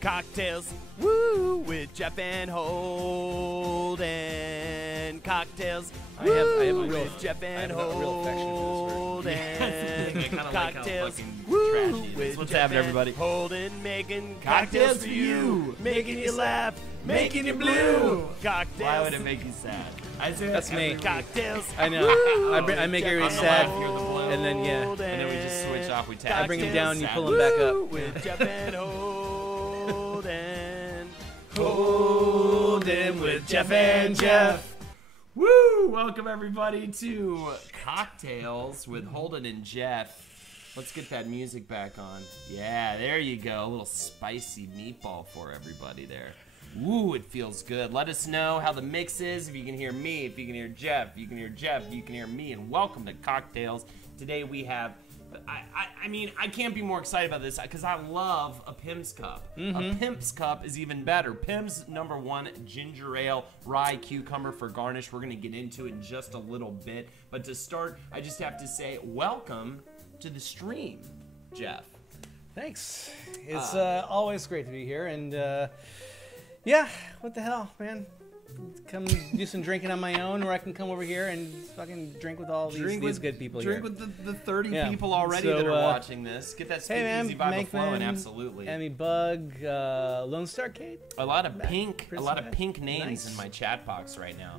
CockTails, woo, with Jeff and Holden. CockTails, I have a real, with Jeff and Holden. CockTails, woo, with What's Jeff happening, and everybody? Holden, making cocktails for you, making you laugh, making you blue. CockTails. Why would it make you sad? That's me. CockTails. I know. I make everybody sad, and then And then we just switch off. We tap. I bring him down, and you Sad. pull him back up. With Jeff and Holden. Holden with Jeff and Jeff. Woo! Welcome everybody to CockTails with Holden and Jeff. Let's get that music back on. Yeah, there you go. A little spicy meatball for everybody there. Woo, it feels good. Let us know how the mix is. If you can hear me, if you can hear Jeff, you can hear Jeff, you can hear me. And welcome to CockTails. Today we have... I mean, I can't be more excited about this because I love a Pimm's Cup. A Pimm's Cup is even better. Pimm's #1 ginger ale, rye cucumber for garnish. We're going to get into it in just a little bit. But to start, I just have to say welcome to the stream, Jeff. Thanks. It's always great to be here, and yeah, what the hell, man? Come do some drinking on my own, or I can come over here and fucking drink with all these good people drink here. with the 30 Yeah. people already So, that are watching this. Get that Hey man, speakeasy vibe Mankman, flowing, absolutely. Emmy Bug, Lone Star Kate. A lot of pink Princess. names Nice. in my chat box right now.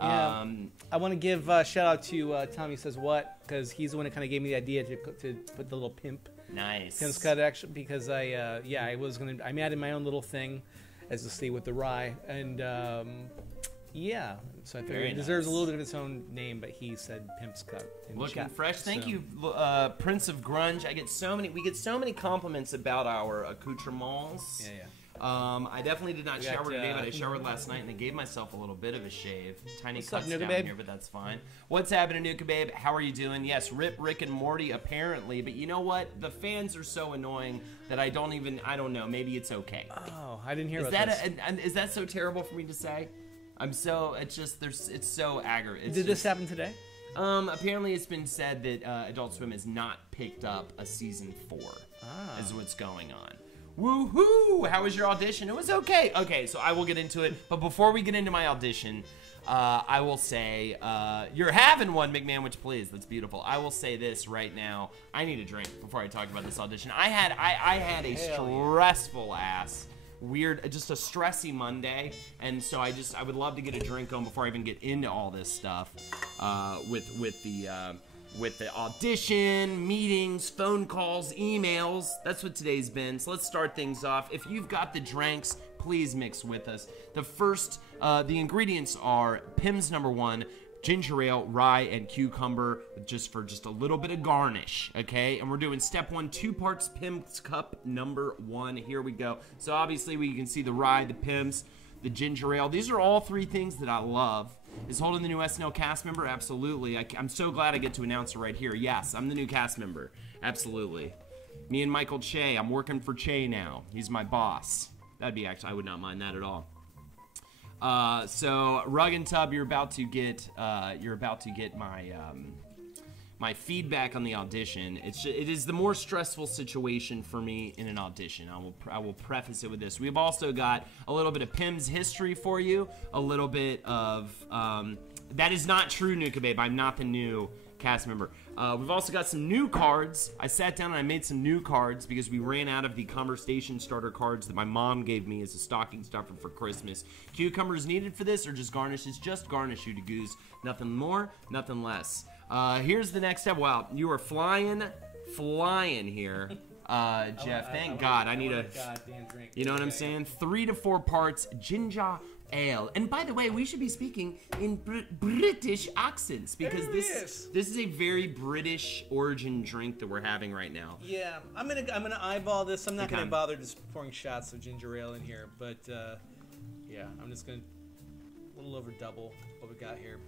Yeah. I want to give a shout out to Tommy Says What, because he's the one that kind of gave me the idea to put the little Pimm's Cut actually, because I added my own little thing, as you'll see with the rye, and yeah, so I figured it deserves a little bit of its own name, but he said Pimm's Cut. Looking fresh. Thank you, Prince of Grunge. We get so many compliments about our accoutrements. Yeah. I definitely did not shower today, but I showered last night and I gave myself a little bit of a shave. Tiny cuts down here, but that's fine. What's happening, Nuka Babe? How are you doing? Yes, rip Rick and Morty apparently, but you know what? The fans are so annoying that I don't know. Maybe it's okay. Oh, I didn't hear about this. Is that so terrible for me to say? It's so aggravating. Did this happen today? Apparently it's been said that Adult Swim has not picked up a season 4. Is what's going on. Woohoo! How was your audition? It was okay. Okay, so I will get into it. But before we get into my audition, I will say, you're having one, McMahon, which please, that's beautiful. I will say this right now. I need a drink before I talk about this audition. I had a stressful ass, just a stressy Monday, and so I would love to get a drink on before I even get into all this stuff with the audition, meetings, phone calls, emails. That's what today's been. So let's start things off. If you've got the drinks, please mix with us. The first, the ingredients are Pimm's #1 ginger ale, rye, and cucumber, for just a little bit of garnish, okay? And we're doing step 1, 2 parts Pimm's Cup #1. Here we go. So obviously you can see the rye, the Pimm's, the ginger ale. These are all 3 things that I love. Is Holden the new SNL cast member? Absolutely. I'm so glad I get to announce it right here. Yes, I'm the new cast member. Absolutely. Me and Michael Che. I'm working for Che now. He's my boss. I would not mind that at all. So Rug and Tub, you're about to get my feedback on the audition. It is the more stressful situation for me in an audition. I will preface it with this. We've also got a little bit of Pimm's history for you. A little bit of that is not true, Nuka Babe. I'm not the new cast member. We've also got some new cards. I sat down and I made some new cards because we ran out of the conversation starter cards that my mom gave me as a stocking stuffer for Christmas. Cucumbers needed for this or just garnish? It's just garnish, you to goose. Nothing more, nothing less. Here's the next step. Wow, you are flying here, Jeff. Thank God. I need a goddamn drink. You know what I'm saying? 3 to 4 parts ginger ale. And by the way, we should be speaking in British accents because this is a very British origin drink that we're having right now. Yeah, I'm gonna eyeball this. I'm not gonna bother just pouring shots of ginger ale in here, but yeah, I'm just gonna a little over double what we got here.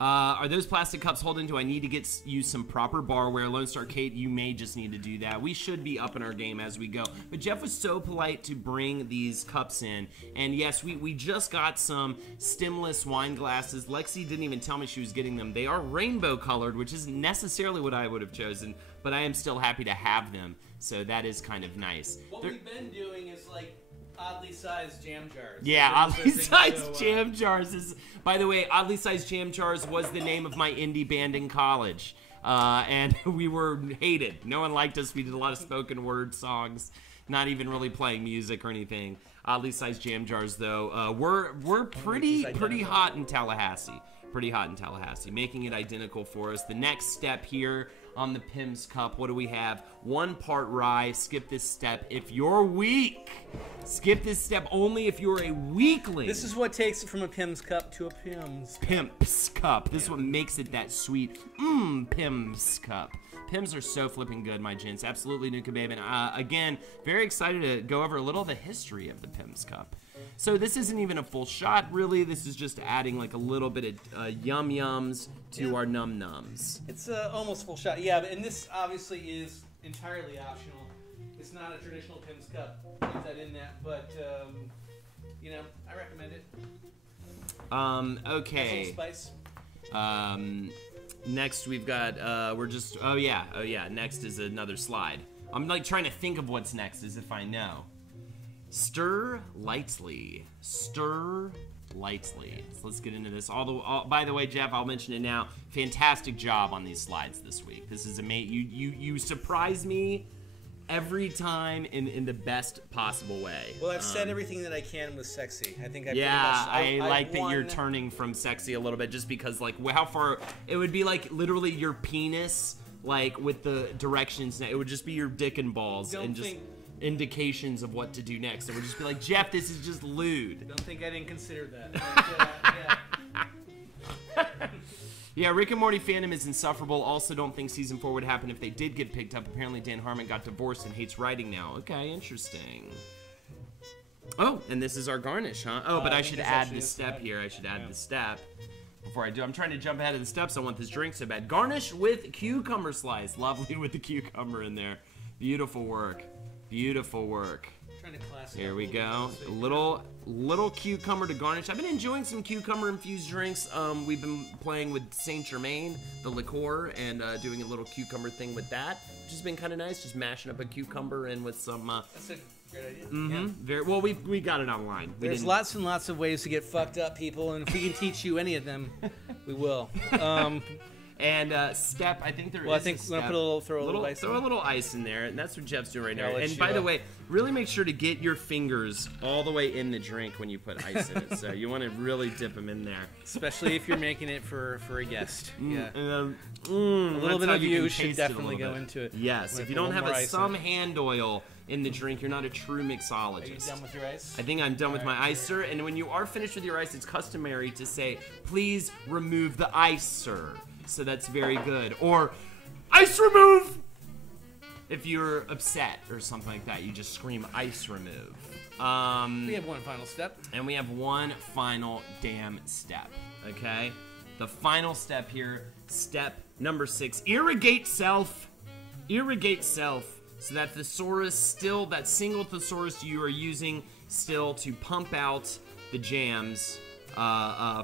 Are those plastic cups holding? Do I need to get you some proper barware? Lone Star Kate, you may just need to do that. We should be upping our game as we go. But Jeff was so polite to bring these cups in. And yes, we just got some stemless wine glasses. Lexi didn't even tell me she was getting them. They are rainbow colored, which isn't necessarily what I would have chosen. But I am still happy to have them. So that is kind of nice. What we've been doing is like oddly sized jam jars. Yeah, oddly sized jam jars is. By the way, oddly sized jam jars was the name of my indie band in college, and we were hated. No one liked us. We did a lot of spoken word songs, not even really playing music or anything. Oddly sized jam jars, though, we're pretty hot in Tallahassee. Pretty hot in Tallahassee, making it identical for us. The next step here on the Pimm's Cup, what do we have? 1 part rye. Skip this step if you're weak. Skip this step only if you're a weakling. This is what takes it from a Pimm's Cup to a Pimm's Cup. Pimm's Cup. This is what makes it that sweet. Pimm's Cup. Pimm's are so flipping good, my gents. Absolutely new kebab. And again, very excited to go over a little of the history of the Pimm's Cup. So this isn't even a full shot, really. This is just adding like a little bit of yum-yums to our num-nums. It's almost full shot. Yeah, and this obviously is entirely optional. It's not a traditional Pimm's Cup. Leave that in that, but, you know, I recommend it. Okay. Has a little spice. Next we've got, oh yeah, next is another slide. I'm like trying to think of what's next as if I know. Stir lightly. Stir lightly. So let's get into this. By the way, Jeff, I'll mention it now. Fantastic job on these slides this week. This is amazing. You surprise me every time in the best possible way. Well, I've said everything that I can was sexy. I think I like that you're turning from sexy a little bit, just because like how far it would be, like literally your penis, like with the directions. It would just be your dick and balls and just indications of what to do next. It would just be like, Jeff, this is just lewd. Don't think I didn't consider that. Yeah, Rick and Morty fandom is insufferable. Also, don't think season 4 would happen if they did get picked up. Apparently, Dan Harmon got divorced and hates writing now. Okay, interesting. Oh, and this is our garnish, huh? Oh, but I should add the step here. I should add the step before I do. I'm trying to jump ahead of the steps. I want this drink so bad. Garnish with cucumber slice. Lovely with the cucumber in there. Beautiful work. Beautiful work. Here we go. A little cucumber to garnish. I've been enjoying some cucumber infused drinks. We've been playing with Saint Germain, the liqueur, and doing a little cucumber thing with that, which has been kind of nice. Just mashing up a cucumber in with some. That's a great idea. Yeah. Very well. We got it online. There's lots and lots of ways to get fucked up, people, and if we can teach you any of them, we will. And step, I think there is. Well, I think we're gonna throw a little ice. Throw a little ice in there, and that's what Jeff's doing right now. Yeah, and by the way, really make sure to get your fingers all the way in the drink when you put ice in it. So you want to really dip them in there, especially if you're making it for a guest. Yeah, a little bit of you should definitely go into it. Yes, if you don't have some hand oil in the drink, you're not a true mixologist. Are you done with your ice? I think I'm done with my ice, sir. And when you are finished with your ice, it's customary to say, "Please remove the ice, sir." So that's very good. Or, ice remove! If you're upset or something like that, you just scream ice remove. We have one final step. And we have one final damn step, okay? The final step here, step number 6, irrigate self. Irrigate self. So that thesaurus still, that single thesaurus you are using still to pump out the jams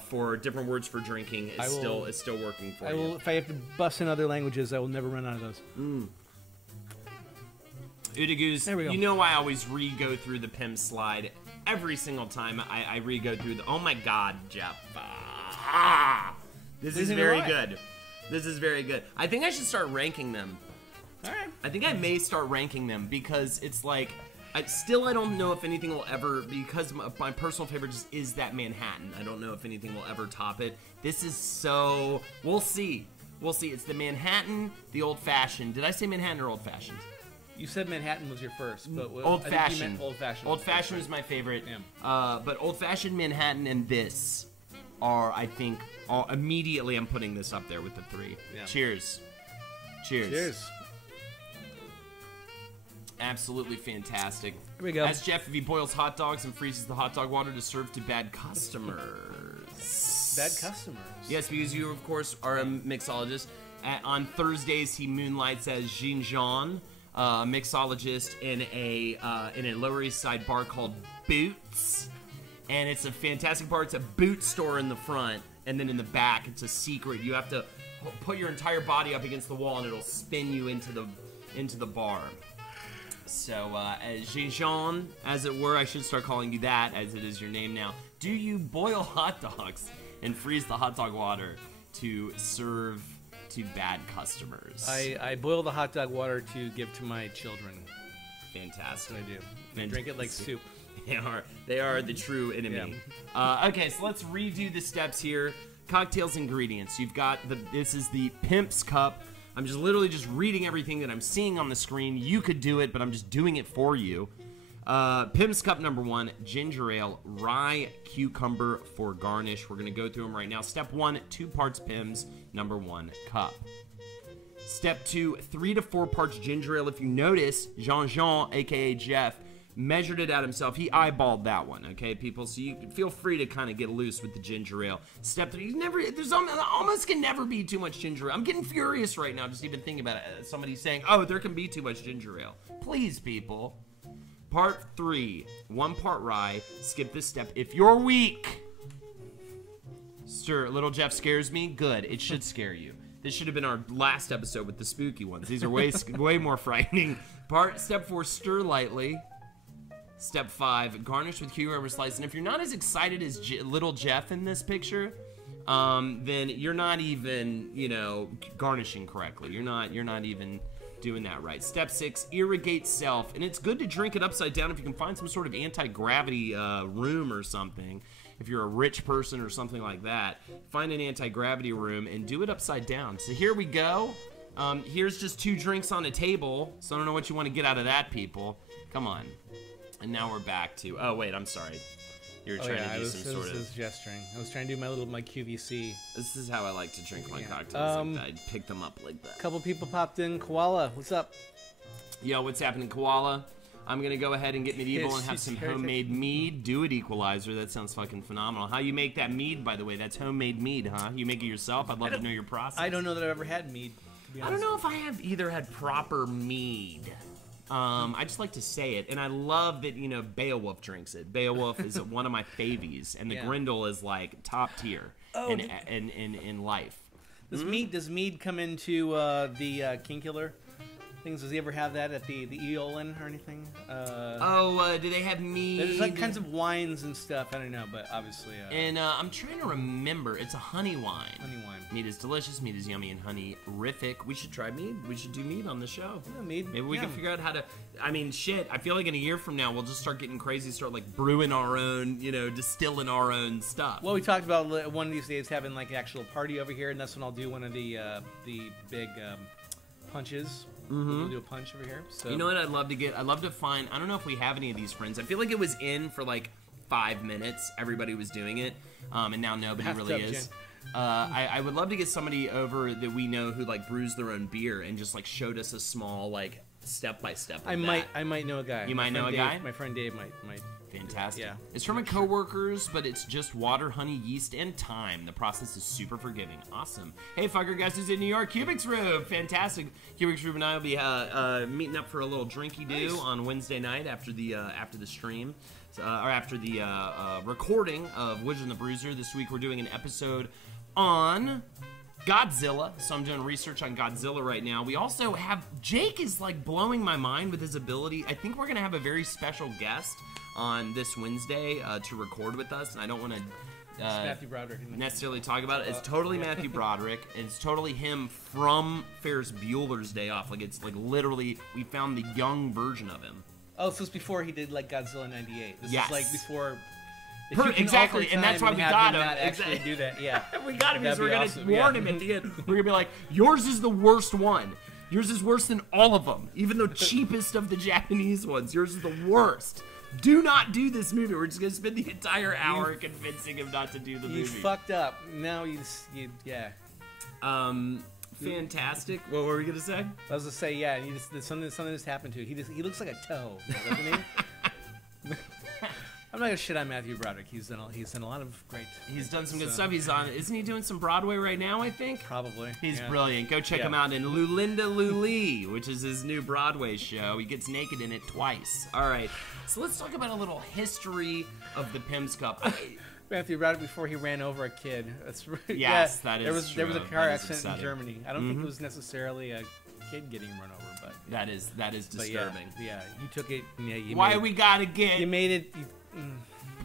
for different words for drinking is still working for you. If I have to bust in other languages, I will never run out of those. Udagoos, there we go. You know I always re-go through the Pimm slide every single time I re-go through the... Oh my god, Jeff. This is very good. This is very good. I think I should start ranking them. Alright. I think I may start ranking them because it's like... I don't know if anything will ever, because my personal favorite just is that Manhattan. I don't know if anything will ever top it. This is so, we'll see. We'll see. It's the Manhattan, the old-fashioned. Did I say Manhattan or old-fashioned? You said Manhattan was your first, but old-fashioned. Old-fashioned. Old-fashioned is my favorite. Yeah. But old-fashioned, Manhattan, and this are, I think, immediately I'm putting this up there with the 3. Yeah. Cheers. Cheers. Cheers. Absolutely fantastic. Here we go. Ask Jeff if he boils hot dogs and freezes the hot dog water to serve to bad customers. Bad customers. Yes, because you, of course, are a mixologist. On Thursdays, he moonlights as Jean Jean, a mixologist in a Lower East Side bar called Boots. And it's a fantastic bar. It's a boot store in the front, and then in the back, it's a secret. You have to put your entire body up against the wall, and it'll spin you into the bar. So, as Jean Jean, as it were, I should start calling you that, as it is your name now. Do you boil hot dogs and freeze the hot dog water to serve to bad customers? I boil the hot dog water to give to my children. Fantastic. I do. I drink it like soup. They are the true enemy. Yeah. Okay, so let's redo the steps here. CockTails ingredients. You've got this is the Pimm's cup. I'm just literally just reading everything that I'm seeing on the screen. You could do it, but I'm just doing it for you. Pimm's cup number 1, ginger ale, rye, cucumber for garnish. We're gonna go through them right now. Step 1, 2 parts Pimm's number 1 cup. Step 2, 3 to 4 parts ginger ale. If you notice, Jean, aka Jeff, measured it out himself. He eyeballed that one, okay, people? So you feel free to kind of get loose with the ginger ale. Step 3, there's almost can never be too much ginger ale. I'm getting furious right now just even thinking about it. Somebody saying, oh, there can be too much ginger ale. Please, people. Part 3, 1 part rye. Skip this step if you're weak. Sir, little Jeff scares me. Good, it should scare you. This should have been our last episode with the spooky ones. These are way more frightening. Step 4, stir lightly. Step 5, garnish with cucumber slice. And if you're not as excited as little Jeff in this picture, then you're not even, garnishing correctly. You're not even doing that right. Step 6, irrigate self. And it's good to drink it upside down if you can find some sort of anti-gravity room or something. If you're a rich person or something like that, find an anti-gravity room and do it upside down. So here we go. Here's just 2 drinks on a table. So I don't know what you want to get out of that, people. Come on. And now we're back to, oh wait, I'm sorry. You were trying to do some sort of... I was gesturing. I was trying to do my QVC. This is how I like to drink my cocktails. Like that. I'd pick them up like that. A couple people popped in. Koala, what's up? Yo, what's happening, Koala? I'm going to go ahead and get medieval and have some homemade mead. Do it, Equalizer. That sounds fucking phenomenal. How you make that mead, by the way? That's homemade mead, huh? You make it yourself? I'd love to know your process. I don't know that I've ever had mead, to be honest. I don't know if I have either had proper mead. I just like to say it, and I love that, Beowulf drinks it. Beowulf is one of my favies, and the Grindel is like top tier in life. Does mead come into the King Killer things? Does he ever have that at the Eolin or anything? Do they have mead? There's like kinds of wines and stuff. I don't know, but obviously. And I'm trying to remember. It's a honey wine. Honey wine. Mead is delicious. Mead is yummy and honey-rific. We should try mead. We should do mead on the show. Yeah, mead. Maybe we can figure out how to. I mean, shit. I feel like in a year from now we'll just start getting crazy. Start like brewing our own. Distilling our own stuff. Well, we talked about one of these days having like an actual party over here, and that's when I'll do one of the big punches. We'll do a punch over here. So. You know what I'd love to get? I'd love to find, I don't know if we have any of these friends. I feel like it was in for like 5 minutes. Everybody was doing it. And now nobody really is. I would love to get somebody over that we know who like brews their own beer and just like showed us a small like step-by-step of I might know a guy. You might know a guy? My friend Dave might. Fantastic. Yeah. It's from my coworkers, but it's just water, honey, yeast, and thyme. The process is super forgiving. Awesome. Hey, fucker, guys who's in New York, Cubic's Room. Fantastic. Cubic's Room and I will be meeting up for a little drinky-do on Wednesday night after the stream. Or after the recording of Wizard and the Bruiser. This week we're doing an episode on Godzilla, so I'm doing research on Godzilla right now. We also have, Jake is like blowing my mind with his ability. I think we're going to have a very special guest on this Wednesday to record with us, and I don't want to Matthew Broderick necessarily talk about it. It's totally Matthew Broderick, and it's totally him from Ferris Bueller's Day Off. Like, it's like literally, we found the young version of him. Oh, so it's before he did like Godzilla '98. This is like before. Exactly, and that's why we got him. Actually do that, yeah. We got him because we're gonna warn him at the end. We're gonna be like, yours is the worst one. Yours is worse than all of them, even the cheapest of the Japanese ones. Yours is the worst. Do not do this movie. We're just gonna spend the entire hour convincing him not to do the movie. You fucked up. Now yeah. Fantastic. What were we gonna say? I was gonna say, yeah. Something just happened to him. He looks like a toe. Doesn't he? I'm not gonna shit on Matthew Broderick. He's done a lot of great. He's done some good stuff. He's on. Isn't he doing some Broadway right now? I think. Probably. He's brilliant. Go check him out in Lulinda Luli, which is his new Broadway show. He gets naked in it twice. All right. So let's talk about a little history of the Pimm's Cup. Matthew Broderick before he ran over a kid. That's right. Yes, that is true. There was a car accident upsetting. in Germany. I don't think it was necessarily a kid getting run over, but that is disturbing. Yeah, you took it. Yeah, Why we gotta get? You made it.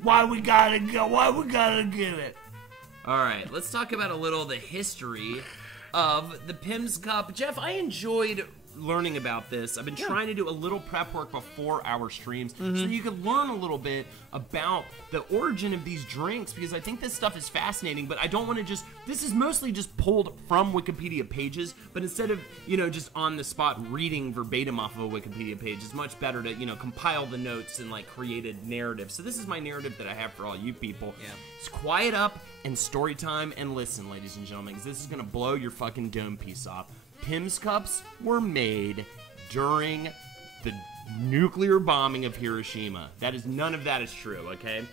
Why we gotta go? Why we gotta get it? All right, let's talk about a little the history of the Pimm's Cup. Jeff, I enjoyed learning about this. I've been trying to do a little prep work before our streams so you could learn a little bit about the origin of these drinks, because I think this stuff is fascinating, but I don't want to just, this is mostly just pulled from Wikipedia pages, but instead of, just on the spot reading verbatim off of a Wikipedia page, it's much better to, compile the notes and create a narrative. So this is my narrative that I have for all you people. Yeah. It's quiet up and story time and listen, ladies and gentlemen, because this is going to blow your fucking dome piece off. Pimm's Cups were made during the nuclear bombing of Hiroshima. None of that is true, okay?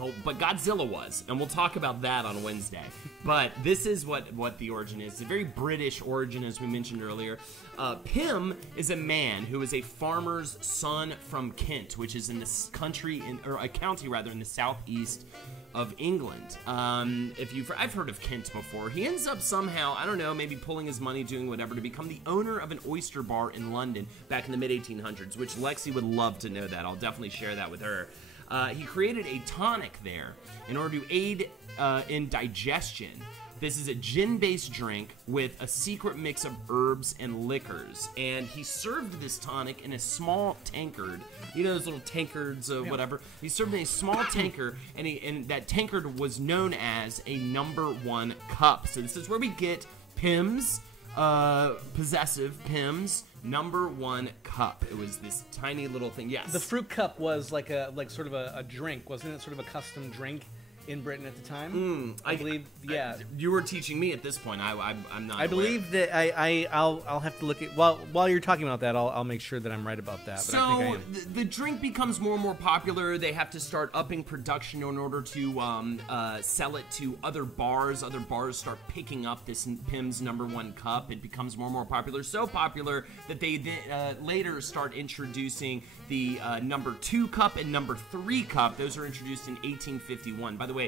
Oh, but Godzilla was, and we'll talk about that on Wednesday. But this is what the origin is. It's a very British origin, as we mentioned earlier. Pimm is a man who is a farmer's son from Kent, which is in this country, or a county rather, in the southeast of England. I've heard of Kent before. He ends up somehow, I don't know, maybe pulling his money, doing whatever, to become the owner of an oyster bar in London back in the mid-1800s, which Lexi would love to know that. I'll definitely share that with her. He created a tonic there in order to aid in digestion. This is a gin-based drink with a secret mix of herbs and liquors, and he served this tonic in a small tankard. You know those little tankards of whatever? He served in a small tankard, and that tankard was known as a #1 cup. So this is where we get Pimm's, possessive Pimm's #1 cup. It was this tiny little thing. Yes. The fruit cup was like sort of a drink, wasn't it? Sort of a custom drink in Britain at the time. I believe. You were teaching me at this point. I'm not. I believe that I'll have to look at while you're talking about that. I'll make sure that I'm right about that. But so I think I am. The drink becomes more and more popular. They have to start upping production in order to sell it to other bars. Other bars start picking up this Pimm's #1 cup. It becomes more and more popular. So popular that they later start introducing the #2 cup and #3 cup. Those are introduced in 1851. By the way,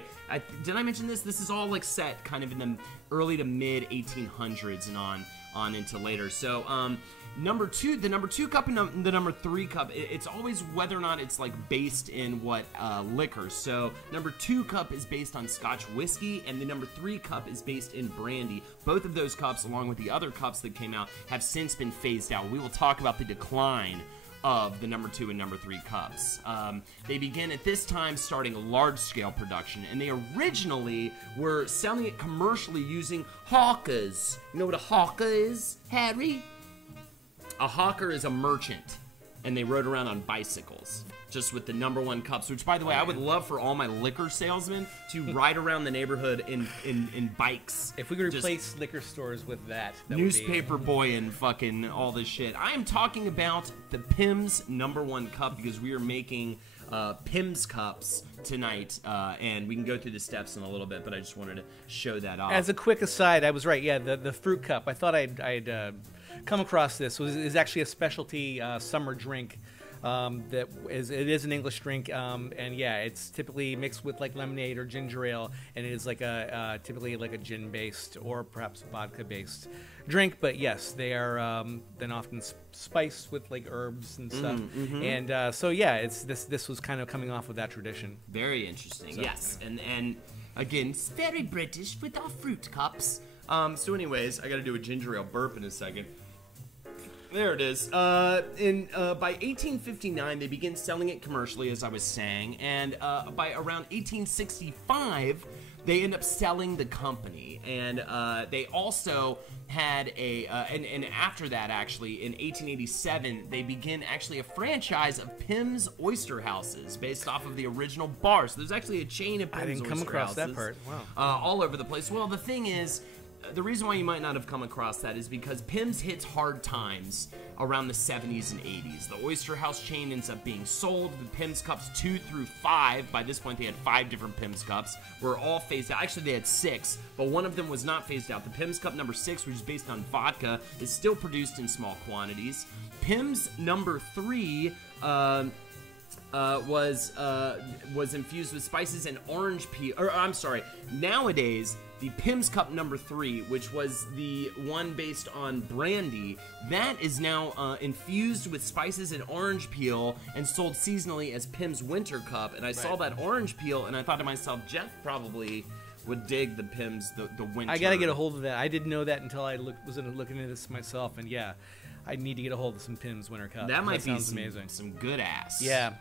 did I mention this? This is all set kind of in the early to mid 1800s and on into later. So the #2 cup and the #3 cup, it's always whether or not it's based in what liquor. So #2 cup is based on Scotch whiskey, and the #3 cup is based in brandy. Both of those cups, along with the other cups that came out, have since been phased out. We will talk about the decline of the #2 and #3 cups. They began at this time starting large-scale production, and they originally were selling it commercially using hawkers. You know what a hawker is, Harry? A hawker is a merchant, and they rode around on bicycles, just with the #1 cups, which, by the way, I would love for all my liquor salesmen to ride around the neighborhood in bikes. If we could replace liquor stores with that newspaper boy and fucking all this shit. I am talking about the Pimm's #1 cup, because we are making Pimm's cups tonight, and we can go through the steps in a little bit, but I just wanted to show that off. As a quick aside, I was right. Yeah, the fruit cup. I thought I'd come across this. Is actually a specialty summer drink. It is an English drink, and yeah, it's typically mixed with lemonade or ginger ale, and it is typically a gin-based or perhaps vodka-based drink. But yes, they are then often spiced with herbs and stuff. And so yeah, this was kind of coming off of that tradition. Very interesting. So, yes, anyway. and again, it's very British with our fruit cups. So anyways, I got to do a ginger ale burp in a second. There it is. By 1859, they begin selling it commercially, as I was saying, and by around 1865, they end up selling the company, and they also had and after that, actually, in 1887, they begin actually a franchise of Pimm's Oyster Houses based off of the original bar. So there's actually a chain of Pimm's Oyster Houses. I didn't come across that part. Wow. All over the place. Well, the thing is, the reason why you might not have come across that is because Pimm's hits hard times around the 70s and 80s. The Oyster House chain ends up being sold. The Pimm's Cups 2 through 5, by this point they had 5 different Pimm's Cups, were all phased out. Actually, they had 6, but one of them was not phased out. The Pimm's Cup number 6, which is based on vodka, is still produced in small quantities. Pimm's number 3 was infused with spices and orange peel. Or I'm sorry. Nowadays, the Pimm's Cup number 3, which was the one based on brandy, that is now infused with spices and orange peel and sold seasonally as Pimm's Winter Cup. And I saw that orange peel, and I thought to myself, Jeff probably would dig the Pimm's the winter. I gotta get a hold of that. I didn't know that until I was looking into this myself, and yeah, I need to get a hold of some Pimm's Winter Cup. That might be amazing. Some good ass. Yeah.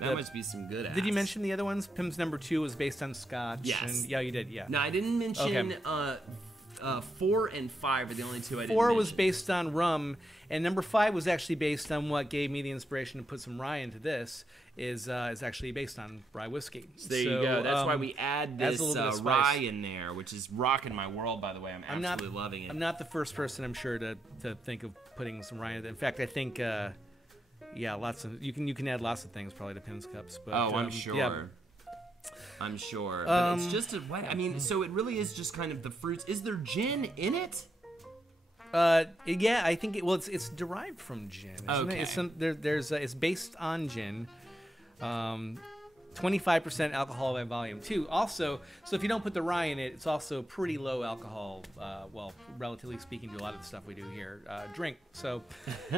That must be some good ass. Did you mention the other ones? Pimm's number 2 was based on Scotch. Yes. And, yeah, you did, yeah. No, I didn't mention 4 and 5 are the only 2 I didn't 4 mention. was based on rum, and number 5 was actually based on what gave me the inspiration to put some rye into this, is actually based on rye whiskey. So there you go. That's why we add this rye in there, which is rocking my world, by the way. I'm absolutely loving it. I'm not the first person, I'm sure, to think of putting some rye in it. In fact, I think... yeah, lots of you can add lots of things probably to Pimm's Cups. But, I'm sure. Yeah. I'm sure. But it's just I mean, so it really is just kind of the fruits. Is there gin in it? Yeah, I think it's derived from gin. Isn't Okay. It? It's based on gin. 25% alcohol by volume too. Also, so if you don't put the rye in it, it's also pretty low alcohol. Well, relatively speaking to a lot of the stuff we do here, drink. So,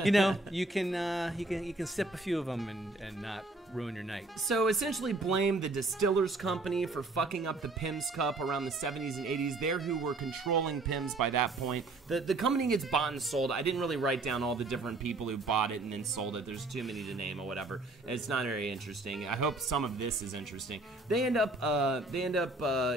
you know, you can sip a few of them and not ruin your night. So essentially blame the distillers company for fucking up the Pimm's Cup around the 70s and 80s. They're who were controlling Pimm's by that point. The company gets bought and sold. I didn't really write down all the different people who bought it and then sold it. There's too many to name or whatever. It's not very interesting. I hope some of this is interesting. They end up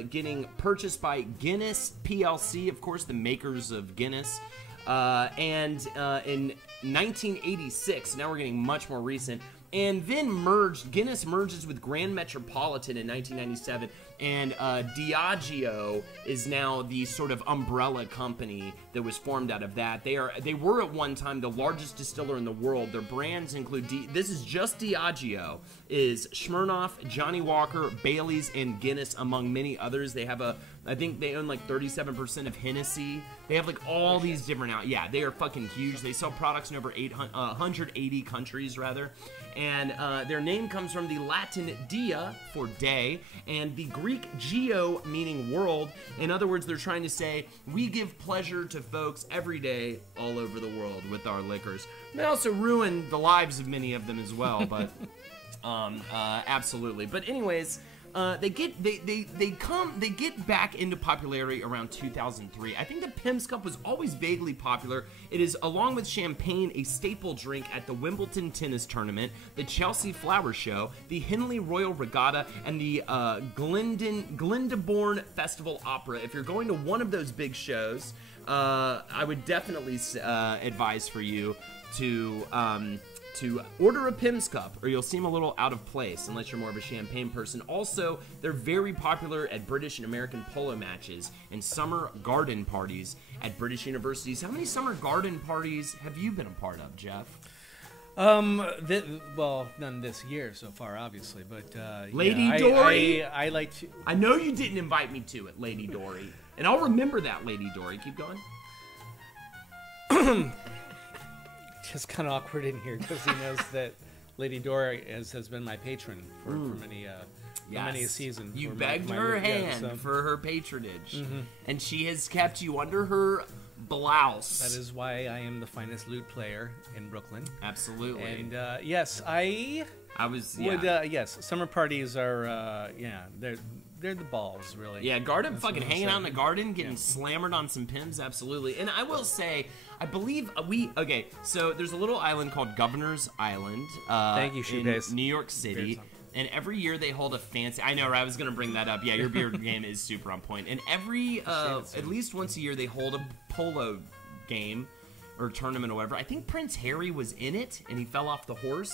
getting purchased by Guinness PLC, of course, the makers of Guinness. And in 1986, now we're getting much more recent, and then Guinness merges with Grand Metropolitan in 1997, and Diageo is now the sort of umbrella company that was formed out of that. They were at one time the largest distiller in the world. Their brands include, this is just Diageo, is Smirnoff, Johnny Walker, Bailey's, and Guinness, among many others. They have I think they own like 37% of Hennessy. They have like all these different yeah, they are fucking huge. They sell products in over 180 countries, rather. And their name comes from the Latin dia, for day, and the Greek geo, meaning world. In other words, they're trying to say, we give pleasure to folks every day all over the world with our liquors. They also ruin the lives of many of them as well, but absolutely. But anyways... They get back into popularity around 2003. I think the Pimm's Cup was always vaguely popular. It is, along with champagne, a staple drink at the Wimbledon Tennis Tournament, the Chelsea Flower Show, the Henley Royal Regatta, and the Glyndebourne Festival Opera. If you're going to one of those big shows, I would definitely advise for you to order a Pimm's Cup, or you'll seem a little out of place unless you're more of a champagne person. Also, they're very popular at British and American polo matches and summer garden parties at British universities. How many summer garden parties have you been a part of, Jeff? Well, none this year so far, obviously, but Lady Dory. I like to. I know you didn't invite me to it, Lady Dory, and I'll remember that, Lady Dory. Keep going. It's kind of awkward in here because he knows that Lady Dora has been my patron for many a season. You begged her hand for her patronage, and she has kept you under her blouse. That is why I am the finest lute player in Brooklyn. Absolutely. And yes, I was. Yes, summer parties are. They're the balls, really. Yeah, garden, fucking hanging out in the garden, getting slammered on some Pimm's, absolutely. And I will say, I believe okay, so there's a little island called Governor's Island. Thank you, in New York City. And every year they hold a fancy, I know, right, I was going to bring that up. Yeah, your beard game is super on point. And every, at least once a year, they hold a polo game or tournament or whatever. I think Prince Harry was in it, and he fell off the horse.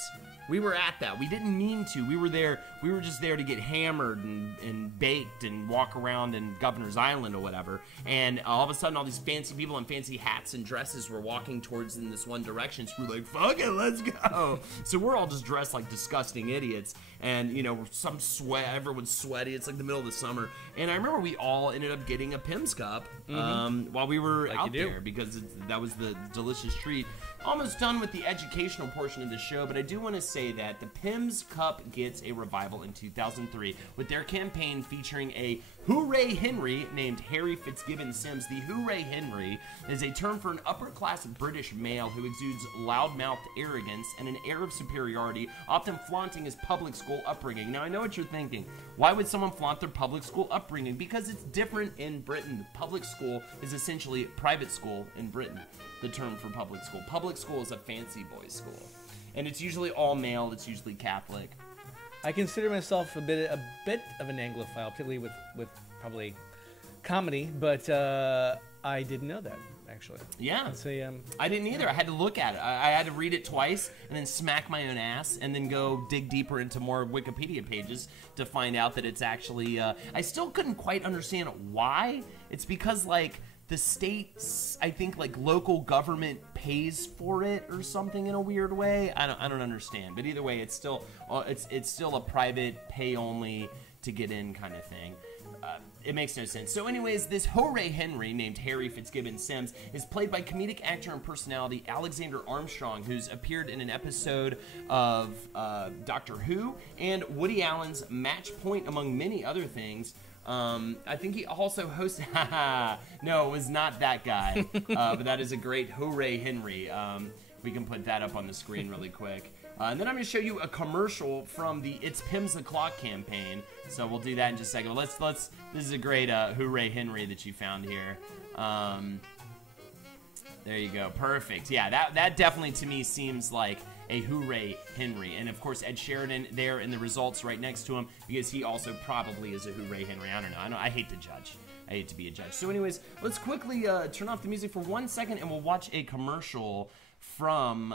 We were at that. We didn't mean to. We were there. We were just there to get hammered and baked and walk around in Governor's Island or whatever. And all of a sudden, all these fancy people in fancy hats and dresses were walking towards in this one direction. So we're like, fuck it, let's go. So we're all just dressed like disgusting idiots. And, you know, some sweat. Everyone's sweaty. It's like the middle of the summer. And I remember we all ended up getting a Pimm's cup while we were out there because that was the delicious treat. Almost done with the educational portion of the show, but I do want to say that the Pimm's Cup gets a revival in 2003 with their campaign featuring a Hooray Henry named Harry Fitzgibbon Sims. The Hooray Henry is a term for an upper-class British male who exudes loud-mouthed arrogance and an air of superiority, often flaunting his public school upbringing. Now, I know what you're thinking. Why would someone flaunt their public school upbringing? Because it's different in Britain. Public school is essentially private school in Britain, the term for public school. Public school is a fancy boys' school. And it's usually all male. It's usually Catholic. I consider myself a bit of an Anglophile, particularly with probably comedy, but I didn't know that, actually. Yeah. So, I didn't either. I had to look at it. I had to read it twice and then smack my own ass and then go dig deeper into more Wikipedia pages to find out that it's actually... I still couldn't quite understand why. It's because, like... the state, I think, like, local government pays for it or something in a weird way. I don't understand. But either way, it's still a private, pay-only to get in kind of thing. It makes no sense. So anyways, this Hooray Henry, named Harry Fitzgibbon Sims, is played by comedic actor and personality Alexander Armstrong, who's appeared in an episode of Doctor Who and Woody Allen's Match Point, among many other things. I think he also hosted... No, it was not that guy. But that is a great Hooray Henry. We can put that up on the screen really quick. And then I'm going to show you a commercial from the It's Pimm's the Clock campaign. So we'll do that in just a second. Let's. This is a great Hooray Henry that you found here. There you go. Perfect. Yeah, that definitely to me seems like a Hooray Henry. And of course, Ed Sheridan there in the results right next to him, because he also probably is a Hooray Henry. I don't know. I hate to judge. I hate to be a judge. So anyways, let's quickly turn off the music for 1 second and we'll watch a commercial from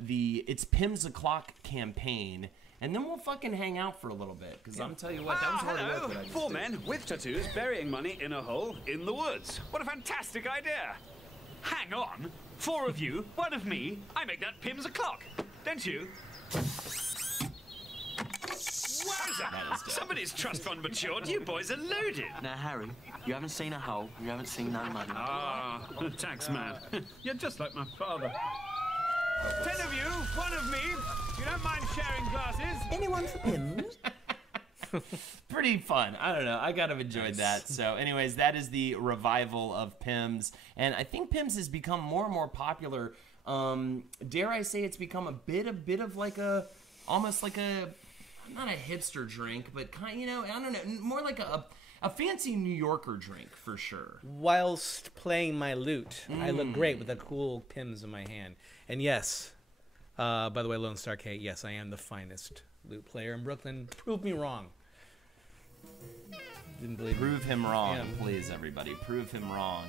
the It's Pimm's the Clock campaign. And then we'll fucking hang out for a little bit, because I'm telling you what, that was hard work what I just Four did. men with tattoos burying money in a hole in the woods. What a fantastic idea! Hang on. 4 of you, 1 of me. I make that Pimm's a clock, don't you? Wowza! Somebody's trust fund matured. You boys are loaded. Now, Harry, you haven't seen a hole, you haven't seen no money. Ah, the tax man. You're just like my father. 10 of you, 1 of me. You don't mind sharing glasses? Anyone for Pimm's? Pretty fun. I don't know. I kind of enjoyed that. So anyways, that is the revival of Pimm's. And I think Pimm's has become more and more popular. Dare I say it's become a bit of like a, almost like a, not a hipster drink, but kind, you know, I don't know, more like a fancy New Yorker drink for sure. Whilst playing my lute, I look great with a cool Pimm's in my hand. And yes, by the way, Lone Star K, yes, I am the finest lute player in Brooklyn. Prove me wrong. Didn't believe Prove him wrong, please, everybody. Prove him wrong.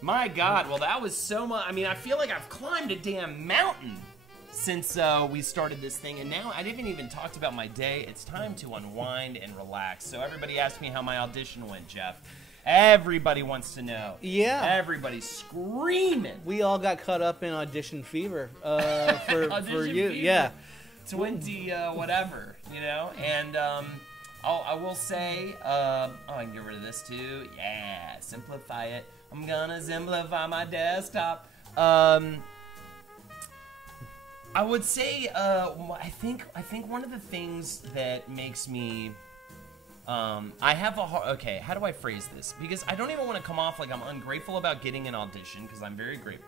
My God, well, that was so much. I mean, I feel like I've climbed a damn mountain since we started this thing, and now I didn't even talk about my day. It's time to unwind and relax. So everybody asked me how my audition went, Jeff. Everybody wants to know. Yeah. Everybody's screaming. We all got caught up in audition fever for Audition you. fever. Yeah. 20 whatever, you know, and I will say, I can get rid of this too. Yeah, simplify it. I'm gonna simplify my desktop. I would say, I think one of the things that makes me, I have a hard, okay, how do I phrase this? Because I don't even want to come off like I'm ungrateful about getting an audition, because I'm very grateful.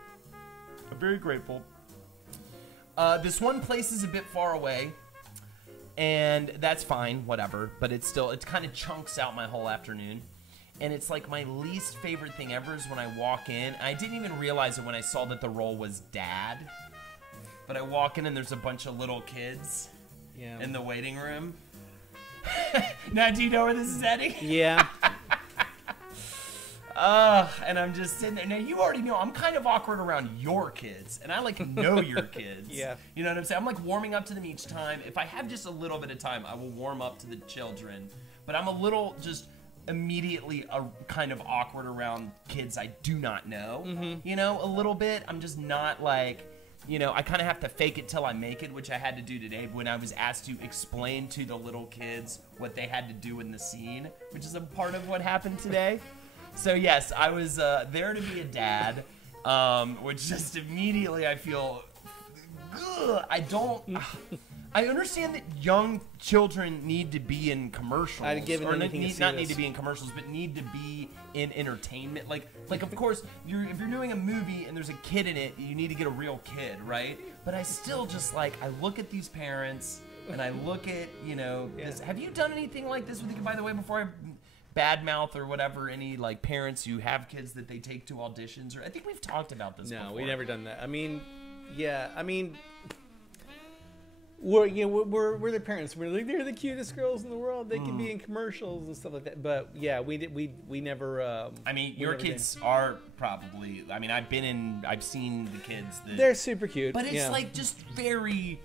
I'm very grateful. This one place is a bit far away, and that's fine, whatever, but it kind of chunks out my whole afternoon. And it's like my least favorite thing ever is when I walk in. I didn't even realize it when I saw that the role was dad. But I walk in and there's a bunch of little kids in the waiting room. Now, do you know where this is heading? Yeah. And I'm just sitting there. Now, you already know I'm kind of awkward around your kids, and I like know your kids. Yeah. You know what I'm saying? I'm like warming up to them each time. If I have just a little bit of time, I will warm up to the children. But I'm a little just immediately kind of awkward around kids I do not know. You know, a little bit. I'm just not like, you know, I kind of have to fake it till I make it, which I had to do today when I was asked to explain to the little kids what they had to do in the scene, which is a part of what happened today. So yes, I was there to be a dad, which just immediately I feel, I understand that young children need to be in commercials, I'd give or anything to need, see not this. need to be in commercials, but need to be in entertainment. Like of course, if you're doing a movie and there's a kid in it, you need to get a real kid, right? But I still just like, I look at these parents and I look at, you know, this. Have you done anything like this with the kid, by the way, before I badmouth or whatever, any like parents who have kids that they take to auditions? Or I think we've talked about this before. No, we've never done that. I mean, yeah, I mean, we're the parents. We're like, they're the cutest girls in the world. They can be in commercials and stuff like that. But yeah, we never. I mean, your kids are probably. I mean, I've seen the kids. They're super cute. But it's like just very.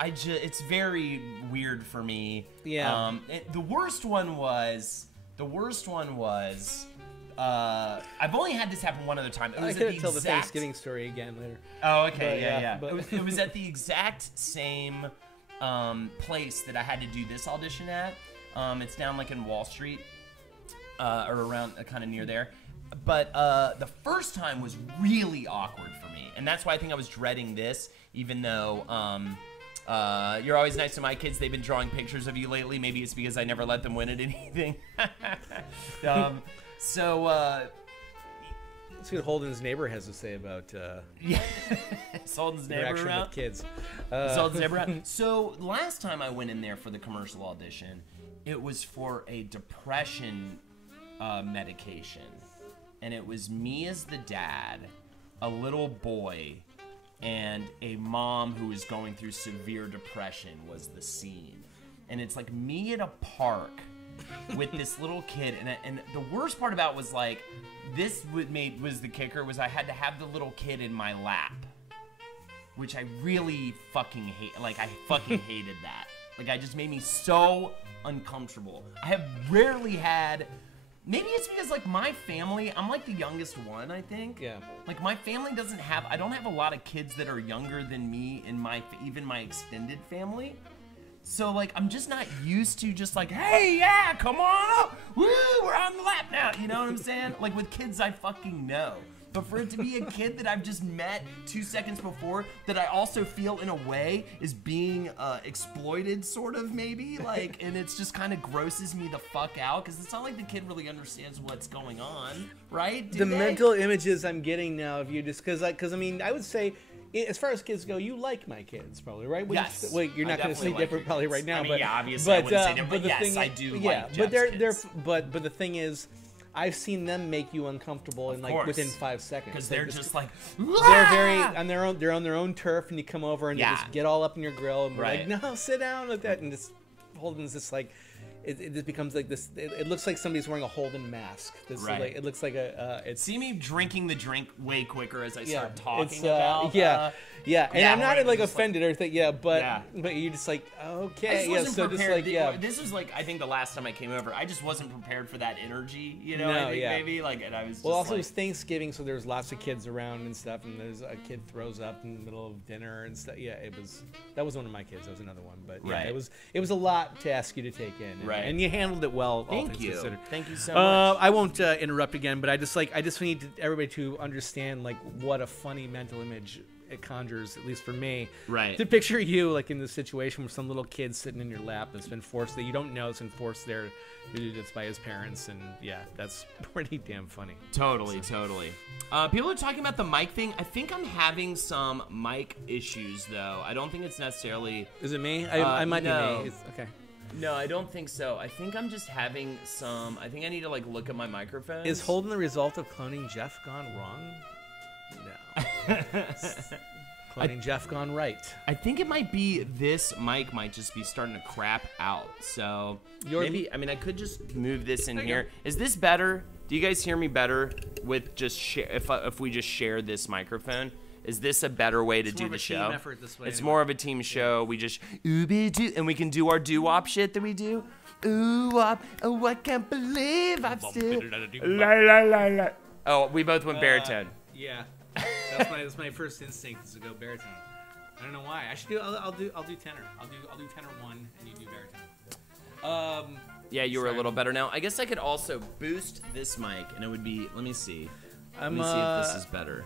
It's very weird for me. Yeah. The worst one was. I've only had this happen one other time. It was I could tell the Thanksgiving story again later. Oh, okay, But, yeah. but- It was at the exact same place that I had to do this audition at. It's down like in Wall Street, or around kind of near there. But the first time was really awkward for me, and that's why I think I was dreading this. Even though you're always nice to my kids, they've been drawing pictures of you lately. Maybe it's because I never let them win at anything. So, let's see what Holden's neighbor has to say about yeah, Holden's neighbor interaction around. with kids. Holden's neighbor around. So last time I went in there for the commercial audition, it was for a depression medication, and it was me as the dad, a little boy, and a mom who was going through severe depression was the scene, and it's like me at a park with this little kid, and the worst part about it was like this was the kicker, was I had to have the little kid in my lap, which I really fucking hate. Like I fucking hated that. Like I just made me so uncomfortable. I have rarely had. Maybe it's because like my family, I'm like the youngest one, I think. Yeah. Like my family doesn't have. I don't have a lot of kids that are younger than me in even my extended family. So, like, I'm just not used to just like, hey, yeah, come on up. Woo, we're on the lap now. You know what I'm saying? Like, with kids I fucking know. But for it to be a kid that I've just met 2 seconds before, that I also feel in a way is being exploited, sort of, maybe. Like, and it's just kind of grosses me the fuck out, because it's not like the kid really understands what's going on, right? The mental images I'm getting now of you, just because I mean, I would say, as far as kids go, you like my kids, probably, right? Yes. Wait, you're not going to say definitely like different your probably kids. right now, I mean, but yeah, obviously I wouldn't say different, but the yes, thing I is- do yeah, like but Jeff's kids. but the thing is, I've seen them make you uncomfortable in like course. within 5 seconds. Because they're just like, they're very on their own. They're on their own turf, and you come over and they Yeah. just get all up in your grill and we're Right. like, no, sit down with that, and just Holden's just like. It just becomes like this. It looks like somebody's wearing a Holden mask. This is Right. like, it looks like a. It's see me drinking the drink way quicker as I start it's, talking about. yeah. And yeah, I'm not right, like just offended or anything. Yeah, but Yeah. but you're just like I okay. just Yeah, wasn't so prepared. just like This was like, I think the last time I came over, I just wasn't prepared for that energy. You know, No, I think yeah. maybe like, and I was. Well, just also like, it's Thanksgiving, so there's lots of kids around and stuff, and there's a kid throws up in the middle of dinner and stuff. Yeah, that was one of my kids. That was another one, but yeah, Right. it was a lot to ask you to take in, and, Right. and you handled it well. all Thank things you. considered. Thank you so much. I won't interrupt again, but I just need everybody to understand like what a funny mental image it conjures, at least for me. Right. To picture you like in this situation with some little kid sitting in your lap that's been forced, that you don't know has been forced there to do this by his parents, and yeah, that's pretty damn funny. Totally. People are talking about the mic thing. I think I'm having some mic issues, though. I don't think it's necessarily. Is it me? I might no. be me. Okay. No, I don't think so. I think I'm just having some. I think I need to like look at my microphone. Is Holden the result of cloning Jeff gone wrong? No. Cloning Jeff gone right. I think it might be this mic might just be starting to crap out. So maybe, I mean, I could just move this in here. Is this better? Do you guys hear me better with just if we just share this microphone? Is this a better way to do the show? Effort this way it's anyway. more of a team show. We just and we can do our doo-wop shit that we do. Ooh-wop, oh, I can't believe I'm still la la la la. Oh, we both went baritone. Yeah, that's my first instinct is to go baritone. I don't know why. I should do. I'll do tenor. I'll do tenor 1 and you do baritone. Yeah, you were a little better now. I guess I could also boost this mic, and it would be. Let me see. Let me see if this is better.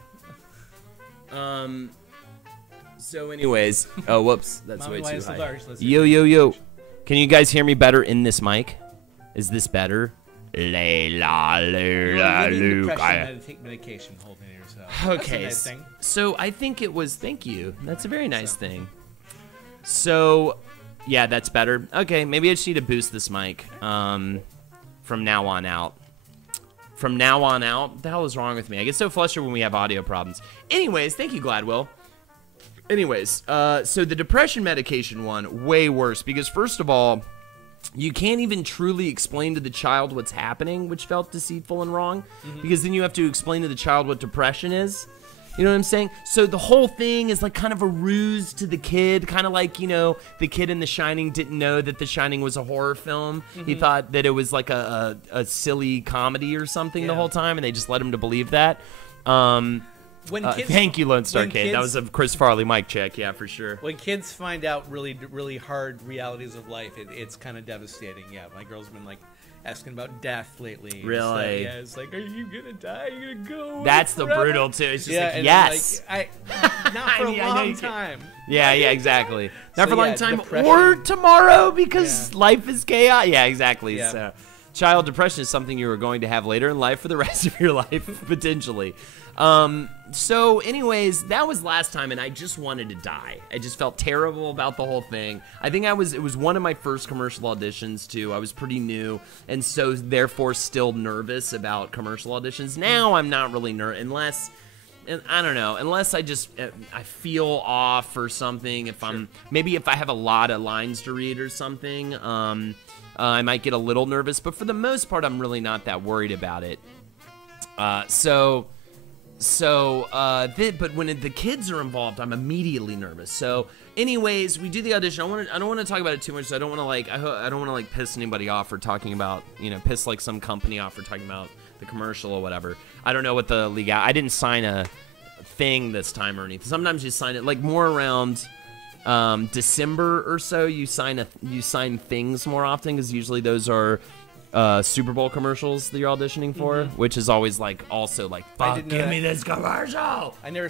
So anyways, oh whoops, that's way too high. Yo. Can you guys hear me better in this mic? Is this better? Medication holding yourself. Okay. So I think it was thank you. That's a very nice thing. So yeah, that's better. Okay, maybe I just need to boost this mic from now on out. From now on out, what the hell is wrong with me? I get so flustered when we have audio problems. Anyways, thank you, Gladwell. Anyways, so the depression medication one, way worse. Because first of all, you can't even truly explain to the child what's happening, which felt deceitful and wrong. Because then you have to explain to the child what depression is. You know what I'm saying? So the whole thing is like kind of a ruse to the kid, kind of like, you know, the kid in The Shining didn't know that The Shining was a horror film. He thought that it was like a silly comedy or something the whole time, and they just led him to believe that. Thank you, Lone Star Kate. That was a Chris Farley mic check, yeah, for sure. When kids find out really hard realities of life, it's kind of devastating. Yeah, my girl's been like asking about death lately. Really? Yeah, it's like, are you gonna die? Are you gonna go? That's the brutal too. It's just like, yes. Not for a long time. Yeah, exactly. Not So, for a long yeah, time depression. or tomorrow because life is chaos. Yeah, exactly. Yeah. So, child depression is something you are going to have later in life for the rest of your life, potentially. So anyways, that was last time, and I just wanted to die. I just felt terrible about the whole thing. I think it was one of my first commercial auditions, too. I was pretty new, and so therefore still nervous about commercial auditions. Now I'm not really nervous, unless I just, I feel off or something. Maybe if I have a lot of lines to read or something, I might get a little nervous, but for the most part, I'm really not that worried about it. But when the kids are involved, I'm immediately nervous. So, anyways, we do the audition. I don't want to talk about it too much. So I don't want to I don't want to piss anybody off for talking about, piss like some company off for talking about the commercial or whatever. I don't know what the legal. I didn't sign a thing this time or anything. Sometimes you sign it like more around December or so. You sign things more often because usually those are Super Bowl commercials that you're auditioning for, which is always like also like, fuck, give me this commercial. I never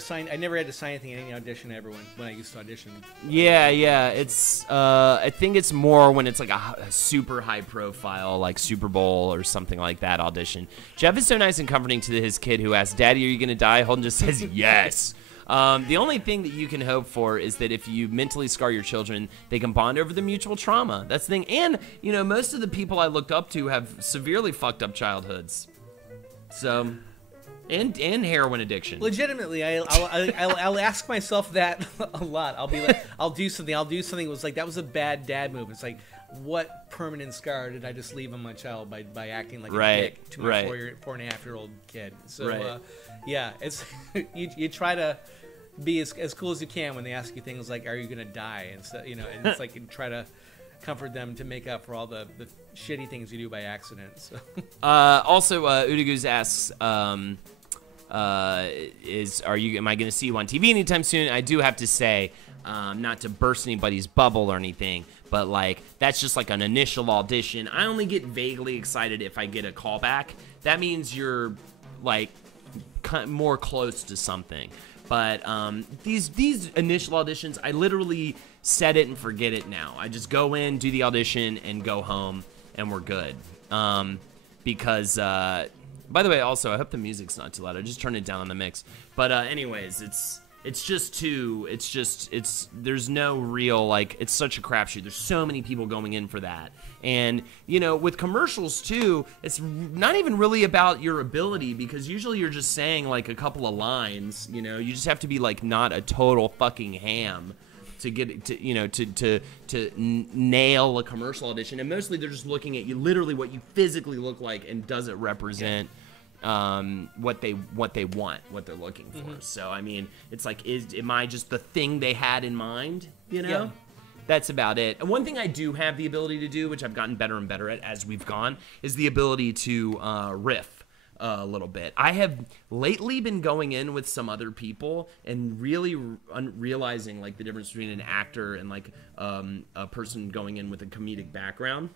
had to sign anything in any audition ever when I used to audition. Yeah. It's I think it's more when it's like a super high profile like Super Bowl or something like that audition. Jeff is so nice and comforting to his kid who asks, "Daddy, are you gonna die?" Holden just says yes. The only thing that you can hope for is that if you mentally scar your children, they can bond over the mutual trauma. That's the thing. And, most of the people I looked up to have severely fucked up childhoods. So, and heroin addiction. Legitimately, I'll ask myself that a lot. I'll be like, I'll do something. It was like, that was a bad dad move. It's like, what permanent scar did I just leave on my child by acting like a dick to my 4.5-year-old kid? So, yeah, it's you try to be as cool as you can when they ask you things like, "Are you gonna die?" and stuff, and it's like you try to comfort them to make up for all the shitty things you do by accident. So. Also, Udaguz asks, am I going to see you on TV anytime soon? I do have to say, not to burst anybody's bubble or anything, but like that's just like an initial audition. I only get vaguely excited if I get a callback. That means you're like more close to something. But these initial auditions, I literally set it and forget it now. I just go in, do the audition, and go home, and we're good. Because, by the way, also, I hope the music's not too loud. I just turned it down on the mix. But anyways, there's no real, like, it's such a crapshoot. There's so many people going in for that. And, with commercials, too, it's not even really about your ability because usually you're just saying, like, a couple of lines, you just have to be, like, not a total fucking ham. to get to to nail a commercial audition, and mostly they're just looking at you, literally what you physically look like, and does it represent what they want, what they're looking for. So I mean, it's like, am I just the thing they had in mind? You know. Yeah. That's about it. And one thing I do have the ability to do, which I've gotten better and better at as we've gone, is the ability to riff a little bit. I have lately been going in with some other people and really realizing like the difference between an actor and like a person going in with a comedic background.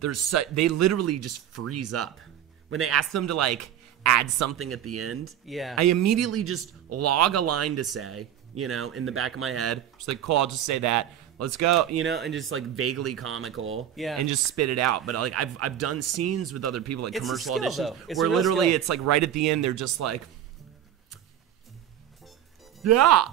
They literally just freeze up when they ask them to like add something at the end. Yeah. I immediately just log a line to say, you know, in the back of my head. Just like, cool, I'll just say that. Let's go, you know, and just like vaguely comical, and just spit it out. But like I've done scenes with other people, like it's commercial a skill, auditions, where literally it's like right at the end they're just like, yeah,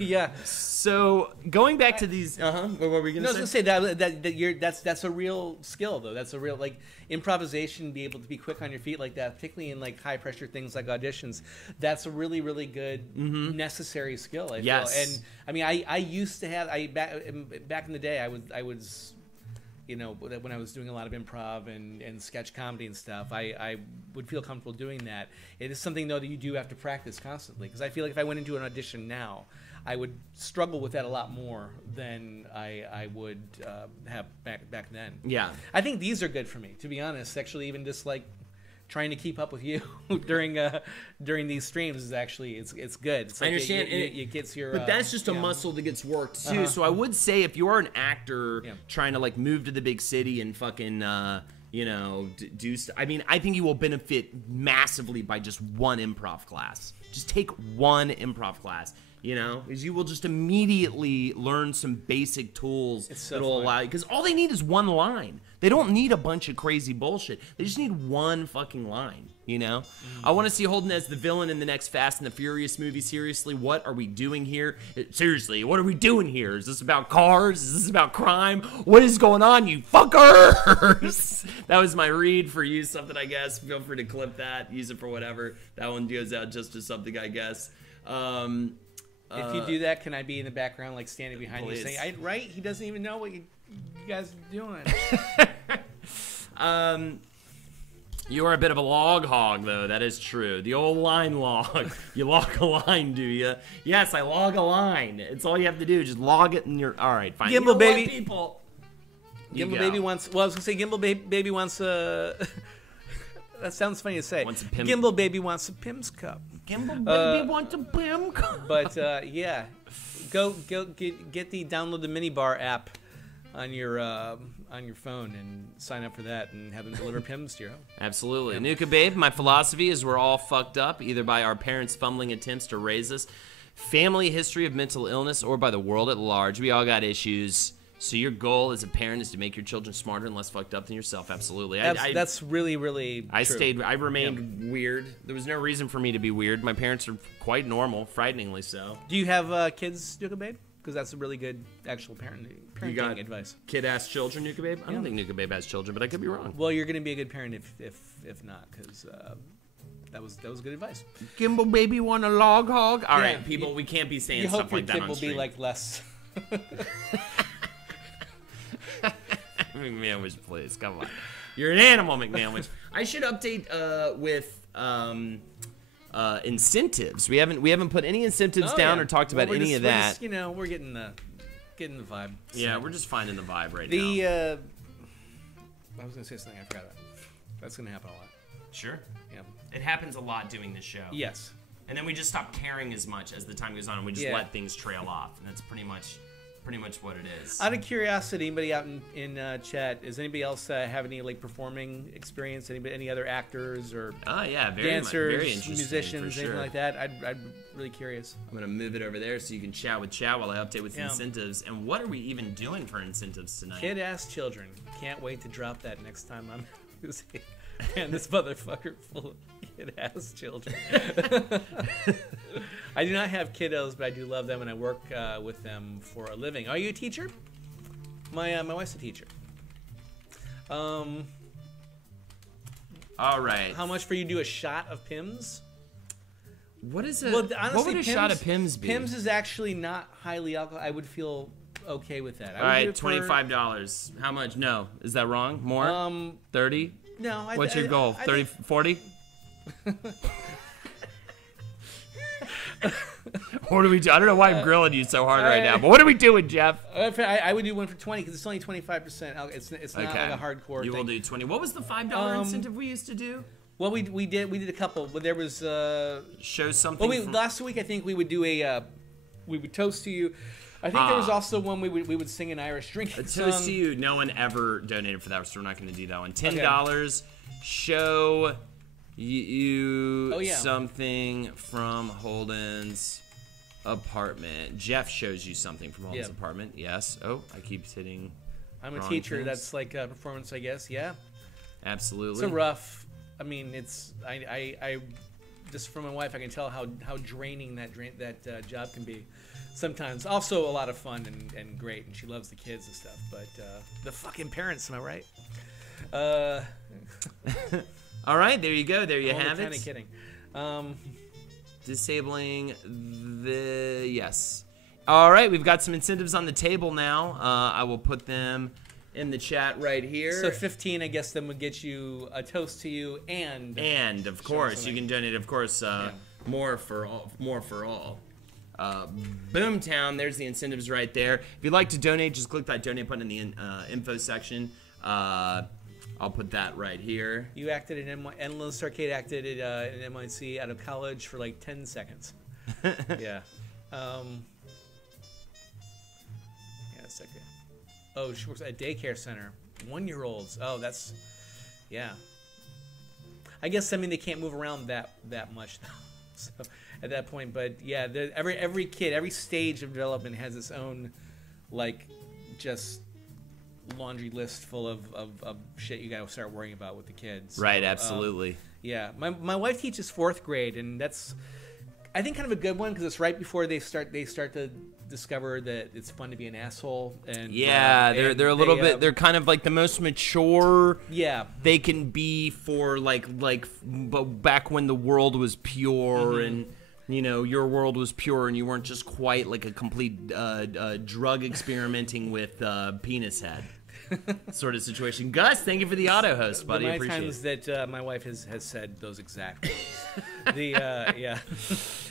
yeah. So going back to these, what were we gonna say? I was gonna say that's a real skill though. That's a real like improvisation. Be able to be quick on your feet like that, particularly in like high pressure things like auditions. That's a really really good necessary skill. I feel. And I mean I used to have back in the day I was you know, when I was doing a lot of improv and sketch comedy and stuff, I would feel comfortable doing that. It is something, though, that you do have to practice constantly. Because I feel like if I went into an audition now, I would struggle with that a lot more than I would have back then. Yeah. I think these are good for me, to be honest. Actually, even just like trying to keep up with you during these streams is actually it's good. It's like I understand. It gets your. But that's just a muscle that gets worked too. So I would say if you're an actor trying to like move to the big city and fucking you know do I mean I think you will benefit massively by just one improv class. Just take one improv class. You know, because you will just immediately learn some basic tools that'll allow you. Because all they need is one line. They don't need a bunch of crazy bullshit. They just need one fucking line. You know, I want to see Holden as the villain in the next Fast and the Furious movie. Seriously, what are we doing here? Seriously, what are we doing here? Is this about cars? Is this about crime? What is going on, you fuckers? That was my read for you. Something, I guess. Feel free to clip that. Use it for whatever. That one goes out just as something, I guess. If you do that, can I be in the background, like standing behind please. you, saying, "Right? He doesn't even know what you guys are doing." You are a bit of a log hog, though. That is true. The old line log. You log a line, do you? Yes, I log a line. It's all you have to do. Just log it, and you're all right. Fine. Gimbal, you know baby. What, people. Gimbal baby wants. Well, I was gonna say Gimbal baby wants a. That sounds funny to say. Gimbal baby wants a Pimm's cup. Gimbal baby wants a Pimm cup. But yeah, go get the download the Minibar app on your phone and sign up for that and have them deliver Pimm's to your home. Absolutely. Nuka Babe, my philosophy is we're all fucked up, either by our parents' fumbling attempts to raise us, family history of mental illness, or by the world at large. We all got issues. So your goal as a parent is to make your children smarter and less fucked up than yourself. Absolutely. That's really, really true. I remained weird. There was no reason for me to be weird. My parents are quite normal, frighteningly so. Do you have kids, Nuka Babe? Because that's a really good actual parenting advice. Kid-ass children, Nuka Babe? I don't think Nuka Babe has children, but I could be wrong. Well, you're going to be a good parent if not, because that was good advice. Gimbal baby want a log hog? All right, people, we can't be saying stuff like that on stream. You hope your kid will be like less... McManwich, please, come on. You're an animal, McManwich. I should update with incentives. We haven't put any incentives down or talked about any of that. You know, we're getting the vibe. So. Yeah, we're just finding the vibe right now. I was gonna say something. I forgot that. That's gonna happen a lot. Sure. Yeah. It happens a lot doing this show. Yes. And then we just stop caring as much as the time goes on, and we just let things trail off, and that's pretty much what it is. Out of curiosity, anybody out in chat, does anybody else have any like performing experience? Any other actors or dancers, very musicians, anything like that? I'd really curious. I'm gonna move it over there so you can chat with Chow while I update with incentives. And what are we even doing for incentives tonight? Kid-ass children. Can't wait to drop that next time I'm using. Man, this motherfucker full of kid-ass children. I do not have kiddos, but I do love them, and I work with them for a living. Are you a teacher? My wife's a teacher. All right. How much for you do a shot of Pimm's? What is it? Well, honestly, what would a shot of Pimm's be? Pimm's is actually not highly alcohol. I would feel okay with that. All right, $25. How much? No, is that wrong? More? 30? No. What's your goal? 30, 40? What do we do? I don't know why I'm grilling you so hard right now, but what are we doing, Jeff? I would do one for 20 because it's only 25%. It's not like a hardcore. You will do 20. What was the $5 incentive we used to do? Well, we did a couple, but there was show something. Well, last week I think we would do we would toast to you. I think there was also one we would sing an Irish drinking song. Toast to you. No one ever donated for that, so we're not going to do that one. $10. Show you something from Holden's apartment. Jeff shows you something from Holden's apartment. Yes. Oh, I keep hitting. I'm a teacher. Things. That's like a performance, I guess. Yeah. Absolutely. It's a rough. I mean, it's I just from my wife, I can tell how draining that job can be. Sometimes also a lot of fun and great, and she loves the kids and stuff. But the fucking parents, am I right? All right, there you go. There you have it. Kind of kidding. Disabling the yes. All right, we've got some incentives on the table now. I will put them in the chat right here. So 15, I guess, then would get you a toast to you and of course you can donate. Of course, more for all. Boomtown. There's the incentives right there. If you'd like to donate, just click that donate button in the info section. I'll put that right here. You acted in Endless Arcade acted in NYC out of college for like 10 seconds. Yeah. Yeah, a second. Oh, she works at a daycare center. 1-year-olds. Oh, that's, yeah. I guess, I mean, they can't move around that much though. So at that point, but yeah, every kid, every stage of development has its own, like, just laundry list full of shit you gotta start worrying about with the kids. Right, absolutely. Yeah, my wife teaches 4th grade, and that's, I think, kind of a good one because it's right before they start to discover that it's fun to be an asshole. And yeah, they're a little bit. They're kind of like the most mature. Yeah, they can be for like back when the world was pure and. You know, your world was pure and you weren't just quite like a complete drug experimenting with penis head sort of situation. Gus, thank you for the auto host, buddy. The many times that my wife has said those exact words. Yeah.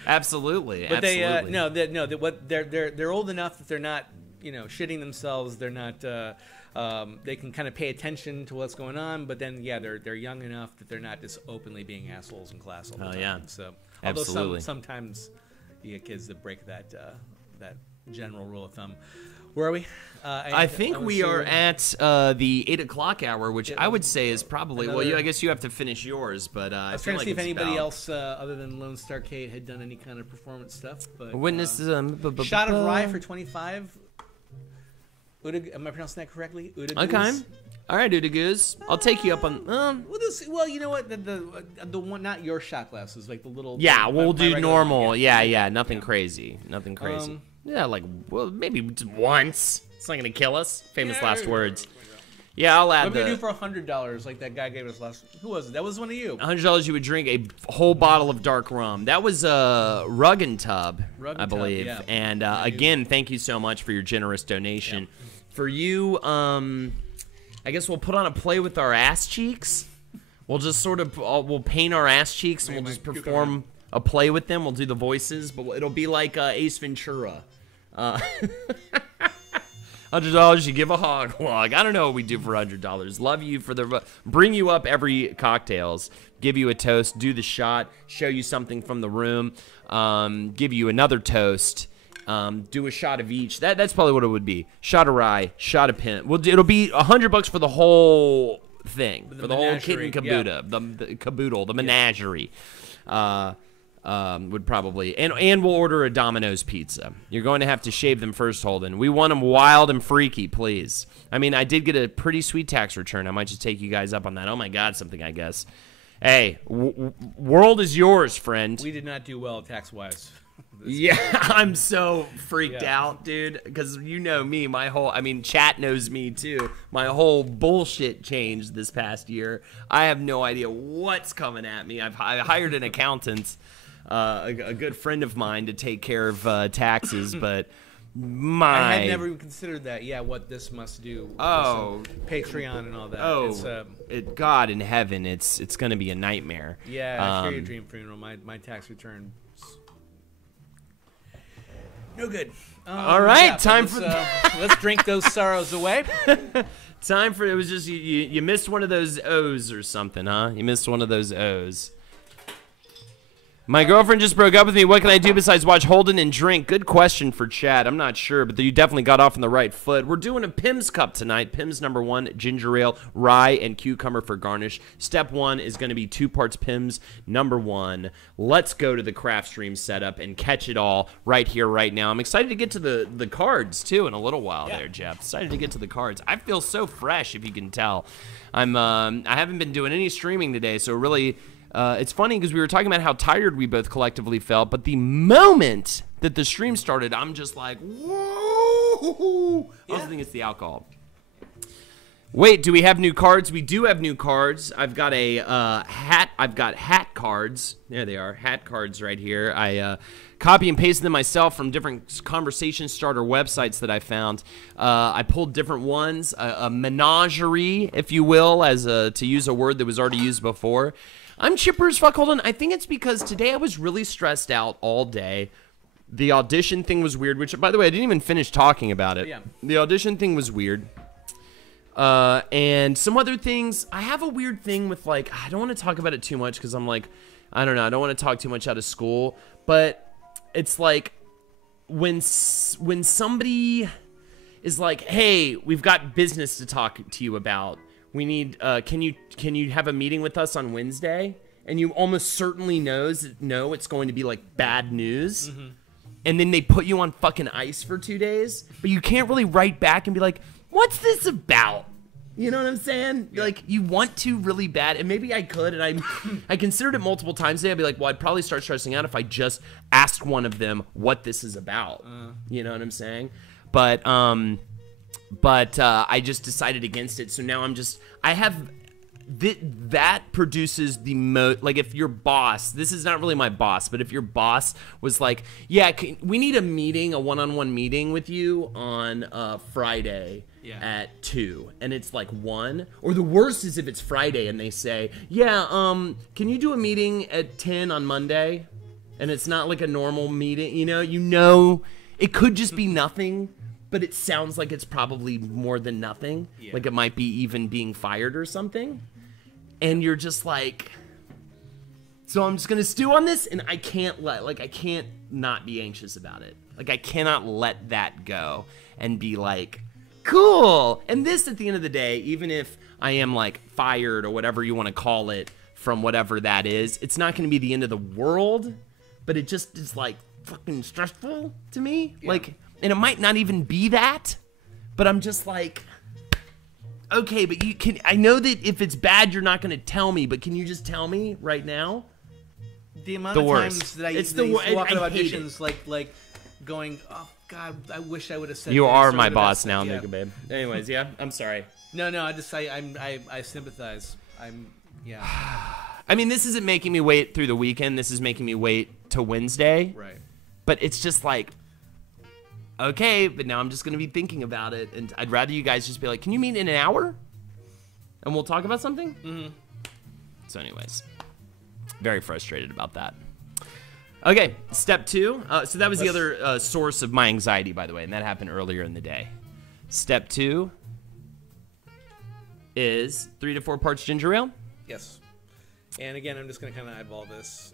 Absolutely. But absolutely. They're old enough that they're not, shitting themselves. They're not. They can kind of pay attention to what's going on, but then they're young enough that they're not just openly being assholes in class all the time. Yeah. So. Absolutely. Although sometimes you get kids that break that general rule of thumb. Where are we? I think we are at the 8 o'clock hour, which I would say is probably I guess you have to finish yours, but I was trying to see if anybody else other than Lone Star Kate had done any kind of performance stuff. But witness shot of rye for 25. Am I pronouncing that correctly? Okay. All right, Udagoos. I'll take you up on. Well, you know what? The one, not your shot glasses, like the little. Yeah, we'll do normal. Yeah, nothing crazy. Nothing crazy. Maybe once. It's not gonna kill us. Famous last words. Yeah, I'll add. What would we do for $100? Like that guy gave us last. Who was it? That was one of you. $100, you would drink a whole bottle of dark rum. That was Rug and Tub, I believe. Yeah. And again, thank you so much for your generous donation. Yeah. For you, I guess we'll put on a play with our ass cheeks. We'll just sort of we'll paint our ass cheeks and we'll just perform a play with them. We'll do the voices, but it'll be like Ace Ventura. $100, you give a hog log. I don't know what we do for $100. Love you for bring you up every CockTails, give you a toast, do the shot, show you something from the room, give you another toast. Do a shot of each. That's probably what it would be. Shot of rye, shot of Pimm. It'll be $100 for the whole thing, for the whole kit and caboodle, the caboodle, the menagerie. Would probably and we'll order a Domino's pizza. You're going to have to shave them first, Holden. We want them wild and freaky, please. I mean, I did get a pretty sweet tax return. I might just take you guys up on that. Oh my God, something I guess. Hey, world is yours, friend. We did not do well tax-wise. Yeah, I'm so freaked out, dude, because you know me, chat knows me too. My whole bullshit changed this past year. I have no idea what's coming at me. I hired an accountant a good friend of mine to take care of taxes, but I had never even considered that. Yeah, what this must do. Oh, Patreon and all that. Oh, God in heaven, it's going to be a nightmare. Yeah, I hear your dream funeral. My tax return. No good. All right, yeah, time for let's drink those sorrows away. Time for it was just you missed one of those O's or something, huh? You missed one of those O's. My girlfriend just broke up with me. What can I do besides watch Holden and drink? Good question for Chad. I'm not sure, but you definitely got off on the right foot. We're doing a Pimm's Cup tonight. Pimm's #1, ginger ale, rye, and cucumber for garnish. Step 1 is going to be 2 parts Pimm's #1. Let's go to the craft stream setup and catch it all right here, right now. I'm excited to get to the cards, too, in a little while there, Jeff. Excited to get to the cards. I feel so fresh, if you can tell. I haven't been doing any streaming today, so really... it's funny because we were talking about how tired we both collectively felt, but the moment that the stream started, I'm just like, whoa! I also think it's the alcohol. Wait, do we have new cards? We do have new cards. I've got a hat. I've got hat cards. There they are, hat cards right here. I copy and pasted them myself from different conversation starter websites that I found. I pulled different ones, a menagerie, if you will, to use a word that was already used before. I'm chipper as fuck. Hold on. I think it's because today I was really stressed out all day. The audition thing was weird, which, by the way, I didn't even finish talking about it. Yeah. The audition thing was weird. And some other things. I have a weird thing with, like, I don't want to talk about it too much because I'm like, I don't know. I don't want to talk too much out of school. But it's like when somebody is like, hey, we've got business to talk to you about. We need, can you have a meeting with us on Wednesday? And you almost certainly know it's going to be like bad news. Mm-hmm. And then they put you on fucking ice for 2 days, but you can't really write back and be like, what's this about? You know what I'm saying? Yeah. Like, you want to really bad, and maybe I could, and I considered it multiple times today. I'd be like, well, I'd probably start stressing out if I just asked one of them what this is about. You know what I'm saying? But I just decided against it. So now I have that produces the most, like, if your boss, this is not really my boss, but if your boss was like, yeah, we need a meeting, a one-on-one meeting with you on Friday at 2, and it's like 1, or the worst is if it's Friday and they say, yeah, can you do a meeting at 10 on Monday? And it's not like a normal meeting, you know, it could just be nothing. But it sounds like it's probably more than nothing. Yeah. Like it might be even being fired or something. And you're just like, so I'm just going to stew on this, and I can't not be anxious about it. Like, I cannot let that go and be like, cool. And this, at the end of the day, even if I am like fired or whatever you want to call it from whatever that is, it's not going to be the end of the world, but it just is like fucking stressful to me. Yeah. Like, and it might not even be that, but I'm just like, okay, but I know that if it's bad, you're not going to tell me, but can you just tell me right now? The amount of times that I used to walk into auditions, like going, oh, God, I wish I would have said you are my boss now, Nigga Babe. Anyways, yeah, I'm sorry. No, I sympathize. I mean, this isn't making me wait through the weekend. This is making me wait to Wednesday. Right. But it's just like, okay, but now I'm just going to be thinking about it, and I'd rather you guys just be like, can you meet in an hour? And we'll talk about something? Mm-hmm. So anyways, very frustrated about that. Okay, step 2. So that was the other source of my anxiety, by the way, and that happened earlier in the day. Step 2 is 3 to 4 parts ginger ale. Yes. And again, I'm just going to kind of eyeball this.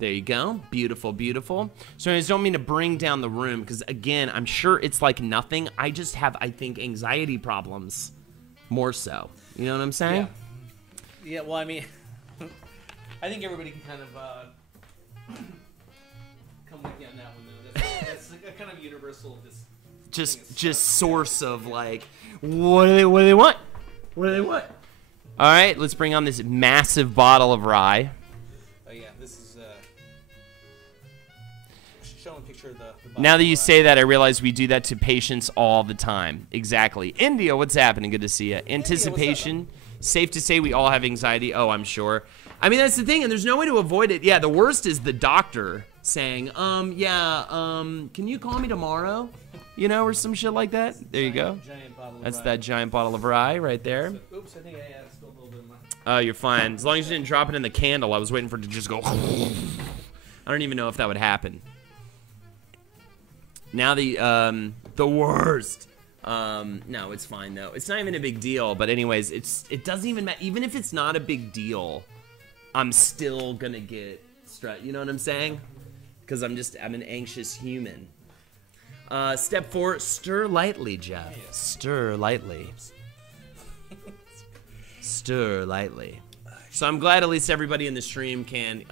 There you go. Beautiful, beautiful. So I just don't mean to bring down the room because, again, I'm sure it's like nothing. I just have, I think, anxiety problems more so. You know what I'm saying? Yeah, well, I mean, I think everybody can kind of come with you on that one, though. That's like a kind of universal just source of, like, what do they want? What do they want? All right, let's bring on this massive bottle of rye. Oh, yeah, this is... showing a picture of the now that you say that, I realize we do that to patients all the time. Exactly. India, what's happening? Good to see you. Anticipation. Safe to say we all have anxiety. Oh, I'm sure. I mean, that's the thing, and there's no way to avoid it. Yeah, the worst is the doctor saying, can you call me tomorrow? You know, or some shit like that. There you go. That's that giant bottle of rye right there. So, oops, I think I spilled a little bit of mine. Oh, you're fine. As long as you didn't drop it in the candle. I was waiting for it to just go. I don't even know if that would happen. Now the worst. No, it's fine though. It's not even a big deal. But anyways, it doesn't even matter. Even if it's not a big deal, I'm still gonna get stressed. You know what I'm saying? Because I'm an anxious human. Step 4, stir lightly, Jeff. Stir lightly. Stir lightly. So I'm glad at least everybody in the stream can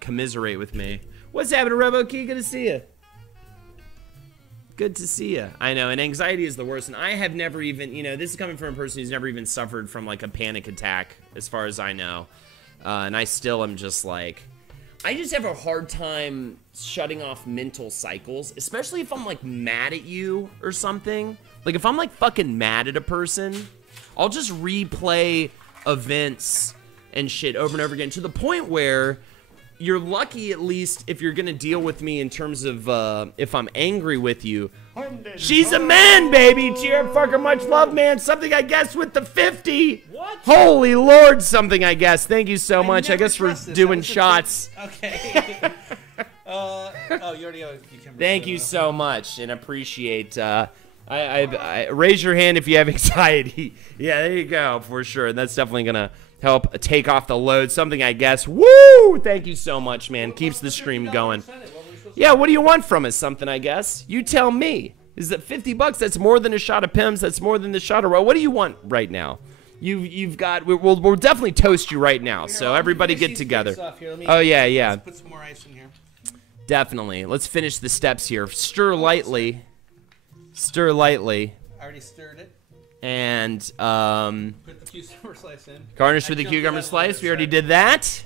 commiserate with me. What's happening, RoboKey? Good to see you. Good to see you. I know, and anxiety is the worst. And I have never even, this is coming from a person who's never even suffered from like a panic attack, as far as I know. And I still am just like, I just have a hard time shutting off mental cycles, especially if I'm like mad at you or something. Like if I'm like fucking mad at a person, I'll just replay events and shit over and over again to the point where you're lucky, at least if you're gonna deal with me in terms of if I'm angry with you. She's a man, baby. Cheer up, fucker, much love, man. Something I guess with the 50. What? Holy Lord, something I guess. Thank you so much. I guess for doing shots. Okay. Oh, you already have a cucumber. Thank you so much, and appreciate. I raise your hand if you have anxiety. Yeah, there you go, for sure. That's definitely gonna help take off the load. Something I guess. Woo! Thank you so much, man. Keeps the stream going. Yeah, what do you want from us? Something I guess. You tell me. Is that $50? That's more than a shot of Pimm's. That's more than the shot of Roe. What do you want right now? You've got. We'll definitely toast you right now. So everybody get together. Oh yeah. Let's put some more ice in here. Definitely. Let's finish the steps here. Stir lightly. Stir lightly. I already stirred it. And put the cucumber slice in. Garnish with the cucumber slice. We already did that.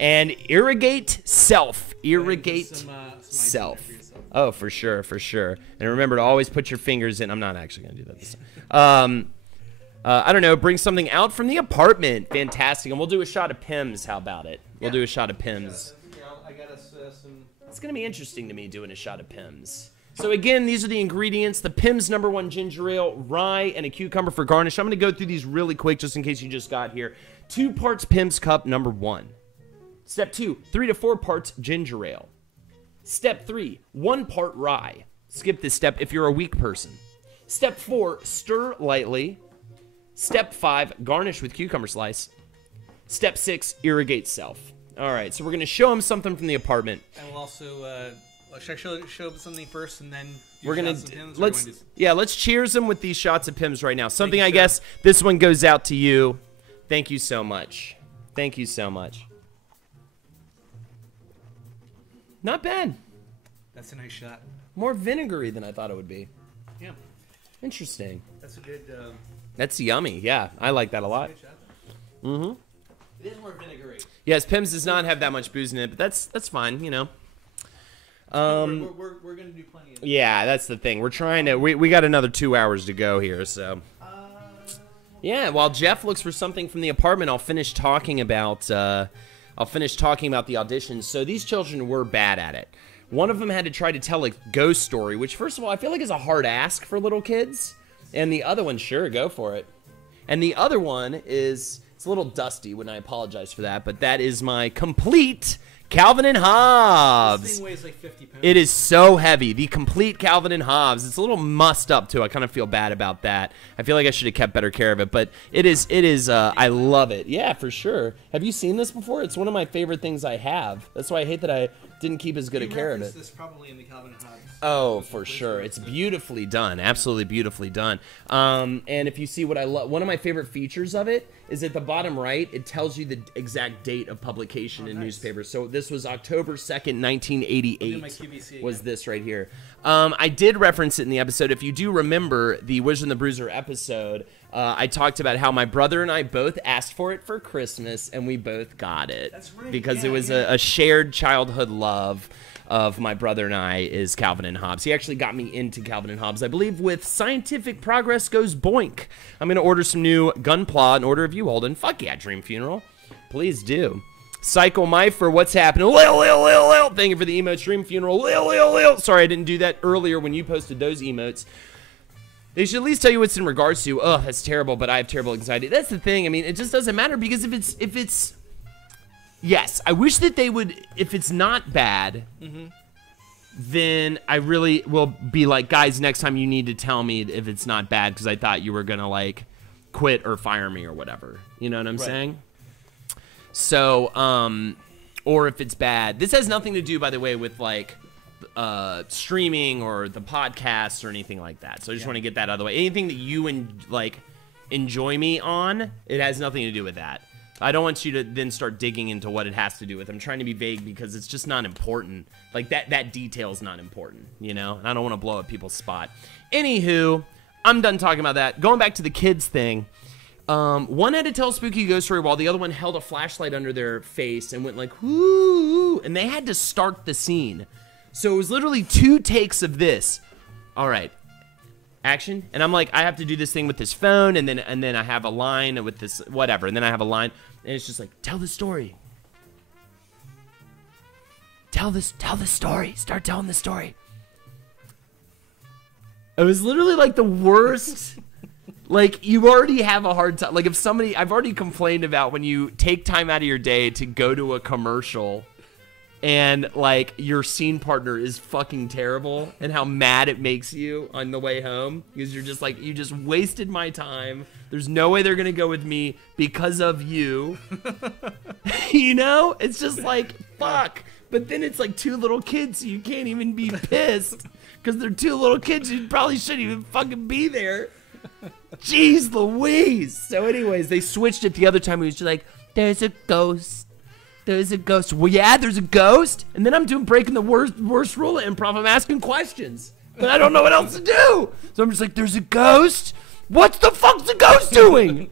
And irrigate self. Irrigate self. Oh, for sure, for sure. And remember to always put your fingers in. I'm not actually gonna do that this time. I don't know. Bring something out from the apartment. Fantastic. And we'll do a shot of Pimm's. How about it? We'll do a shot of Pimm's. I got us some. It's gonna be interesting to me doing a shot of Pimm's. So again, these are the ingredients: the Pimm's #1 ginger ale, rye, and a cucumber for garnish. I'm gonna go through these really quick, just in case you just got here. 2 parts Pimm's cup #1. Step 2, 3 to 4 parts ginger ale. Step 3, 1 part rye. Skip this step if you're a weak person. Step 4, stir lightly. Step 5, garnish with cucumber slice. Step 6, irrigate self. All right, so we're gonna show him something from the apartment. And we'll also, should I show him something first and then we're gonna let's cheers him with these shots of Pimm's right now. Something I guess this one goes out to you. Thank you so much. Thank you so much. Not bad. That's a nice shot. More vinegary than I thought it would be. Yeah. Interesting. That's a good. That's yummy. Yeah, I like that a lot. Mm-hmm. It is more vinegary. Yes, Pimm's does not have that much booze in it, but that's fine. You know. We're gonna do plenty of. Yeah, that's the thing. We're trying to. We got another 2 hours to go here, so. Yeah, while Jeff looks for something from the apartment, I'll finish talking about the auditions. So these children were bad at it. One of them had to try to tell a ghost story, which, first of all, I feel like is a hard ask for little kids. And the other one, sure, go for it. And the other one is, it's a little dusty, and I apologize for that, but that is my complete Calvin and Hobbes. This thing weighs like 50 pounds. It is so heavy. The complete Calvin and Hobbes. It's a little mussed up too. I kind of feel bad about that. I feel like I should have kept better care of it, but it is. I love it. Yeah, for sure. Have you seen this before? It's one of my favorite things I have. That's why I hate that I didn't keep as good a care of it. This probably in the Calvin and Hobbes. Oh, for sure. It's beautifully done. Absolutely beautifully done. And if you see what I love, one of my favorite features of it is at the bottom right, it tells you the exact date of publication in newspapers. So this was October 2nd, 1988 was this right here. I did reference it in the episode. If you do remember the Wizard and the Bruiser episode, I talked about how my brother and I both asked for it for Christmas, and we both got it. That's right. Because it was a shared childhood love of my brother and I is Calvin and Hobbes. He actually got me into Calvin and Hobbes, I believe, with Scientific Progress Goes Boink. I'm going to order some new Gunpla in order of you, Holden. Fuck yeah, Dream Funeral. Please do. Psycho Myfer, what's happening? Lil. Thank you for the emote stream funeral. Lil. Sorry, I didn't do that earlier when you posted those emotes. They should at least tell you what's in regards to. Oh, that's terrible, but I have terrible anxiety. That's the thing. I mean, it just doesn't matter because if it's yes, I wish that they would. If it's not bad, then I really will be like, guys, next time you need to tell me if it's not bad because I thought you were gonna like quit or fire me or whatever. You know what I'm saying? So, or if it's bad. This has nothing to do, by the way, with like streaming or the podcast or anything like that. So I just want to get that out of the way. Anything that you enjoy me on, it has nothing to do with that. I don't want you to then start digging into what it has to do with. I'm trying to be vague because it's just not important. Like that detail is not important, you know? And I don't want to blow up people's spot. Anywho, I'm done talking about that. Going back to the kids thing. One had to tell a spooky ghost story while the other one held a flashlight under their face and went like, whoo, and they had to start the scene. So it was literally 2 takes of this. All right, action. And I'm like, I have to do this thing with this phone, and then I have a line with this, whatever. And then I have a line, and it's just like, tell the story. Tell the story. Start telling the story. It was literally like the worst. Like, you already have a hard time. Like, if somebody, I've already complained about when you take time out of your day to go to a commercial and, like, your scene partner is fucking terrible and how mad it makes you on the way home because you're just like, you just wasted my time. There's no way they're going to go with me because of you. You know? It's just like, fuck. But then it's like 2 little kids, so you can't even be pissed because they're 2 little kids. You probably shouldn't even fucking be there. Jeez Louise. So anyways, they switched it the other time. He was just like, there's a ghost. There's a ghost. Well, yeah, there's a ghost. And then I'm breaking the worst rule of improv. I'm asking questions. But I don't know what else to do. So I'm just like, there's a ghost? What the fuck's the ghost doing?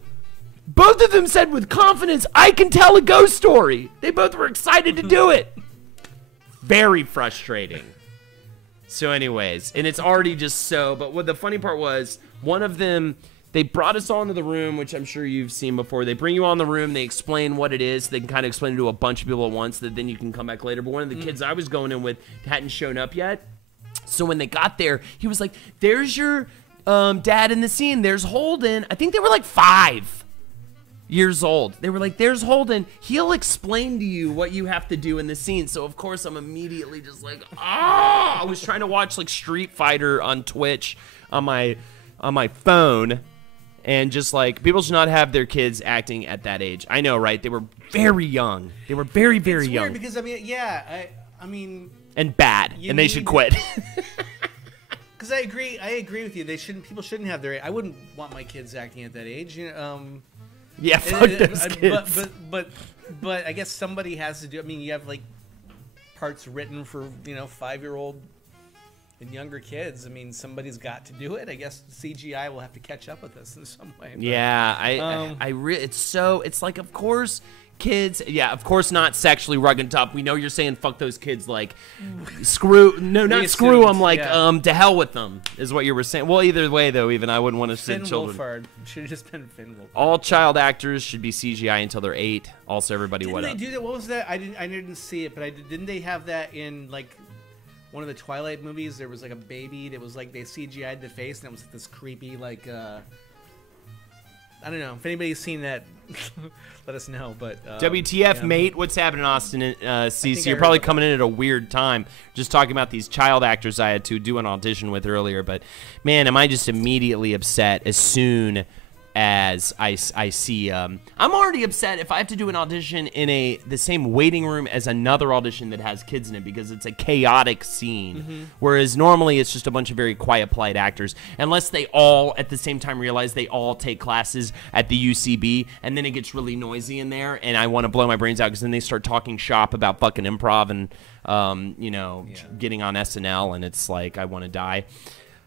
Both of them said with confidence, I can tell a ghost story. They both were excited to do it. Very frustrating. So anyways, and it's already just so, but what the funny part was, one of them, they brought us all into the room, which I'm sure you've seen before. They bring you all in the room, they explain what it is. They can kind of explain it to a bunch of people at once, that then you can come back later. But one of the kids I was going in with hadn't shown up yet. So when they got there, he was like, there's your dad in the scene. There's Holden. I think they were like 5 years old. They were like, there's Holden. He'll explain to you what you have to do in the scene. So of course I'm immediately just like, ah! I was trying to watch like Street Fighter on Twitch on my phone, and just like, people should not have their kids acting at that age. I know, right? They were very young. They were very, very young. Weird because I mean, yeah, I mean, and bad, and they should quit. Because I agree with you. People shouldn't have their. I wouldn't want my kids acting at that age. You know, yeah, fuck those kids. But I guess somebody has to do. I mean, you have like parts written for 5-year-old and younger kids. I mean, somebody's got to do it. I guess CGI will have to catch up with us in some way. But, yeah, it's like, of course, kids. Yeah, of course, not sexually rugged up. We know you're saying fuck those kids. Like, screw. No, not screw them. Like, to hell with them is what you were saying. Well, either way though, even I wouldn't want to send children. Wolfhard. Should have just been Finn Wolfhard. All child actors should be CGI until they're 8. Also, everybody, didn't what they up? do that? What was that? I didn't see it, but didn't they have that in like one of the Twilight movies? There was like a baby that was like, they CGI'd the face, and it was like this creepy like I don't know if anybody's seen that. Let us know. But WTF, mate? What's happening, Austin? CC, you're probably coming in at a weird time. Just talking about these child actors I had to do an audition with earlier. But man, am I just immediately upset as soon as I see. I'm already upset if I have to do an audition in the same waiting room as another audition that has kids in it, because it's a chaotic scene. Whereas normally it's just a bunch of very quiet, polite actors, unless they all at the same time realize they all take classes at the UCB, and then it gets really noisy in there, and I want to blow my brains out because then they start talking shop about fucking improv and getting on SNL, and it's like I want to die.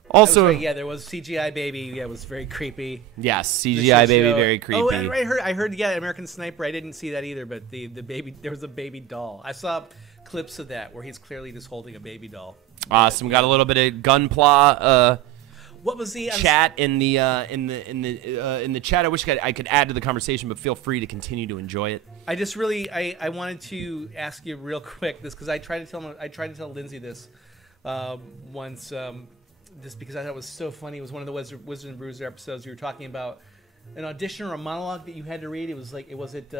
Also, right, yeah, there was CGI baby. Yeah, it was very creepy. Yes, CGI baby, very creepy. Oh, and I heard, yeah, American Sniper. I didn't see that either, but the baby, there was a baby doll. I saw clips of that where he's clearly just holding a baby doll. Awesome. Got a little bit of Gunpla. What was the chat in the chat? I wish I could add to the conversation, but feel free to continue to enjoy it. I just really I wanted to ask you real quick this because I tried to tell Lindsay this once just because I thought it was so funny. It was one of the Wizard and Bruiser episodes. You were talking about an audition or a monologue that you had to read. It was like was it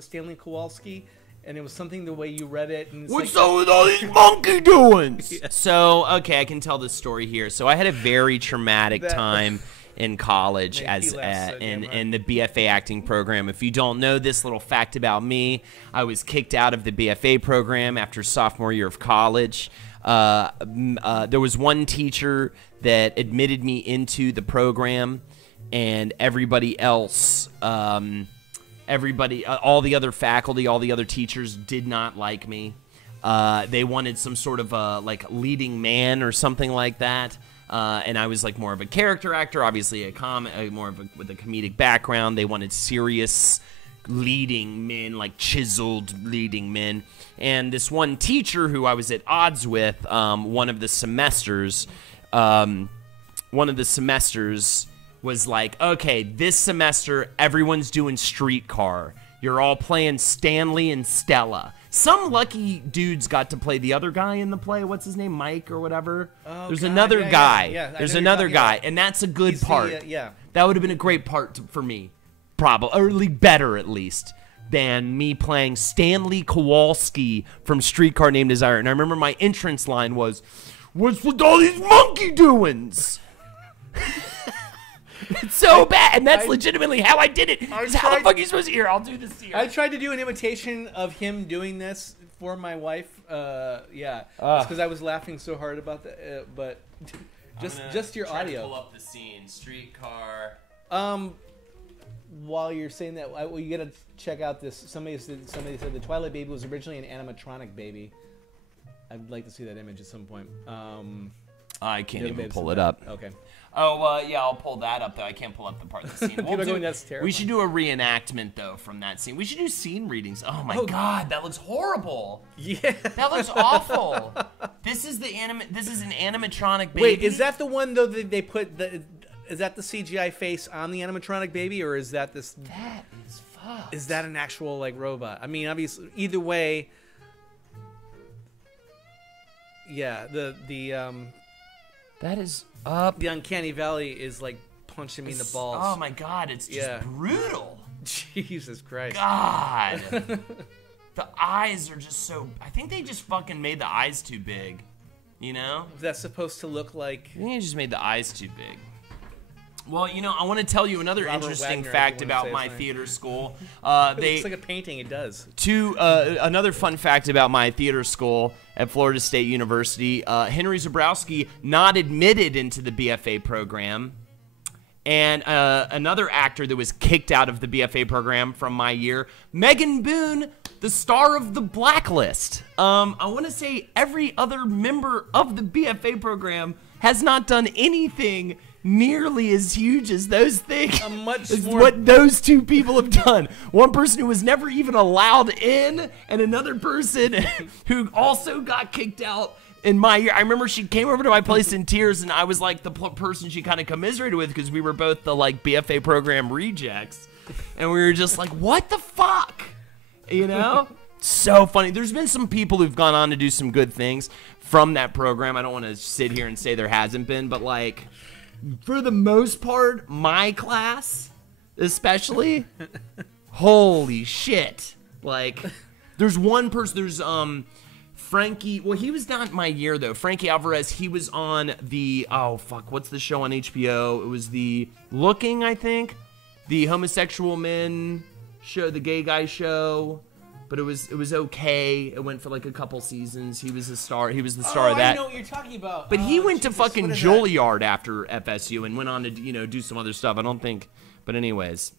Stanley Kowalski? And it was something the way you read it. And what's up with all these monkey doings? Yeah. So, okay, I can tell this story here. So I had a very traumatic time in college as in the BFA acting program. If you don't know this little fact about me, I was kicked out of the BFA program after sophomore year of college. There was one teacher that admitted me into the program, and everybody else... all the other faculty, all the other teachers did not like me. They wanted some sort of like leading man or something like that. And I was like more of a character actor, obviously more of with a comedic background. They wanted serious leading men, like chiseled leading men. And this one teacher who I was at odds with, one of the semesters was like, okay, this semester, everyone's doing Streetcar. You're all playing Stanley and Stella. Some lucky dudes got to play the other guy in the play. What's his name? Mike or whatever? Oh, There's another guy. Yeah. There's another guy, and that's a good part. That would have been a great part for me. Probably, or better at least, than me playing Stanley Kowalski from Streetcar Named Desire. And I remember my entrance line was, what's with all these monkey doings? It's so bad, and that's legitimately how I did it. How the fuck are you supposed to hear? I'll do this here. I tried to do an imitation of him doing this for my wife. Because I was laughing so hard about that. But just your audio. Pull up the scene. Streetcar. While you're saying that, you gotta check out this. Somebody said the Twilight Baby was originally an animatronic baby. I'd like to see that image at some point. I can't even pull it up. Okay. Oh, yeah, I'll pull that up, though. I can't pull up the part of the scene. That's terrible. We should do a reenactment, though, from that scene. We should do scene readings. Oh, my God, that looks horrible. Yeah. That looks awful. This is an animatronic baby. Wait, is that the one, though, that they put is that the CGI face on the animatronic baby, or is that this... That is fucked. Is that an actual, like, robot? I mean, obviously, either way... Yeah, that is up. The Uncanny Valley is like punching me in the balls. Oh my God, it's just brutal. Jesus Christ. God. The eyes are just so... I think they just fucking made the eyes too big. You know? That's supposed to look like... I think they just made the eyes too big. Well, you know, I want to tell you another interesting fact about my theater school. It looks like a painting. It does. Another fun fact about my theater school at Florida State University. Henry Zabrowski not admitted into the BFA program. And another actor that was kicked out of the BFA program from my year, Megan Boone, the star of The Blacklist. I want to say every other member of the BFA program has not done anything nearly as huge as those things. What those two people have done. One person who was never even allowed in, and another person who also got kicked out in my year. I remember she came over to my place in tears, and I was like the person she kind of commiserated with because we were both the like BFA program rejects, and we were just like, what the fuck, you know? So funny. There's been some people who've gone on to do some good things from that program. I don't want to sit here and say there hasn't been, but like, for the most part, my class, especially, holy shit. Like, there's one person, there's Frankie, well, he was not my year, though. Frankie Alvarez, he was on the, oh, fuck, what's the show on HBO? It was the Looking, I think, the homosexual men show, the gay guy show. But it was okay. It went for like a couple seasons. He was a star. He was the star of that. I know what you're talking about. But he went to fucking Juilliard after FSU and went on to, you know, do some other stuff. I don't think. But anyways,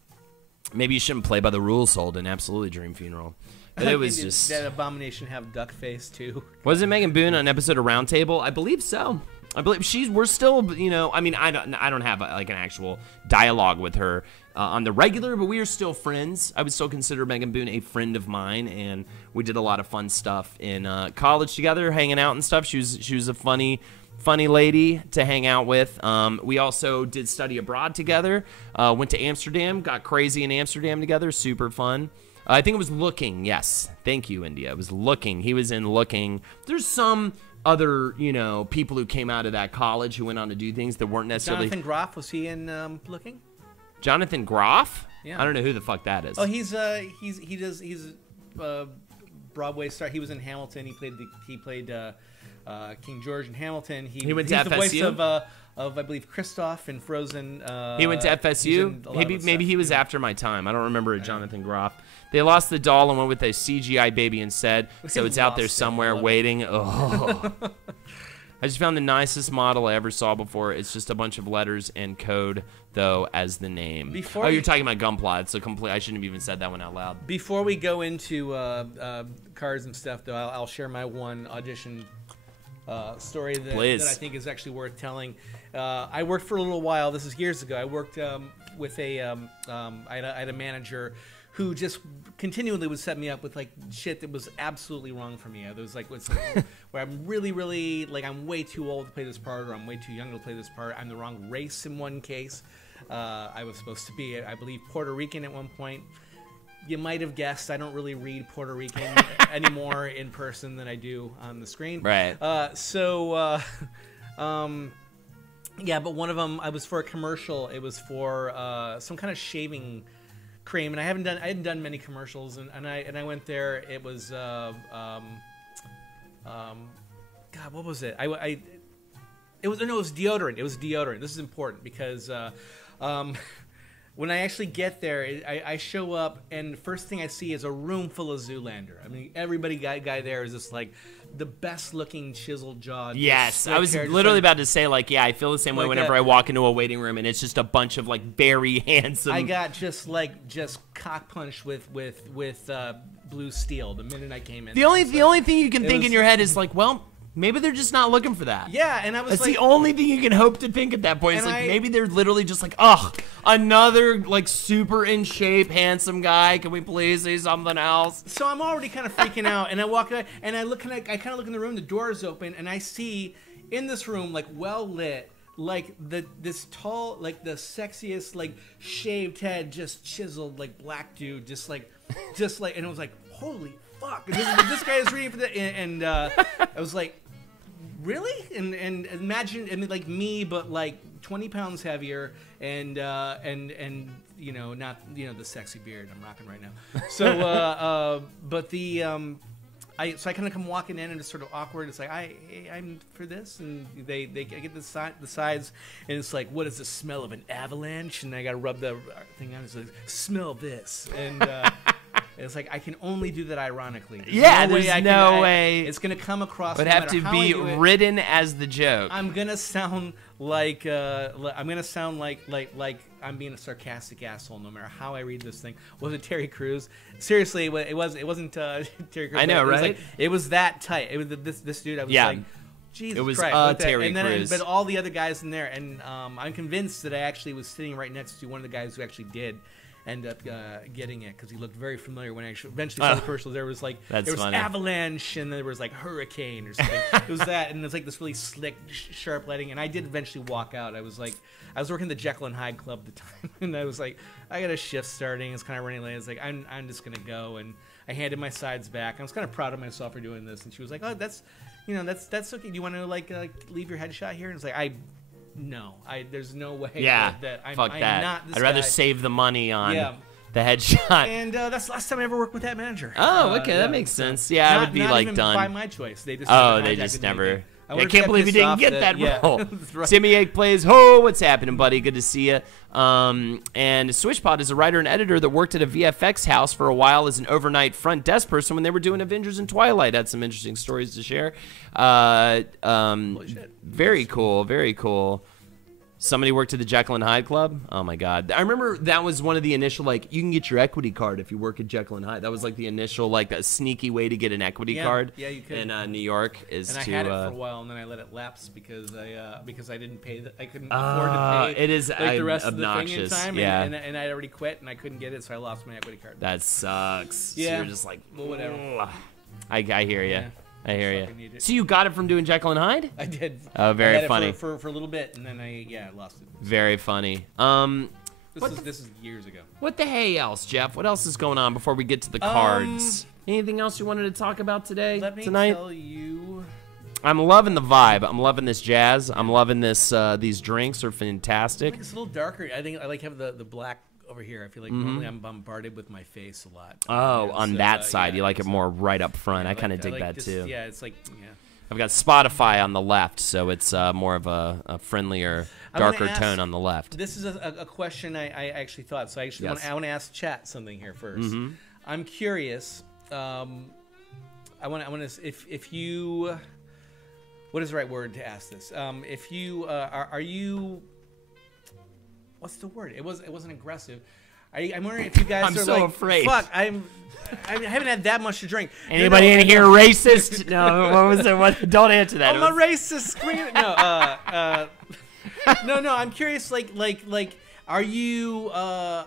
maybe you shouldn't play by the rules, Holden. Absolutely, Dream Funeral. But it was just... Did that abomination have duck face too? Was it Megan Boone on an episode of Roundtable? I believe so. I believe we're still, you know, I mean, I don't have like an actual dialogue with her on the regular, but we are still friends. I would still consider Megan Boone a friend of mine, and we did a lot of fun stuff in college together, hanging out and stuff. She was a funny funny lady to hang out with. We also did study abroad together. Went to Amsterdam, got crazy in Amsterdam together. Super fun. I think it was Looking. Yes. Thank you, India. It was Looking. He was in Looking. There's some other, people who came out of that college who went on to do things that weren't necessarily... Jonathan Groff, was he in Looking? Jonathan Groff? Yeah. I don't know who the fuck that is. Oh, he's Broadway star. He was in Hamilton. He played King George in Hamilton. He went to FSU? The voice of I believe Kristoff in Frozen. He went to FSU. Maybe he was after my time. I don't remember Jonathan Groff. They lost the doll and went with a CGI baby instead, so it's out there somewhere waiting. Oh. I just found the nicest model I ever saw before. It's just a bunch of letters and code, though, as the name. You're talking about Gunpla. It's I shouldn't have even said that one out loud. Before we go into cards and stuff, though, I'll share my one audition story that I think is actually worth telling. I worked for a little while. This is years ago. I worked with I had a manager who just continually would set me up with shit that was absolutely wrong for me. There was where I'm really I'm way too old to play this part, or I'm way too young to play this part. I'm the wrong race in one case. I was supposed to be, I believe, Puerto Rican at one point. You might have guessed I don't really read Puerto Rican anymore in person than I do on the screen. Right. Yeah, but one of them, I was for a commercial. It was for some kind of shaving cream, and I hadn't done many commercials, and I went there. It was God, what was it? It was deodorant. It was deodorant. This is important because when I actually get there, I show up, and the first thing I see is a room full of Zoolander. I mean, everybody guy there is just the best looking chiseled jawed. Yes, I was literally about to say I feel the same way whenever I walk into a waiting room and it's just a bunch of very handsome. I got just cock punched with blue steel the minute I came in. The only thing you can think in your head is maybe they're just not looking for that. Yeah, and I was That's the only thing you can hope to think at that point. It's maybe they're literally just another super in shape, handsome guy. Can we please see something else? So I'm already kind of freaking out, and I walk out, and I kind of look in the room. The door is open, and I see in this room, well lit, this tall, the sexiest, shaved head, just chiseled, black dude, and it was holy fuck! And this guy is reading for that, and I was really? And imagine, me, but 20 pounds heavier, and not the sexy beard I'm rocking right now. So I kind of come walking in, and it's sort of awkward. It's I'm for this, and they get the sides, and it's what is the smell of an avalanche? And I got to rub the thing on. It's smell this, and. It's I can only do that ironically. There's no way. It's gonna come across. Would have to be written as the joke. I'm gonna sound like I'm being a sarcastic asshole no matter how I read this thing. Was it Terry Crews? Seriously, it wasn't Terry Crews. I know, right? It was that tight. It was this dude. I was Jesus it was Christ. Terry Crews. But all the other guys in there, and I'm convinced that I actually was sitting right next to one of the guys who actually did end up getting it, because he looked very familiar when I eventually saw the commercial. There was funny. avalanche, and there was hurricane or something. It was that, and it was this really slick, sharp lighting. And I did eventually walk out. I was working the Jekyll and Hyde Club at the time, and I was I got a shift starting. It's kind of running late. I was I'm just gonna go, and I handed my sides back. I was kind of proud of myself for doing this, and she was oh, that's okay. Do you want to leave your headshot here? And it's no, there's no way that I'm not this I'd rather guy. Save the money on the headshot. And that's the last time I ever worked with that manager. Oh, okay, that makes sense. Yeah, I would be not even done. by my choice. They just never. I can't believe you didn't get that role. Right. Timmy Egg plays, what's happening, buddy? Good to see you. And Swishpod is a writer and editor that worked at a VFX house for a while as an overnight front desk person when they were doing Avengers and Twilight. Had some interesting stories to share. Very cool, very cool. Somebody worked at the Jekyll and Hyde Club. Oh my God! I remember that was one of the initial you can get your equity card if you work at Jekyll and Hyde. That was the initial a sneaky way to get an equity card. Yeah, you could. In New York is and I to. had it for a while, and then I let it lapse because I didn't pay. I couldn't afford to pay. It is the rest obnoxious. of the thing in time, yeah. and I'd already quit, and I couldn't get it, so I lost my equity card. That sucks. Yeah. So you're just well, whatever. I hear you. Yeah. I hear fucking need you. it. So you got it from doing Jekyll and Hyde? I did. Oh, very I had funny. it for a little bit, and then I lost it. Very funny. This is years ago. What the hey else, Jeff? What else is going on before we get to the cards? Anything else you wanted to talk about today? Let me tonight? tell you. I'm loving the vibe. I'm loving this jazz. I'm loving this. These drinks are fantastic. It's a little darker. I think I like have the black over here. I feel like normally I'm bombarded with my face a lot. Oh, on so, that side, yeah, you like it more right up front. I like- kind of dig like that this- too. Yeah, it's like I've got Spotify on the left, so it's more of a friendlier, I wanna darker ask- tone on the left. This is a question I actually thought. So I actually Yes. want to ask chat something here 1st. I'm curious. I want to if you. What is the right word to ask this? If you are you, what's the word? It wasn't aggressive. I'm wondering if you guys I'm are so like, afraid. fuck, I haven't had that much to drink. Anybody in here racist? No, what was it? What? Don't answer that. I'm a racist. Scream it. No, no. I'm curious. Like, are you?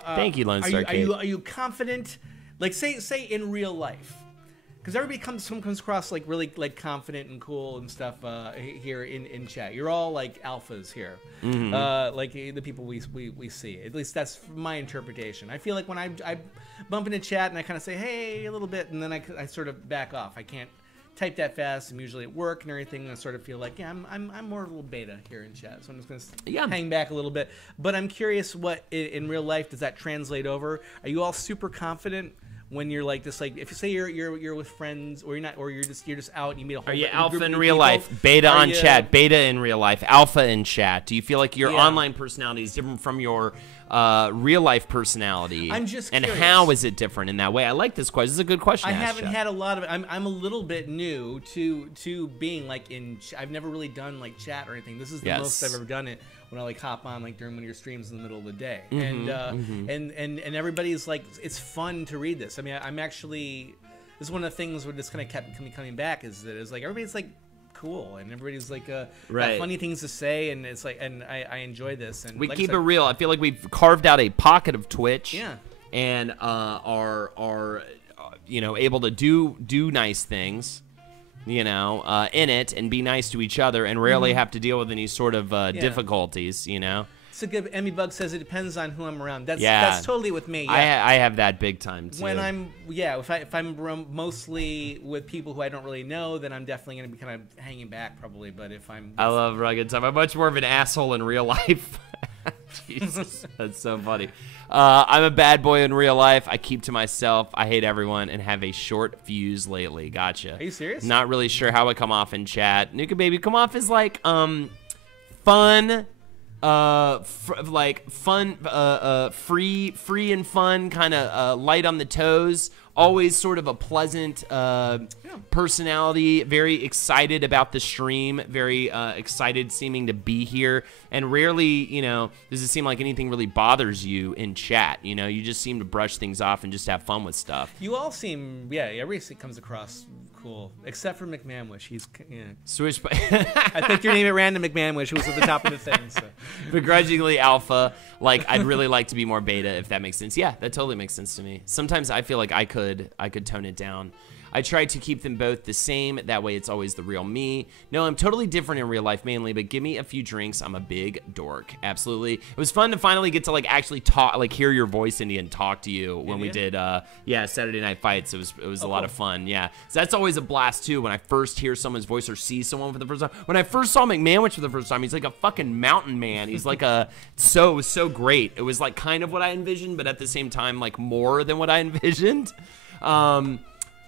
Thank you, Lone Star Kate. Are you confident? Like, say in real life. Because everybody comes across like really like confident and cool and stuff here in chat. You're all like alphas here, like the people we see. At least that's my interpretation. I feel like when I bump into chat and I kind of say hey a little bit, and then I sort of back off. I can't type that fast. I'm usually at work and everything. And I sort of feel like I'm more of a little beta here in chat, so I'm just gonna hang back a little bit. But I'm curious what in real life does that translate over? Are you all super confident? When you're like this, like if you say you're with friends, or you're not, or you're just out and you meet a whole. Are you group alpha of in real people, life, beta are on you- chat, beta in real life, alpha in chat? Do you feel like your online personality is different from your real life personality? I'm just and curious. how is it different in that way? I like this question. This is a good question. I to ask, haven't Jeff. had a lot of. I'm a little bit new to being like in. I've never really done like chat or anything. This is the most I've ever done it. When I like hop on like during one of your streams in the middle of the day, and everybody's like, it's fun to read this. I mean, I'm actually. This is one of the things where this kind of kept coming back is that it's like everybody's like cool and everybody's like got funny things to say, and it's like, and I enjoy this. And we like keep I said, it real. I feel like we've carved out a pocket of Twitch. Yeah. And are able to do nice things. In it and be nice to each other and rarely have to deal with any sort of difficulties, It's a good. Emmy Bug says it depends on who I'm around. That's totally with me. Yeah. I have that big time too. When I'm if I'm mostly with people who I don't really know, then I'm definitely gonna be kind of hanging back probably. But if I love rugged time. I'm much more of an asshole in real life. Jesus, that's so funny. I'm a bad boy in real life. I keep to myself. I hate everyone and have a short fuse lately. Gotcha. Are you serious? Not really sure how I come off in chat. Nuka Baby, come off as like fun, free and fun, kind of light on the toes. Always sort of a pleasant personality, very excited about the stream, very excited seeming to be here, and rarely, does it seem like anything really bothers you in chat. You just seem to brush things off and just have fun with stuff. You all seem, everybody comes across cool, except for McManwish. He's, Switch. I picked your name at random, McManwish, who was at the top of the thing. So. Begrudgingly alpha. Like, I'd really like to be more beta, if that makes sense. Yeah, that totally makes sense to me. Sometimes I feel like I could tone it down. I try to keep them both the same. That way it's always the real me. No, I'm totally different in real life mainly, but give me a few drinks. I'm a big dork. Absolutely. It was fun to finally get to like actually talk, like hear your voice, India, and talk to you when we did Saturday Night Fights. It was a lot of fun. Yeah. So that's always a blast too when I first hear someone's voice or see someone for the first time. When I first saw McManwich for the first time, he's like a fucking mountain man. He's like it was so great. It was like kind of what I envisioned, but at the same time like more than what I envisioned.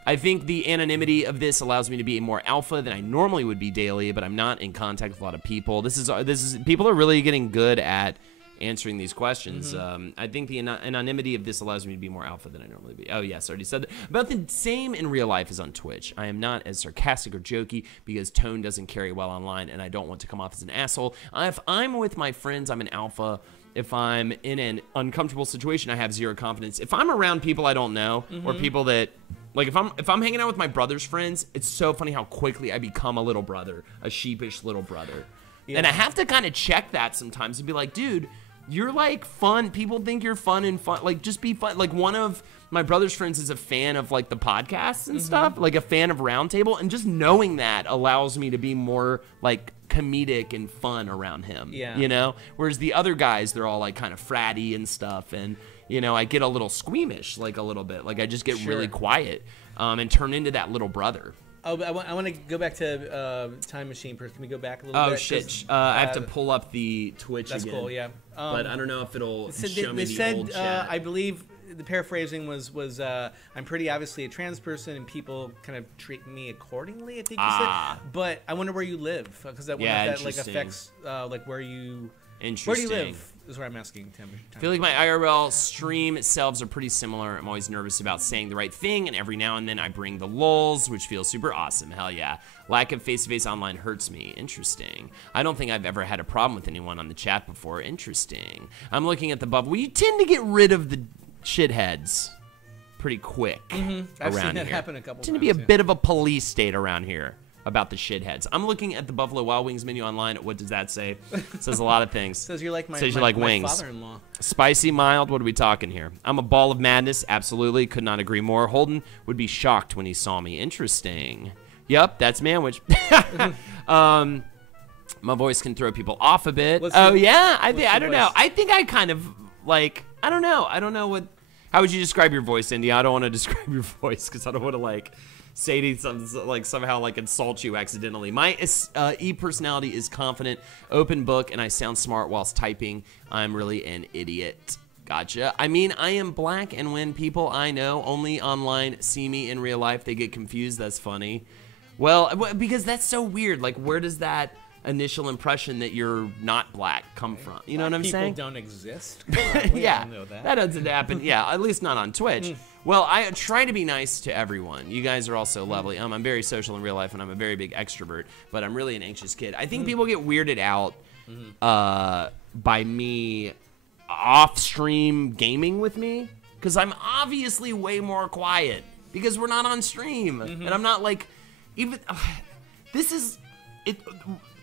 I think the anonymity of this allows me to be more alpha than I normally would be daily, but I'm not in contact with a lot of people. This is people are really getting good at answering these questions. I think the anonymity of this allows me to be more alpha than I normally be. Oh yes, I already said that. About the same in real life as on Twitch. I am not as sarcastic or jokey because tone doesn't carry well online, and I don't want to come off as an asshole. If I'm with my friends, I'm an alpha. If I'm in an uncomfortable situation, I have zero confidence. If I'm around people I don't know or people that, like if I'm hanging out with my brother's friends, it's so funny how quickly I become a little brother, a sheepish little brother. Yeah. And I have to kind of check that sometimes and be like, dude, you're like fun. People think you're fun and fun. Like, just be fun. Like, one of my brother's friends is a fan of like the podcasts and stuff, like a fan of Roundtable, and just knowing that allows me to be more like comedic and fun around him. Yeah. You know? Whereas the other guys, they're all like kind of fratty and stuff, and you know, I get a little squeamish, like a little bit. Like, I just get really quiet and turn into that little brother. Oh, I want to go back to Time Machine first. Can we go back a little bit? Oh, shit. I have to pull up the Twitch again. That's cool, yeah. But I don't know if it'll show me the old chat. I believe the paraphrasing was I'm pretty obviously a trans person, and people kind of treat me accordingly, I think you said. But I wonder where you live, because that like affects like where you... Interesting. Where do you live is what I'm asking, Tim. I feel like my IRL stream selves are pretty similar. I'm always nervous about saying the right thing, and every now and then I bring the lulz, which feels super awesome. Hell yeah. Lack of face-to-face online hurts me. Interesting. I don't think I've ever had a problem with anyone on the chat before. Interesting. I'm looking at the bubble. We tend to get rid of the shitheads pretty quick I've around seen that here. happen a couple Tend times. to be a bit of a police state around here about the shitheads. I'm looking at the Buffalo Wild Wings menu online. What does that say? It says a lot of things. Says you like my wings. father-in-law. Spicy, mild, what are we talking here? I'm a ball of madness, absolutely. Could not agree more. Holden would be shocked when he saw me. Interesting. Yup, that's Manwich. My voice can throw people off a bit. Yeah? I don't know. I think I kind of, like, I don't know. I don't know what... How would you describe your voice, Indy? I don't want to describe your voice because I don't want to, like... say to something like somehow like insult you accidentally. My personality is confident, open book, and I sound smart whilst typing. I'm really an idiot. Gotcha. I mean, I am black, and when people I know only online see me in real life, they get confused. That's funny. Well, because that's so weird. Like, where does that initial impression that you're not black come from? You know what I'm saying? People don't exist. Yeah, that doesn't happen. Yeah, at least not on Twitch. Well, I try to be nice to everyone. You guys are also lovely. I'm very social in real life, and I'm a very big extrovert, but I'm really an anxious kid. I think people get weirded out by me off-stream gaming with me, because I'm obviously way more quiet, because we're not on stream, and I'm not like, even, this is,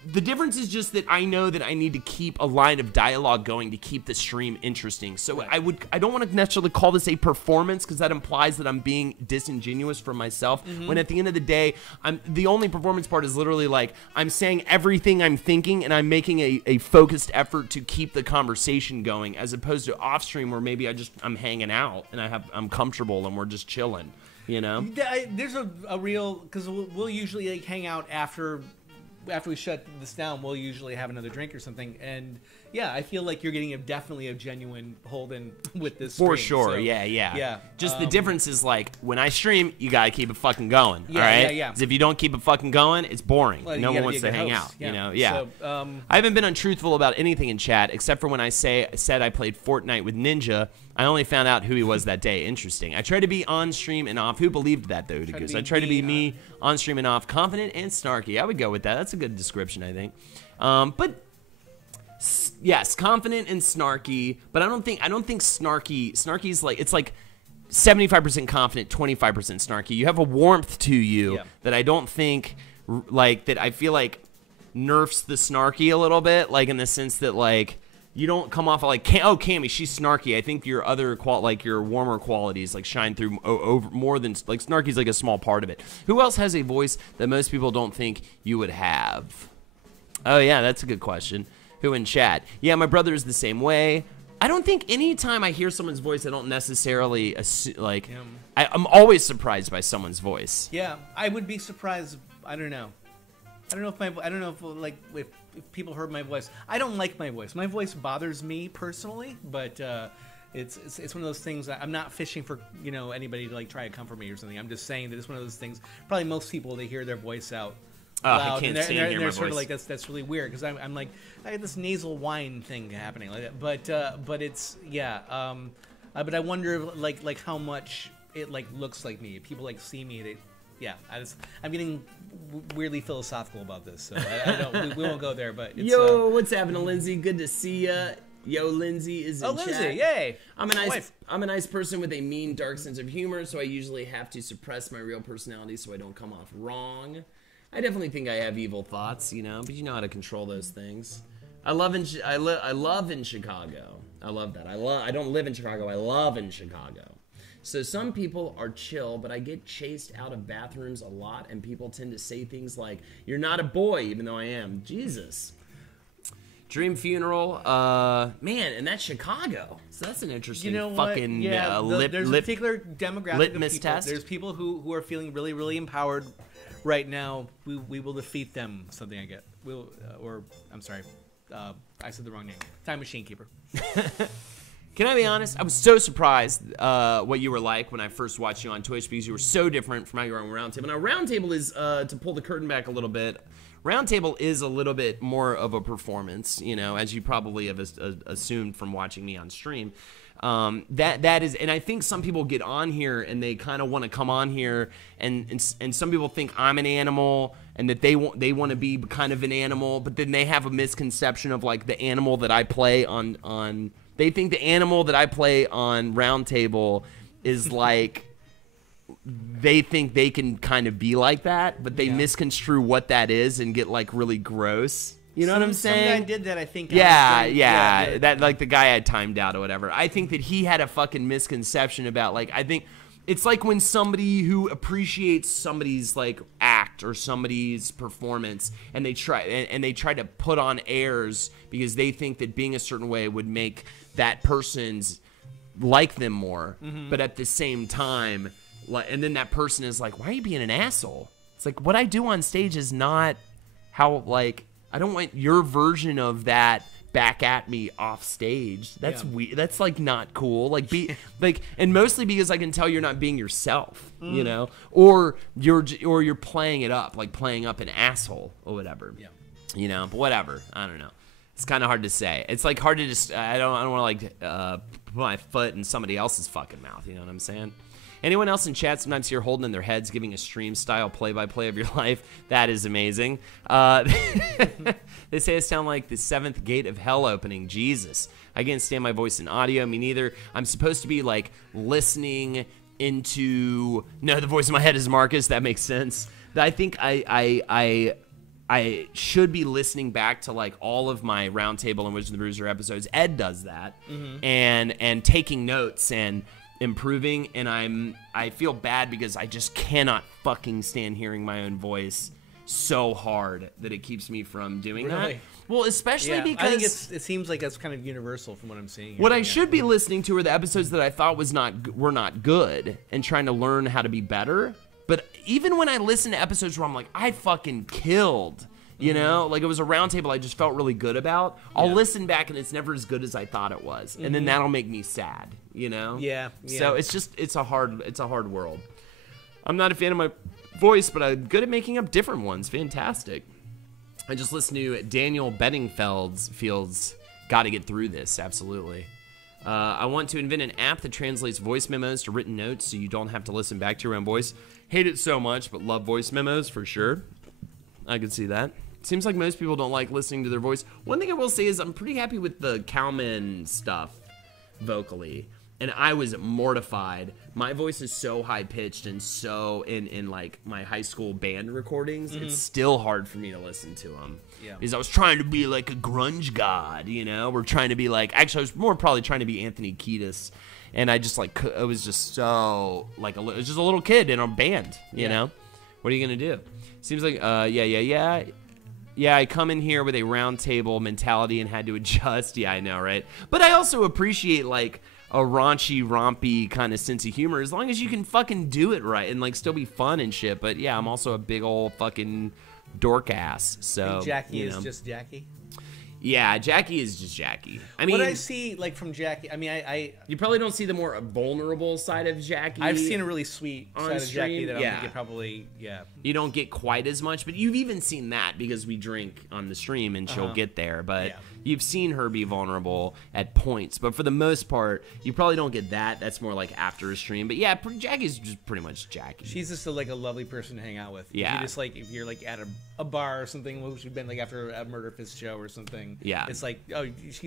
the difference is just that I know that I need to keep a line of dialogue going to keep the stream interesting. So I don't want to necessarily call this a performance, because that implies that I'm being disingenuous for myself. When at the end of the day, the only performance part is literally like I'm saying everything I'm thinking, and I'm making a focused effort to keep the conversation going, as opposed to off stream where maybe I'm hanging out and I'm comfortable and we're just chilling. You know, there's a real, because we'll usually like hang out after we shut this down. We'll usually have another drink or something, and yeah, I feel like you're getting definitely a genuine Holden with this for stream, sure. So, yeah. Just the difference is like when I stream, you gotta keep it fucking going. Yeah, all right? yeah. 'Cause if you don't keep it fucking going, it's boring. Well, no you one gotta wants be a to good hang host. out. You know, So, I haven't been untruthful about anything in chat except for when I said I played Fortnite with Ninja. I only found out who he was that day. Interesting. I try to be on stream and off. Who believed that though? Because I try to be me on stream and off, confident and snarky. I would go with that. That's a good description, I think. But yes, confident and snarky. But I don't think snarky. Snarky's like, it's like 75% confident, 25% snarky. You have a warmth to you that I don't think, like, that I feel like nerfs the snarky a little bit, like in the sense that like you don't come off like, oh, Cammy, she's snarky. I think your other like your warmer qualities like shine through over more than, like, snarky's like a small part of it. Who else has a voice that most people don't think you would have? Oh yeah, that's a good question. Who in chat? Yeah, my brother is the same way. I don't think anytime I hear someone's voice, I don't necessarily like. I'm always surprised by someone's voice. Yeah, I would be surprised. I don't know. I don't know if people heard my voice. I don't like my voice. My voice bothers me personally, but it's one of those things that I'm not fishing for, you know, anybody to like try to comfort me or something. I'm just saying that it's one of those things. Probably most people, they hear their voice out loud, I can't and stand they're my sort of voice. like that's really weird, because I'm like, I have this nasal whine thing happening like that. But it's but I wonder like how much it like looks like me. If people like see me, I'm getting weirdly philosophical about this, so we won't go there. But it's, yo, what's happening, Lindsay? Good to see ya. Yo, Lindsay is in chat. Lindsay, yay! I'm a nice person with a mean, dark sense of humor, so I usually have to suppress my real personality so I don't come off wrong. I definitely think I have evil thoughts, you know, but you know how to control those things. I love in Chicago. I love that. I don't live in Chicago. I love in Chicago. So some people are chill, but I get chased out of bathrooms a lot, and people tend to say things like, "You're not a boy," even though I am. Jesus. Dream funeral, man, and that's Chicago. So that's an interesting fucking there's a particular demographic litmus of people. test. There's people who are feeling really, really empowered right now. We will defeat them. Something I get. I'm sorry, I said the wrong name. Time Machine Keeper. Can I be honest? I was so surprised what you were like when I first watched you on Twitch, because you were so different from how you were on Roundtable. Now, Roundtable is, to pull the curtain back a little bit, Roundtable is a little bit more of a performance, you know, as you probably have assumed from watching me on stream. That is, and I think some people get on here and they kind of want to come on here, and some people think I'm an animal and that they want to be kind of an animal, but then they have a misconception of like the animal that I play on. They think the animal that I play on Roundtable is like, they think they can kind of be like that, but they misconstrue what that is and get like really gross. You know what I'm saying? Some guy did that, I think. Yeah. That, like, the guy had timed out or whatever. I think that he had a fucking misconception about, like, I think it's like when somebody who appreciates somebody's, like, act or somebody's performance, and they try to put on airs because they think that being a certain way would make that person's like them more. Mm-hmm. But at the same time, like, and then that person is like, why are you being an asshole? It's like, what I do on stage is not how, like, I don't want your version of that back at me off stage. That's weird. That's like not cool. Like and mostly because I can tell you're not being yourself, you know, or you're playing it up, like playing up an asshole or whatever. Yeah. You know, but whatever. I don't know. It's kind of hard to say. It's like hard to just. I don't want to like put my foot in somebody else's fucking mouth. You know what I'm saying? Anyone else in chat sometimes here holding in their heads, giving a stream-style play-by-play of your life? That is amazing. They say I sound like the 7th gate of hell opening. Jesus. I can't stand my voice in audio. Me neither. I'm supposed to be, like, listening into... No, the voice in my head is Marcus. That makes sense. I think I should be listening back to, like, all of my Roundtable and Wizard of the Bruiser episodes. Ed does that. Mm-hmm. And taking notes and... improving, and I feel bad because I just cannot fucking stand hearing my own voice so hard that it keeps me from doing that. Well, especially because I think it seems like that's kind of universal from what I'm seeing. What I should be listening to are the episodes that I thought were not good, and trying to learn how to be better. But even when I listen to episodes where I'm like, I fucking killed, you know, like it was a Roundtable I just felt really good about, I'll listen back and it's never as good as I thought it was, and then that'll make me sad, you know. So it's a hard world. I'm not a fan of my voice, but I'm good at making up different ones. Fantastic. I just listened to Daniel Bedingfield's Gotta Get Through This. Absolutely. I want to invent an app that translates voice memos to written notes so you don't have to listen back to your own voice. Hate it so much, but love voice memos for sure. I could see that. Seems like most people don't like listening to their voice. One thing I will say is I'm pretty happy with the Cowman stuff vocally. And I was mortified. My voice is so high-pitched and so in like my high school band recordings, it's still hard for me to listen to them. Yeah. Because I was trying to be like a grunge god, you know? We're trying to be like, actually I was more probably trying to be Anthony Kiedis. And I just like, it was just so, like, it was just a little kid in a band, you know? What are you going to do? Seems like, yeah, I come in here with a Roundtable mentality and had to adjust. Yeah, I know, right? But I also appreciate, like, a raunchy, rompy kind of sense of humor, as long as you can fucking do it right and, like, still be fun and shit. But, yeah, I'm also a big old fucking dork ass, so, and Jackie is just Jackie? Yeah, Jackie is just Jackie. I mean, what I see, like, from Jackie, I mean, you probably don't see the more vulnerable side of Jackie. I've seen a really sweet side of Jackie that I yeah. think you probably, You don't get quite as much, but you've even seen that because we drink on the stream and she'll get there. But you've seen her be vulnerable at points. But for the most part, you probably don't get that. That's more like after a stream. But yeah, Jackie's just pretty much Jackie. She's just like a lovely person to hang out with. Yeah. If you're like at a bar or something, which we've been like after a Murder Fist show or something. Yeah. It's like, oh, it's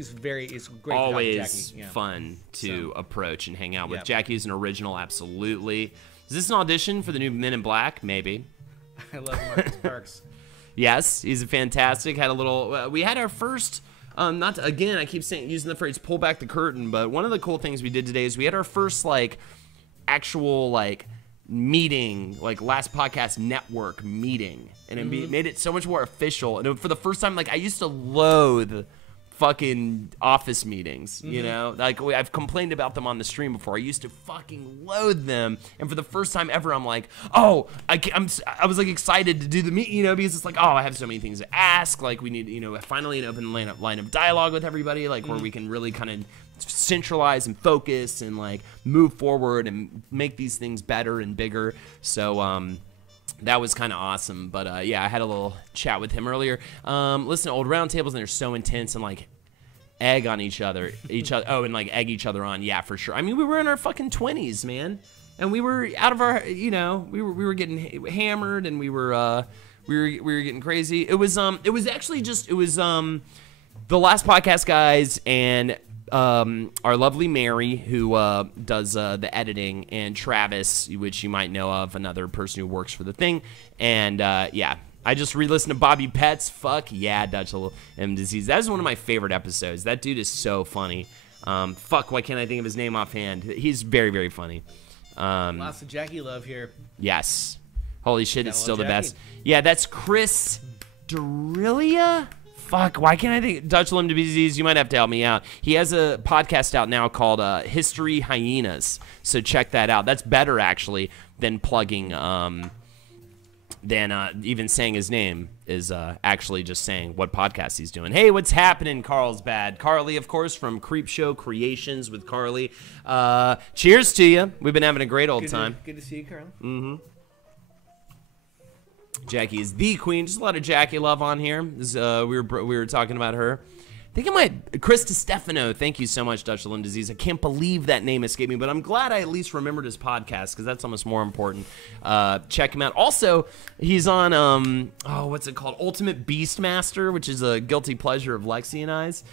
great. Always fun to approach and hang out with. Jackie's an original, absolutely. Is this an audition for the new Men in Black? Maybe. I love Marcus Parks. Yes, he's fantastic. Had a little. We had our first Not to, again, I keep using the phrase "pull back the curtain," but one of the cool things we did today is we had our first like actual like meeting, like last podcast network meeting, and it made it so much more official. And for the first time, like I used to loathe fucking office meetings, you know, like I've complained about them on the stream before. I used to fucking loathe them, and for the first time ever, I'm like, oh, I was like excited to do the meet, you know, because it's like, oh, I have so many things to ask. Like we need, you know, finally an open line of dialogue with everybody, like where we can really kind of centralize and focus and like move forward and make these things better and bigger. So that was kind of awesome. But yeah, I had a little chat with him earlier. Listen to old round tables, and they're so intense and like egg on each other. Oh, and like egg each other on. Yeah, for sure. I mean, we were in our fucking 20s, man, and we were out of our, you know, we were getting hammered, and we were getting crazy. It was the last podcast guys and our lovely Mary, who does the editing, and Travis, which you might know of, another person who works for the thing. And yeah, I just re-listened to Bobby Pets. Fuck yeah, Dutch M Disease. That is one of my favorite episodes. That dude is so funny. Fuck, why can't I think of his name offhand? He's very, very funny. Lots of Jackie love here. Yes. Holy shit, it's still the Jackie. best. Yeah, that's Chris D'Aurelia. Fuck, why can't I think? Dutch Limb Disease, you might have to help me out. He has a podcast out now called History Hyenas, so check that out. That's better, actually, than plugging, than even saying his name is actually just saying what podcast he's doing. Hey, what's happening, Carlsbad? Carly, of course, from Creep Show Creations with Carly. Cheers to you. We've been having a great old time. Good to see you, Carl. Mm-hmm. Jackie is the queen. Just a lot of Jackie love on here. We were talking about her. I think I might. Chris DiStefano, thank you so much, Dutch Limb Disease. I can't believe that name escaped me, but I'm glad I at least remembered his podcast, because that's almost more important. Check him out. Also, he's on, what's it called? Ultimate Beastmaster, which is a guilty pleasure of Lexi and I's.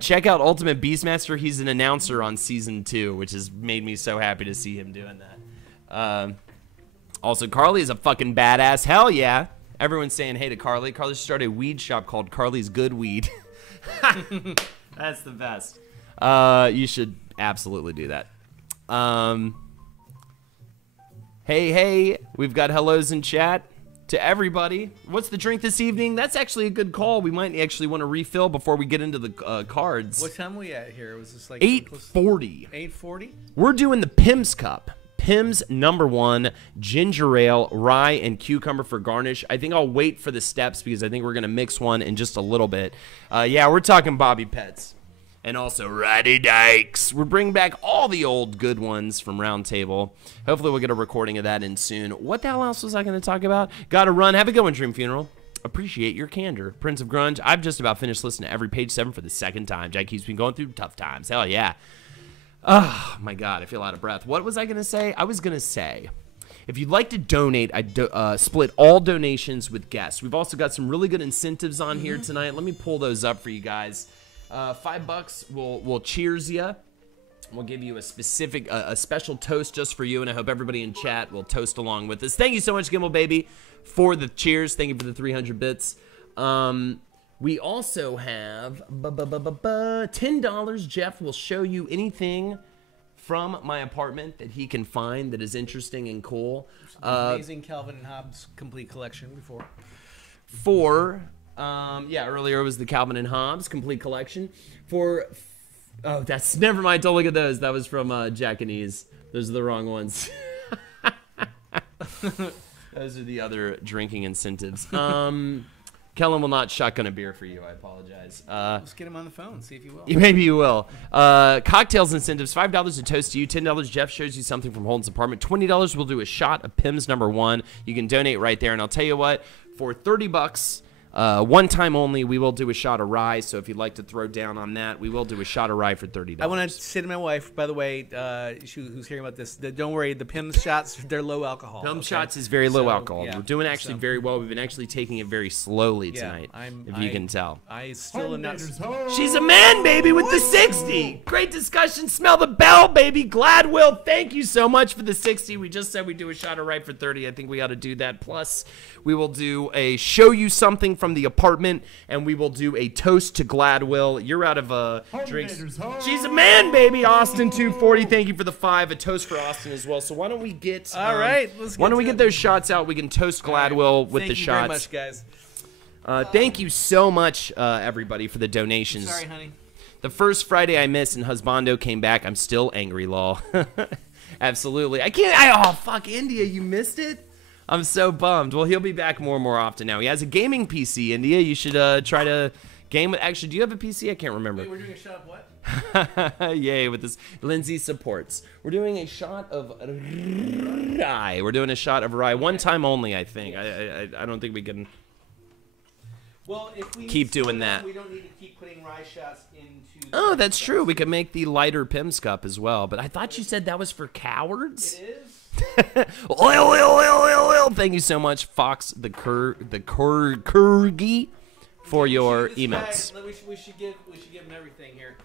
Check out Ultimate Beastmaster. He's an announcer on season 2, which has made me so happy to see him doing that. Also, Carly is a fucking badass. Hell yeah. Everyone's saying hey to Carly. Carly started a weed shop called Carly's Good Weed. That's the best. You should absolutely do that. Hey, we've got hellos in chat to everybody. What's the drink this evening? That's actually a good call. We might actually want to refill before we get into the cards. What time are we at here? Was this like 8:40? 8:40? We're doing the Pimm's Cup. Pimm's #1 ginger ale, rye, and cucumber for garnish. I think I'll wait for the steps because I think we're going to mix one in just a little bit. Yeah, we're talking Bobby Pets. And also Roddy Dykes. We're bringing back all the old good ones from Round Table. Hopefully we'll get a recording of that in soon. What the hell else was I going to talk about? Gotta run. Have a good one, Dream Funeral. Appreciate your candor. Prince of Grunge. I've just about finished listening to every Page 7 for the second time. Jack keeps been going through tough times. Hell yeah. Oh, my God, I feel out of breath. What was I going to say? I was going to say, if you'd like to donate, I split all donations with guests. We've also got some really good incentives on here tonight. Let me pull those up for you guys. $5, we'll cheers you. We'll give you a specific, a special toast just for you, and I hope everybody in chat will toast along with us. Thank you so much, Gimbal Baby, for the cheers. Thank you for the 300 bits. We also have $10. Jeff will show you anything from my apartment that he can find that is interesting and cool. Amazing Calvin and Hobbes complete collection before. Earlier was the Calvin and Hobbes complete collection. That's never mind. Don't look at those. That was from Jackanese. Those are the wrong ones. Those are the other drinking incentives. Kellen will not shotgun a beer for you. I apologize. Let's get him on the phone. See if you will. Maybe you will. Cocktails incentives. $5 a toast to you. $10 Jeff shows you something from Holden's apartment. $20 we'll do a shot of Pimm's #1. You can donate right there. And I'll tell you what, for $30, one time only, we will do a shot of rye. So if you'd like to throw down on that, we will do a shot of rye for $30. I want to say to my wife, by the way, who's hearing about this, that don't worry, the Pimm shots, they're low alcohol. Pimm shots is very low alcohol. Yeah. We're doing actually very well. We've been actually taking it very slowly tonight, if you can tell. I still am not. She's a man, baby, with the 60. Great discussion. Smell the bell, baby. Gladwill, thank you so much for the 60. We just said we do a shot of rye for 30. I think we ought to do that. Plus, we will do a show you something from from the apartment, and we will do a toast to Gladwell. You're out of drinks. She's a man, baby. Austin 240. Thank you for the 5. A toast for Austin as well. So why don't we get all right? Why don't we get those shots out? We can toast Gladwell with the shots. Thank you very much, guys. Thank you so much, everybody, for the donations. Sorry, honey. The first Friday I missed and Husbando came back. I'm still angry, lol. Absolutely. Oh, fuck, India, you missed it? I'm so bummed. Well, he'll be back more and more often now. He has a gaming PC, India. You should try to game with. Actually, do you have a PC? I can't remember. Wait, we're doing a shot of what? Yay, with this. Lindsay supports. We're doing a shot of rye. We're doing a shot of rye. One time only, I think. I don't think we can... Well, if we keep doing that. We don't need to keep putting rye shots into. Oh, that's true. We could make the lighter Pimm's cup as well. But I thought you said that was for cowards. It is. Oil. Thank you so much, Fox the Kurgi, for your emotes. We should give him everything here.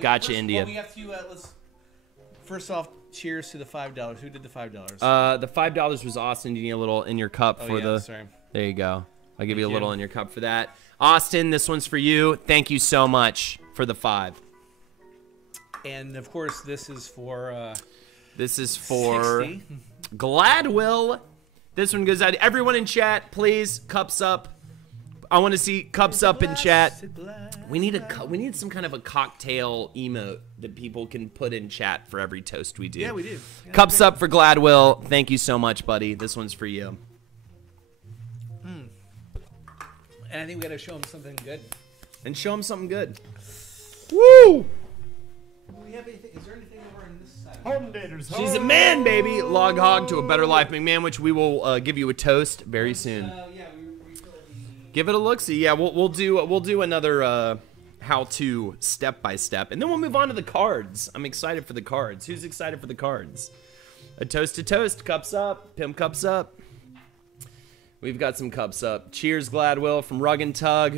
Gotcha, India. Well, we have to let's. First off, cheers to the $5. Who did the $5? The $5 was Austin. You need a little in your cup for the. Sorry. There you go. I'll give you a little in your cup for that. Austin, this one's for you. Thank you so much for the 5. And of course, this is for. This is for 60. Gladwell. This one goes out to everyone in chat. Please, cups up. I want to see cups up in chat. We need some kind of a cocktail emote that people can put in chat for every toast we do. Yeah, we do. Yeah, cups up for Gladwell. Thank you so much, buddy. This one's for you. And I think we got to show him something good. And show him something good. Woo! Do we have anything? Is there anything over on this side? She's a man, baby. Log hog to a better life, McMahon, which we will give you a toast very soon. Yeah, we refill the. Give it a look-see. Yeah, we'll do another how-to step-by-step, and then we'll move on to the cards. I'm excited for the cards. Who's excited for the cards? A toast to toast. Cups up. Pimm cups up. We've got some cups up. Cheers, Gladwell from Rug and Tub,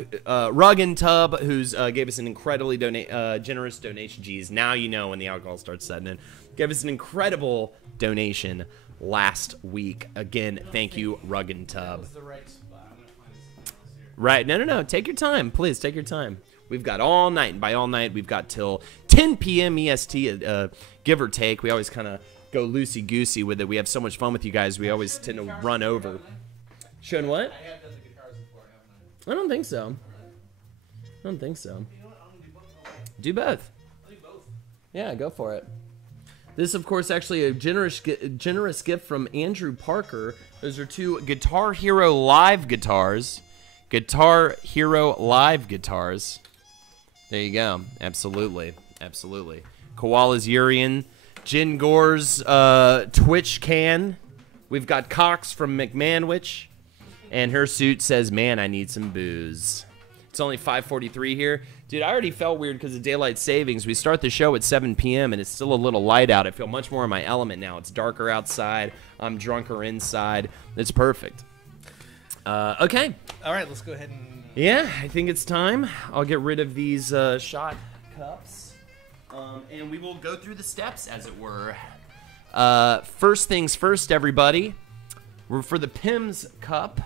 who's gave us an incredibly generous donation. Geez, now you know when the alcohol starts setting in. Gave us an incredible donation last week. Again, thank you, Rug and Tub. That was the right spot. I'm gonna find something else here. Right, no. Take your time, please. Take your time. We've got all night, and by all night, we've got till 10 p.m. EST, give or take. We always kind of go loosey-goosey with it. We have so much fun with you guys. We always tend to run over. Showing what? I have done the guitars before, haven't I? I don't think so. I don't think so. You know what? I'm gonna do both. Do both. I'll do both. Yeah, go for it. This, of course, actually a generous gift from Andrew Parker. Those are 2 Guitar Hero Live guitars. Guitar Hero Live guitars. There you go. Absolutely. Absolutely. Koala's Urian. Jin Gore's Twitch can. We've got Cox from McManwich. And her suit says, man, I need some booze. It's only 5:43 here. Dude, I already felt weird because of daylight savings. We start the show at 7 p.m. and it's still a little light out. I feel much more in my element now. It's darker outside. I'm drunker inside. It's perfect. Okay. All right, let's go ahead and... Yeah, I think it's time. I'll get rid of these shot cups. And we will go through the steps, as it were. First things first, everybody. We're for the Pimm's Cup.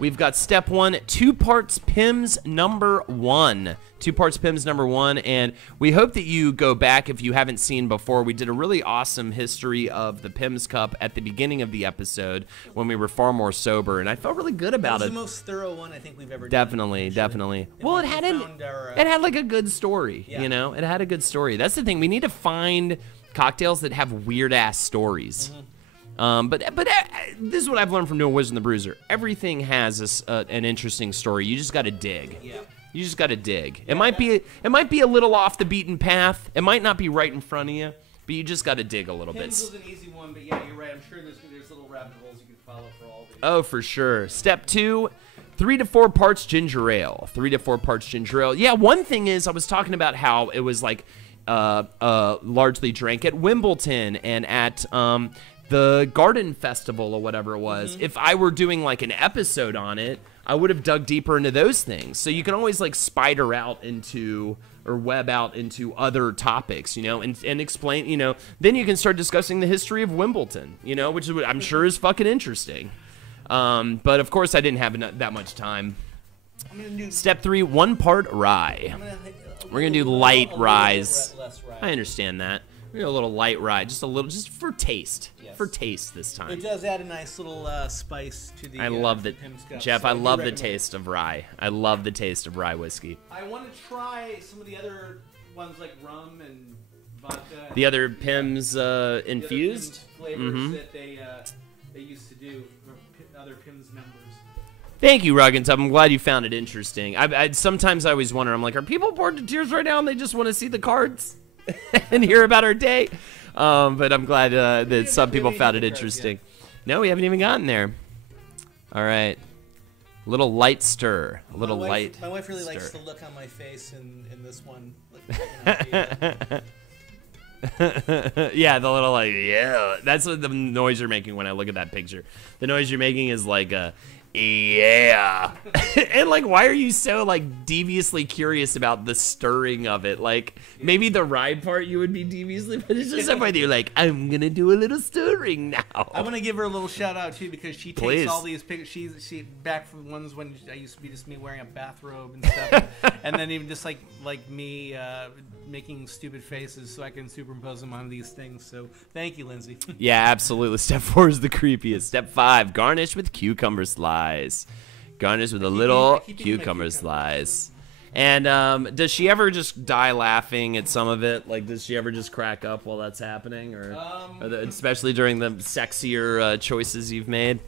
We've got step 1, 2 parts Pimm's number 1. 2 parts Pimm's number 1, and we hope that you go back if you haven't seen before. We did a really awesome history of the Pimm's Cup at the beginning of the episode when we were far more sober, and I felt really good about it. It was the most thorough one I think we've ever done. Definitely. Well, it had like a good story, you know? It had a good story. That's the thing. We need to find cocktails that have weird-ass stories. But this is what I've learned from doing Wizard and the Bruiser. Everything has an interesting story. You just got to dig. Yeah. You just got to dig. It might be a little off the beaten path. It might not be right in front of you, but you just got to dig a little bit. Pimm's was an easy one, but yeah, you're right. I'm sure there's little rabbit holes you can follow for all these. Oh, for sure. Step 2, 3 to 4 parts ginger ale. 3 to 4 parts ginger ale. Yeah, one thing is I was talking about how it was like largely drank at Wimbledon and at the Garden Festival or whatever it was. If I were doing like an episode on it, I would have dug deeper into those things. So you can always like spider out into or web out into other topics, you know, and explain, you know, then you can start discussing the history of Wimbledon, you know, which is what I'm sure is fucking interesting. But of course, I didn't have that much time. Step 3, 1 part rye. We're gonna do light ryes. I understand that. We're gonna do a little light rye, just for taste. Yes. For taste this time. It does add a nice little spice to the. I love that, Jeff. So I love the taste of rye. I love the taste of rye whiskey. I want to try some of the other ones like rum and vodka. The other Pimm's infused flavors that they used to do for other Pimm's members. Thank you, Ruggins. I'm glad you found it interesting. Sometimes I always wonder, I'm like, are people bored to tears right now and they just want to see the cards and hear about our day? But I'm glad that some people found it interesting. No, we haven't even gotten there. All right. A little light stir. A little light My wife really stir. likes the look on my face in this one. Yeah, the little yeah. That's what the noise you're making when I look at that picture. The noise you're making is like a yeah. And like, why are you so like deviously curious about the stirring of it? Like, maybe the ride part you would be deviously, but it's just so funny. You're like, I'm gonna do a little stirring now. I want to give her a little shout out too because she takes all these pictures. She back from ones when I used to be just me wearing a bathrobe and stuff, and then even just like me making stupid faces so I can superimpose them on these things. So thank you, Lindsay. Yeah, absolutely. Step 4 is the creepiest. Step 5, garnish with cucumber slice. Garnish with a little cucumber slice. And does she ever just die laughing at some of it? Like, does she ever just crack up while that's happening, or especially during the sexier choices you've made?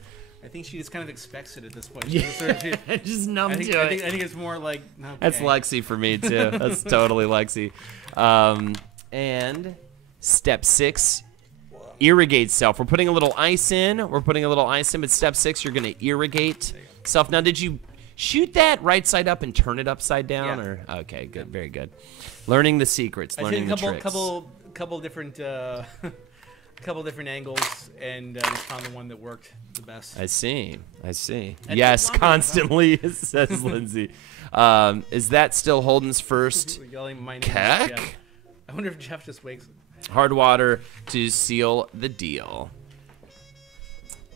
I think she just kind of expects it at this point. Yeah. Just numb to it. I think it's more like, okay. That's Lexi for me too. That's totally Lexi. And step 6. Irrigate self. We're putting a little ice in. But step 6, you're going to irrigate self. Now, did you shoot that right side up and turn it upside down? Yeah. Or okay, good, very good. Learning the secrets, learning the tricks. Couple different angles, and found the one that worked the best. I see. And yes, constantly, says Lindsay. Is that still Holden's first? Keck? I wonder if Jeff just wakes up. Hard water to seal the deal.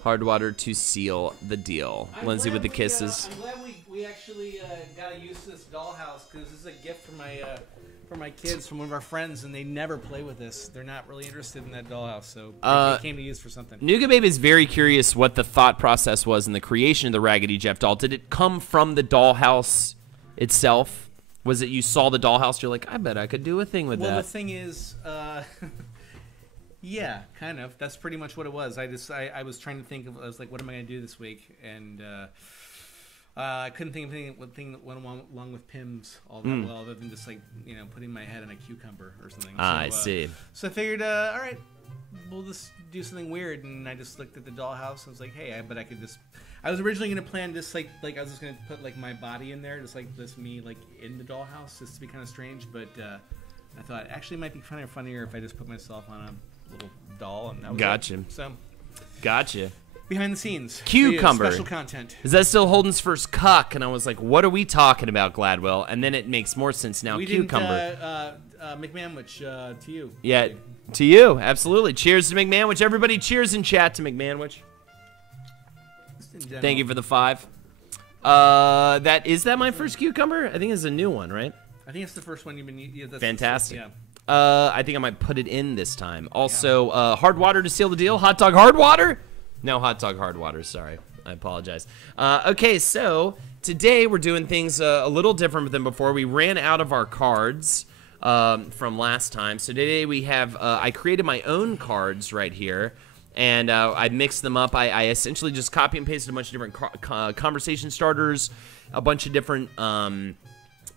Hard water to seal the deal. Lindsay with the kisses. I'm glad we actually got to use this dollhouse because this is a gift for my kids from one of our friends, and they never play with this. They're not really interested in that dollhouse, so it came to use for something. Nougat Babe is very curious what the thought process was in the creation of the Raggedy Jeff doll. Did it come from the dollhouse itself? Was it you saw the dollhouse, you're like, I bet I could do a thing with that? Well, the thing is, yeah, kind of. That's pretty much what it was. I was trying to think of, I was like, what am I going to do this week? And I couldn't think of anything that went along with Pimm's all that well, other than just like, putting my head in a cucumber or something. I see. So I figured, all right, we'll just do something weird. And I just looked at the dollhouse and was like, hey, I bet I could just... I was originally going to plan just like I was just going to put like my body in there, just like this me like in the dollhouse, just to be kind of strange. But I thought actually it might be kind of funnier if I just put myself on a little doll. And that was gotcha. It. So gotcha. Behind the scenes, cucumber special content. Is that still Holden's first cuck? And I was like, what are we talking about, Gladwell? And then it makes more sense now. Cucumber. McManwich, to you. Yeah, to you. Absolutely. Cheers to McManwich. Everybody, cheers in chat to McManwich. Thank you for the 5. Is that my first cucumber? I think it's a new one, right? I think it's the first one you've been using. Fantastic. Yeah. I think I might put it in this time. Also, hard water to seal the deal. Hot dog hard water? No, hot dog hard water. Sorry. I apologize. Okay, so today we're doing things a little different than before. We ran out of our cards from last time. So today we have, I created my own cards right here. And I mixed them up. I essentially just copy and pasted a bunch of different conversation starters, a bunch of different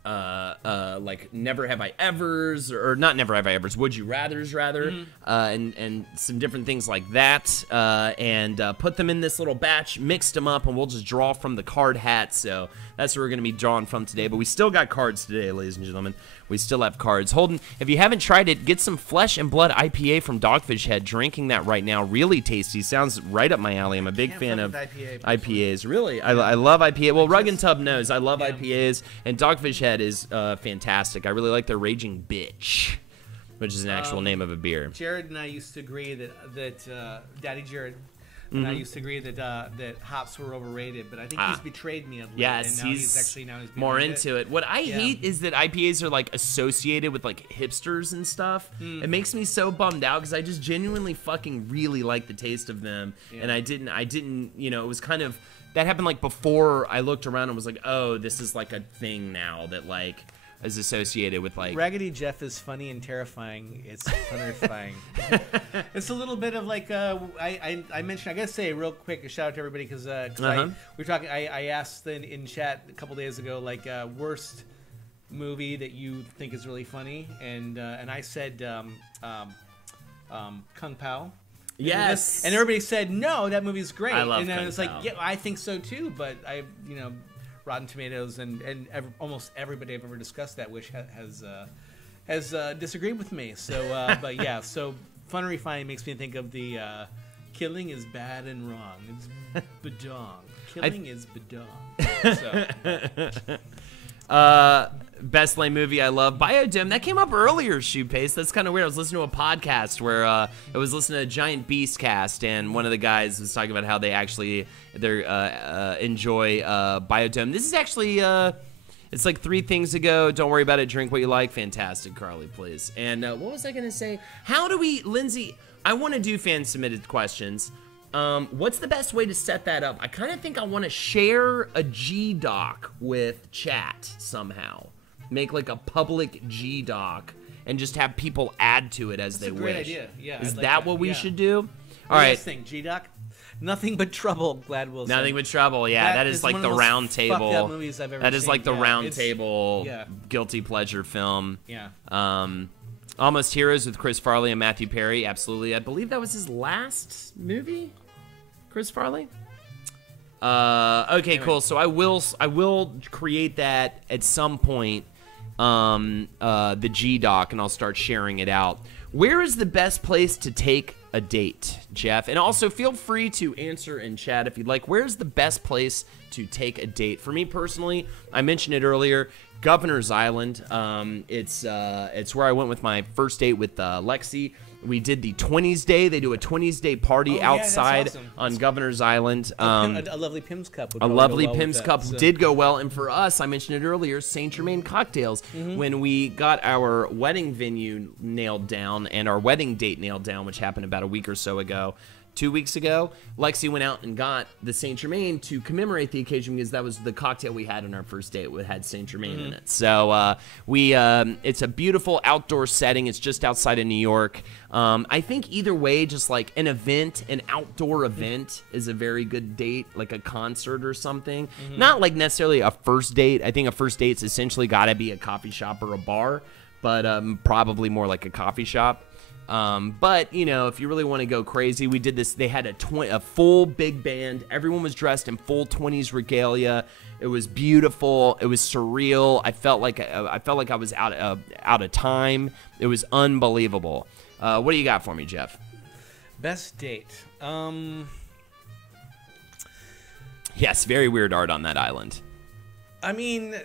like never have I evers, or not never have I evers, would you rathers rather, and some different things like that, and put them in this little batch, mixed them up, and we'll just draw from the card hat. So that's what we're going to be drawing from today. But we still got cards today, ladies and gentlemen. We still have cards. Holden, if you haven't tried it, get some Flesh and Blood IPA from Dogfish Head. Drinking that right now. Really tasty. Sounds right up my alley. I'm a big fan of IPAs. Really, I love IPA. Well, Rug and Tub knows I love IPAs, and Dogfish Head is fantastic. I really like their Raging Bitch, which is an actual name of a beer. Jared and I used to agree that Daddy Jared and I used to agree that that hops were overrated, but I think he's betrayed me a little. Yes, and now he's actually more into it. What I hate is that IPAs are like associated with like hipsters and stuff. It makes me so bummed out because I just genuinely fucking really like the taste of them, and I didn't, you know, it was kind of that happened like before I looked around and was like, oh, this is like a thing now that like is associated with like Raggedy Jeff is funny and terrifying. It's terrifying. It's a little bit of like I mentioned. I gotta say real quick a shout out to everybody because we're talking. I asked in chat a couple days ago like worst movie that you think is really funny, and I said Kung Pao. Yes, and everybody said no, that movie's great. I love and then Kung it's Pao. like, yeah, I think so too, but I, you know, Rotten Tomatoes and almost everybody I've ever discussed that with has disagreed with me. So, but yeah, so Fun and Refined makes me think of the killing is bad and wrong. It's badong. Killing is badong. So. Best lame movie I love, Biodome. That came up earlier, Shoe Pace. That's kind of weird. I was listening to a podcast where I was listening to a Giant Beast cast, and one of the guys was talking about how they actually enjoy Biodome. This is actually it's like 3 things ago. Don't worry about it. Drink what you like. Fantastic, Carly, please. And what was I gonna say? How do we, Lindsay? I want to do fan submitted questions. What's the best way to set that up? I kind of think I want to share a G-Doc with chat somehow. Make like a public G-Doc and just have people add to it as they wish. That's a great idea. Yeah. Is I'd like that what we should do? All right. right. Next thing, G-Doc. Nothing but trouble, Gladwell said. Nothing but trouble. Yeah, that is like the round table. That is like the round table guilty pleasure film. Yeah. Almost Heroes with Chris Farley and Matthew Perry. Absolutely. I believe that was his last movie. Chris Farley? Okay, cool. So I will create that at some point, the G-Doc, and I'll start sharing it out. Where is the best place to take a date, Jeff? And also feel free to answer in chat if you'd like. Where's the best place to take a date? For me personally, I mentioned it earlier, Governor's Island. It's where I went with my first date with Lexi. We did the 20s day. They do a 20s day party outside on Governor's Island. A lovely Pimm's Cup. A lovely Pimm's Cup did go well. And for us, I mentioned it earlier, Saint Germain CockTails. When we got our wedding venue nailed down and our wedding date nailed down, which happened about a week or so ago, 2 weeks ago, Lexi went out and got the Saint Germain to commemorate the occasion because that was the cocktail we had on our first date. It had Saint Germain in it. So it's a beautiful outdoor setting. It's just outside of New York. I think either way, just like an event, an outdoor event is a very good date, like a concert or something. Not like necessarily a first date. I think a first date's essentially got to be a coffee shop or a bar, but probably more like a coffee shop. But you know, if you really want to go crazy, we did this. They had a full big band. Everyone was dressed in full 20s regalia. It was beautiful. It was surreal. I felt like I was out of time. It was unbelievable. What do you got for me, Jeff? Best date. Yes, very weird art on that island. I mean,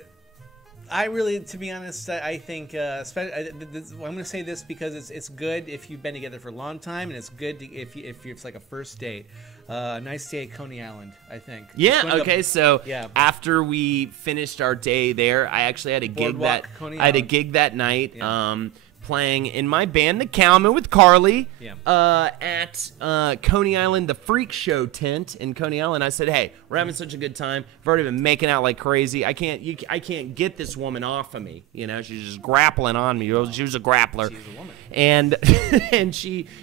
I really, to be honest, I think, I'm going to say this because it's good if you've been together for a long time, and it's good if it's like a first date. Nice day at Coney Island, I think. Yeah. Okay. So after we finished our day there, I actually had a gig that night. Yeah. Playing in my band, The Cowman, with Carly at Coney Island, the Freak Show tent in Coney Island. I said, "Hey, we're having such a good time. I've already been making out like crazy. I can't get this woman off of me. You know, she's just grappling on me. She was a grappler, she's a woman.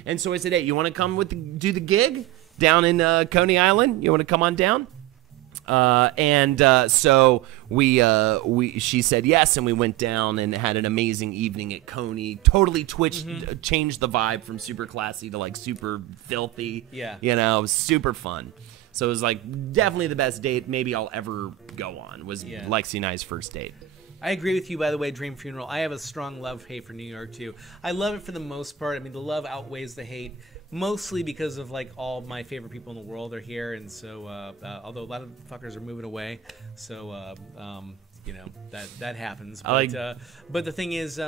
and so I said, "Hey, you want to come do the gig down in Coney Island? You want to come on down?" So she said yes, and we went down and had an amazing evening at Coney. Totally changed the vibe from super classy to like super filthy. Yeah. You know, it was super fun. So it was like definitely the best date maybe I'll ever go on was Lexi and I's first date. I agree with you, by the way, Dream Funeral. I have a strong love-hate for New York, too. I love it for the most part. I mean, the love outweighs the hate. Mostly because of like all my favorite people in the world are here, and so although a lot of fuckers are moving away, so you know that happens. But the thing is,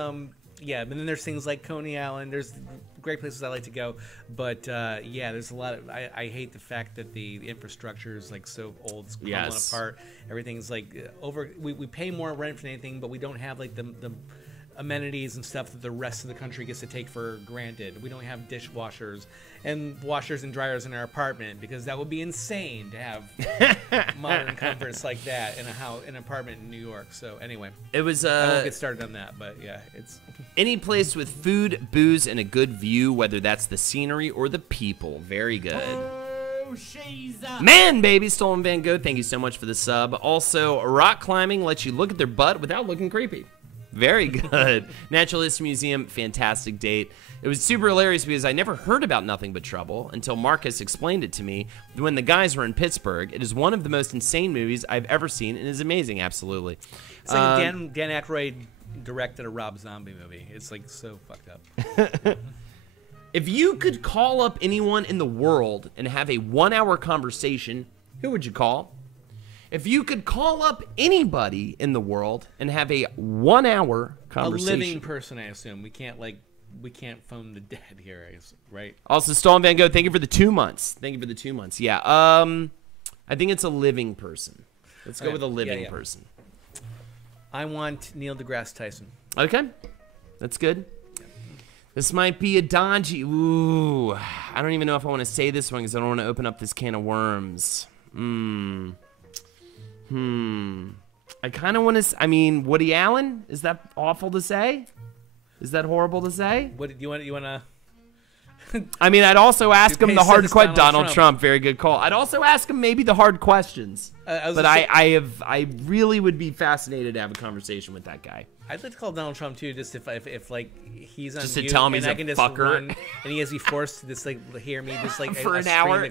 yeah, but then there's things like Coney Island. There's great places I like to go, but yeah, there's a lot of. I hate the fact that the infrastructure is like so old, it's crumbling apart. Everything's like over. We pay more rent for anything, but we don't have like the amenities and stuff that the rest of the country gets to take for granted. We don't have dishwashers and washers and dryers in our apartment because that would be insane to have modern comforts like that in an apartment in New York. So anyway, it was. I won't get started on that, but yeah, it's any place with food, booze, and a good view, whether that's the scenery or the people. Very good. Oh, she's up. Man, baby, Stolen Van Gogh, thank you so much for the sub. Also, rock climbing lets you look at their butt without looking creepy. Very good. Natural History Museum, fantastic date. It was super hilarious because I never heard about Nothing But Trouble until Marcus explained it to me when the guys were in Pittsburgh. It is one of the most insane movies I've ever seen and is amazing, absolutely. It's like Dan Aykroyd directed a Rob Zombie movie. It's like so fucked up. If you could call up anyone in the world and have a 1-hour conversation, who would you call? If you could call up anybody in the world and have a 1-hour conversation. A living person, I assume. We can't phone the dead here, right? Also, Stolen Van Gogh, thank you for the 2 months. Thank you for the 2 months. Yeah. I think it's a living person. Let's go with a living person. I want Neil deGrasse Tyson. Okay. That's good. This might be a dodgy. Ooh. I don't even know if I want to say this one because I don't want to open up this can of worms. I kind of want to. I mean, Woody Allen. Is that awful to say? Is that horrible to say? What do you want? You want to? I mean, I'd also ask him the hard question. Donald Trump. Very good call. I'd also ask him maybe the hard questions. But I really would be fascinated to have a conversation with that guy. I'd like to call Donald Trump too, just if like he's on just to mute tell him he's and a I can just fucker, run, and he has to be forced to just like hear me just like for a an hour.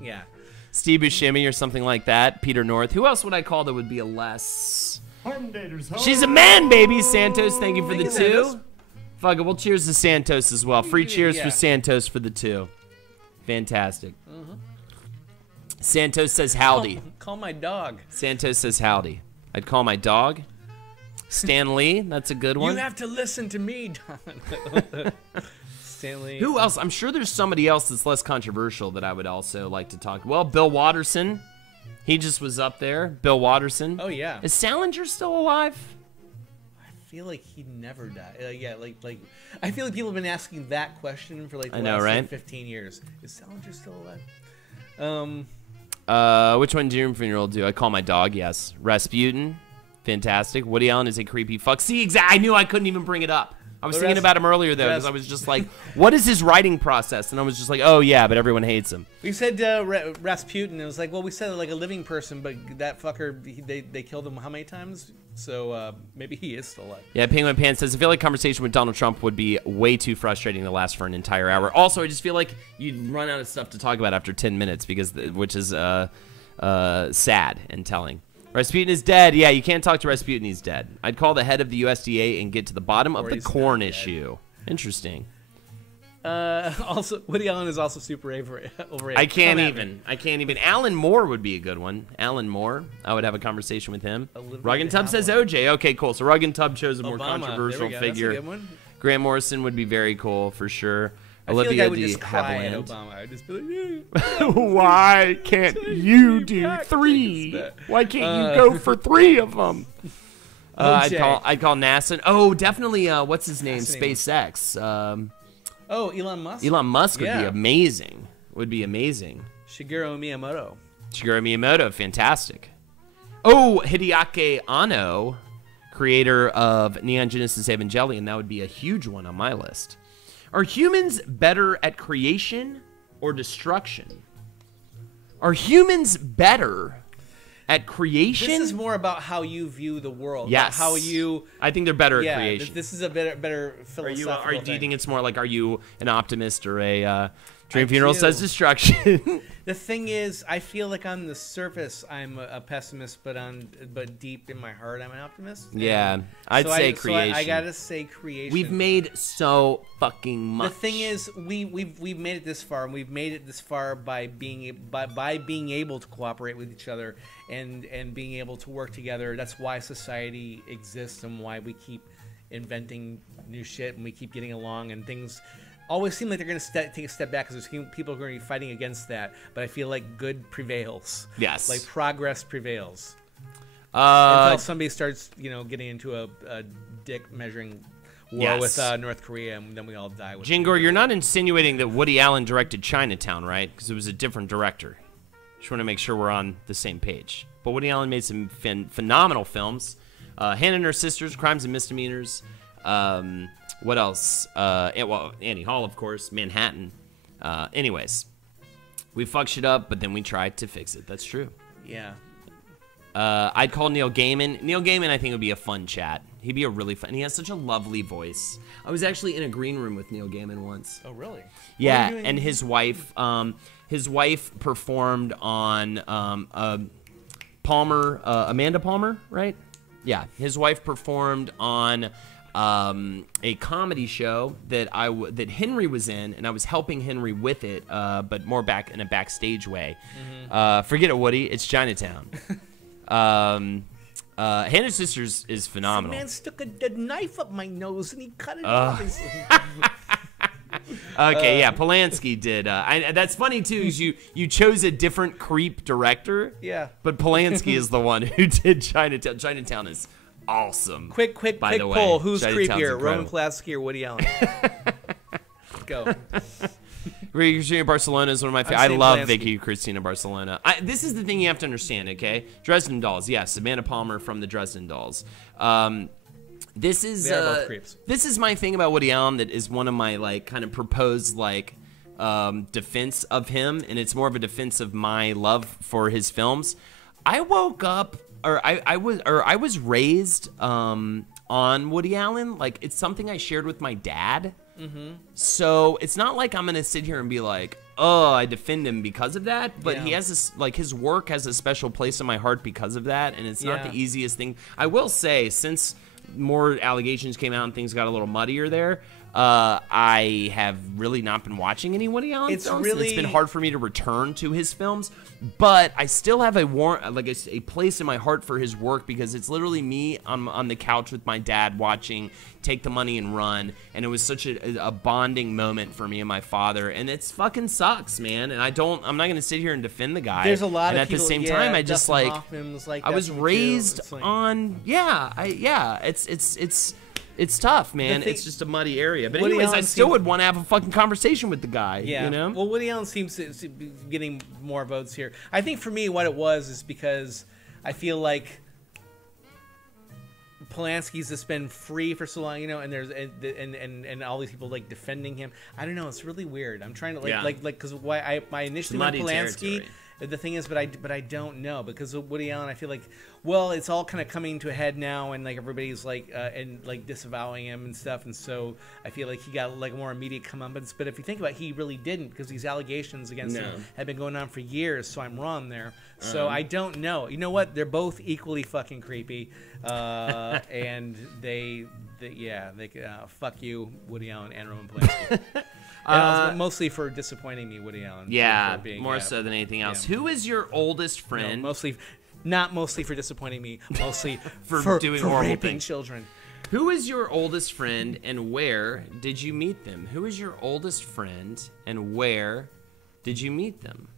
Yeah. Steve Buscemi or something like that. Peter North. Who else would I call that would be a less? She's a man, baby. Santos, thank you for the 2. Fuck it, we'll cheers to Santos as well. Free cheers for Santos for the 2. Fantastic. Santos says howdy. Call my dog. Santos says howdy. I'd call my dog. Stan Lee, that's a good one. You have to listen to me, Don. Stanley. Who else? I'm sure there's somebody else that's less controversial that I would also like to talk. Well, Bill Watterson. He just was up there. Bill Watterson. Oh, yeah. Is Salinger still alive? I feel like he never died. Yeah, like I feel like people have been asking that question for like the last like 15 years. Is Salinger still alive? Which one do you funeral do? I call my dog, yes. Rasputin. Fantastic. Woody Allen is a creepy fuck. See, I knew I couldn't even bring it up. I was thinking about him earlier, though, because I was just like, what is his writing process? And I was just like, oh, yeah, but everyone hates him. We said Rasputin. It was like, well, we said like a living person, but that fucker, they killed him how many times? So maybe he is still alive. Yeah, Penguin Pan says, I feel like conversation with Donald Trump would be way too frustrating to last for an entire hour. Also, I just feel like you'd run out of stuff to talk about after 10 minutes, which is sad and telling. Rasputin is dead. Yeah, you can't talk to Rasputin. He's dead. I'd call the head of the USDA and get to the bottom of the corn issue. Interesting. Also, Woody Allen is also super overrated. I can't even. Alan Moore would be a good one. Alan Moore. I would have a conversation with him. Rug and Tub says OJ. Okay, cool. So Rug and Tub chose a more controversial figure. That's a good one. Grant Morrison would be very cool for sure. I feel like I would just cry at Obama. I would just be like, why can't you do 3? Why can't you go for 3 of them? I'd call NASA. Oh, definitely. What's his name? SpaceX. Elon Musk. Elon Musk would be amazing. Shigeru Miyamoto, fantastic. Oh, Hideaki Anno, creator of Neon Genesis Evangelion. That would be a huge one on my list. Are humans better at creation or destruction? Are humans better at creation? This is more about how you view the world. Yes. How you... I think they're better at creation. This is a better philosophical thing. Do you think it's more like, are you an optimist or a... Dream Funeral says destruction. The thing is, I feel like on the surface I'm a pessimist, but deep in my heart I'm an optimist. Yeah, I'd say creation. So I gotta say creation. We've made so fucking much. The thing is, we've made it this far, and we've made it this far by being able to cooperate with each other and being able to work together. That's why society exists and why we keep inventing new shit, and we keep getting along, and things always seem like they're going to take a step back because there's people who are going to be fighting against that. But I feel like good prevails. Yes. Like progress prevails. Until somebody starts, getting into a dick measuring war with North Korea, and then we all die. Jingor, you're not insinuating that Woody Allen directed Chinatown, right? Because it was a different director. Just want to make sure we're on the same page. But Woody Allen made some phenomenal films. Hannah and Her Sisters, Crimes and Misdemeanors. What else? Annie Hall, of course. Manhattan. Anyways, we fuck shit up, but then we try to fix it. That's true. Yeah. I'd call Neil Gaiman. Neil Gaiman, I think, would be a fun chat. He'd be a really fun. He has such a lovely voice. I was actually in a green room with Neil Gaiman once. Oh, really? Yeah, and his wife. His wife performed on Amanda Palmer, right? Yeah, his wife performed on a comedy show that that Henry was in, and I was helping Henry with it, but more back in a backstage way. Forget it, Woody. It's Chinatown. Hannah's Sisters is phenomenal. Some man stuck a knife up my nose and he cut it off. Okay, yeah, Polanski did. That's funny too. Is you chose a different creep director. Yeah. But Polanski is the one who did Chinatown. Chinatown is awesome. Quick poll. Who's creepier, Roman Polanski or Woody Allen? Go. Cristina Barcelona is one of my favorites. I love Vicky Cristina Barcelona. This is the thing you have to understand, okay? Dresden Dolls, yes. Amanda Palmer from the Dresden Dolls. This is both creeps. This is my thing about Woody Allen that is one of my kind of proposed defense of him, and it's more of a defense of my love for his films. I woke up, or I was raised on Woody Allen. Like, it's something I shared with my dad. Mm-hmm. So it's not like I'm gonna sit here and be like, oh, I defend him because of that. But he has this, his work has a special place in my heart because of that, and it's not the easiest thing. I will say, since more allegations came out and things got a little muddier there, I have really not been watching any Woody Allen films. It's been hard for me to return to his films, but I still have a place in my heart for his work, because it's literally me on the couch with my dad watching Take the Money and Run, and it was such a bonding moment for me and my father, and it's fucking sucks, man. And I'm not gonna sit here and defend the guy. There's a lot and of at people, the same time, I just I was raised on it's tough, man. It's just a muddy area. But anyways, I still would want to have a fucking conversation with the guy. Yeah. You know? Well, Woody Allen seems to be getting more votes here. I think for me, what it was is because I feel like Polanski's just been free for so long, and there's and all these people defending him. I don't know. It's really weird. I'm trying to because I initially went Polanski. Territory. The thing is, but I don't know, because of Woody Allen, I feel like, well, it's all kind of coming to a head now, and everybody's disavowing him and stuff, and so I feel like he got a more immediate comeuppance. But if you think about it, he really didn't, because these allegations against him have been going on for years. So I'm wrong there. So I don't know. You know what? They're both equally fucking creepy, and they fuck you, Woody Allen and Roman Polanski. Mostly for disappointing me, Woody Allen. Yeah, more so than anything else. Yeah. Who is your oldest friend? No, not mostly for disappointing me. Mostly for doing horrible raping things. Children. Who is your oldest friend, and where did you meet them? Who is your oldest friend, and where did you meet them?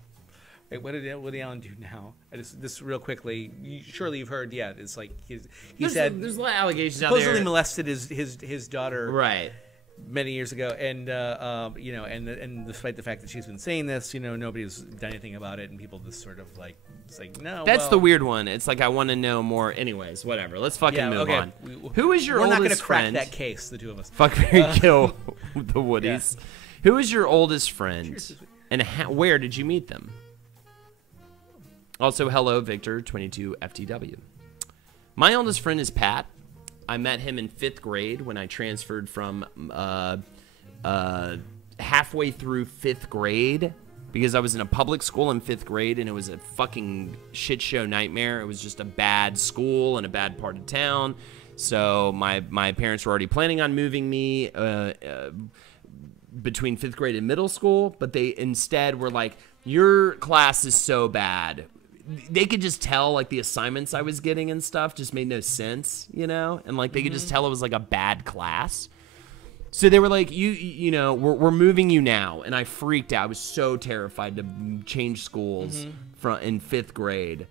Wait, what did Woody Allen do now? This real quickly. Surely you've heard. Yeah, it's he said there's a lot of allegations out there. Supposedly molested his daughter. Right. Many years ago, and and despite the fact that she's been saying this, nobody's done anything about it, and people just sort of no. That's the weird one. It's I want to know more. Anyways, whatever. Let's fucking move on. Who is your oldest friend? We're not going to crack that case, the two of us. Fuck, Mary kill the Woodies. Yeah. Who is your oldest friend, and where did you meet them? Also, hello, Victor 22 FTW. My oldest friend is Pat. I met him in 5th grade when I transferred from halfway through 5th grade, because I was in a public school in 5th grade, and it was a fucking shit show nightmare. It was just a bad school in a bad part of town. So my parents were already planning on moving me between 5th grade and middle school, but they instead were like, your class is so bad. they could just tell like the assignments I was getting and stuff just made no sense, you know, and like they could just tell it was like a bad class. So they were like, you know, we're moving you now, and I freaked out. I was so terrified to change schools in 5th grade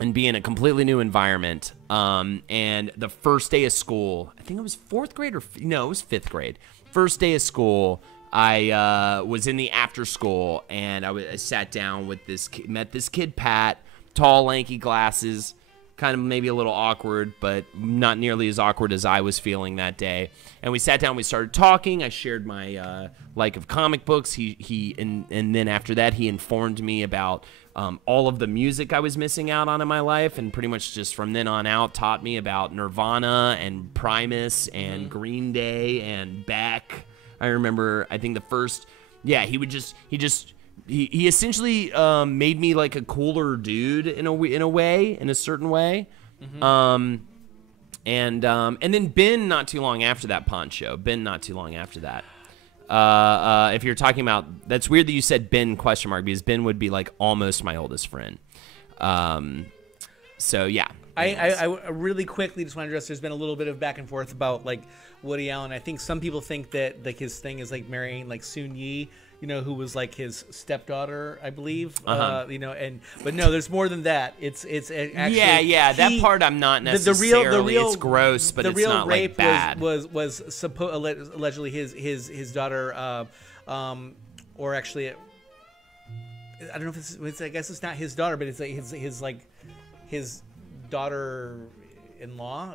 and be in a completely new environment. And the first day of school, I think it was 4th grade no, it was 5th grade. First day of school, I was in the after school, and I sat down with this kid, met this kid, Pat, tall, lanky, glasses, kind of maybe a little awkward, but not nearly as awkward as I was feeling that day. And we sat down, we started talking. I shared my like of comic books. And then after that, he informed me about all of the music I was missing out on in my life, and pretty much just from then on out taught me about Nirvana and Primus and Green Day and Beck. I remember, I think the first, yeah, he essentially made me like a cooler dude in a certain way. And then Ben not too long after that, Poncho. Ben not too long after that. If you're talking about, that's weird that you said Ben ? Because Ben would be like almost my oldest friend. So yeah. I really quickly just want to address, there's been a little bit of back and forth about like Woody Allen. I think some people think that like his thing is like marrying like Soon Yi, you know, who was like his stepdaughter, I believe. You know, but no, there's more than that. It's actually, that part I'm not necessarily. The real, it's gross, but it's not like bad. Was allegedly his daughter, or actually, I don't know if it's I guess it's not his daughter, but it's like his daughter-in-law,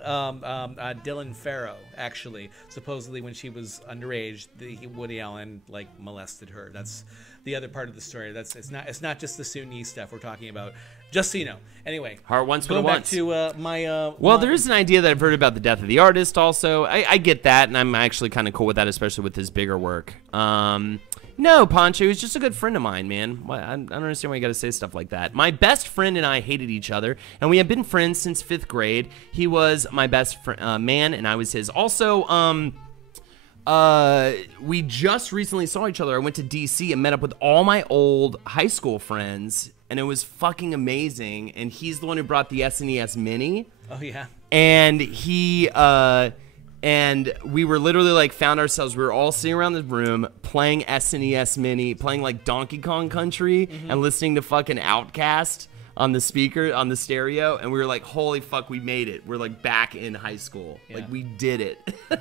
Dylan Farrow, actually. Supposedly, when she was underage, Woody Allen like molested her. That's the other part of the story. It's not just the Soon Yi stuff we're talking about. Just so you know. Anyway, heart once for going once. Back to there is an idea that I've heard about the death of the artist. Also, I get that, and I'm actually kind of cool with that, especially with his bigger work. No, Poncho, he's just a good friend of mine, man. I don't understand why you got to say stuff like that. My best friend and I hated each other, and we have been friends since 5th grade. He was my best man, and I was his. Also, we just recently saw each other. I went to D.C. and met up with all my old high school friends, and it was fucking amazing. And he's the one who brought the SNES Mini. Oh, yeah. And and we were literally like we were all sitting around the room playing SNES Mini, playing like Donkey Kong Country and listening to fucking Outkast on the speaker, on the stereo. And we were like, holy fuck, we made it. We're like back in high school. Yeah. Like we did it.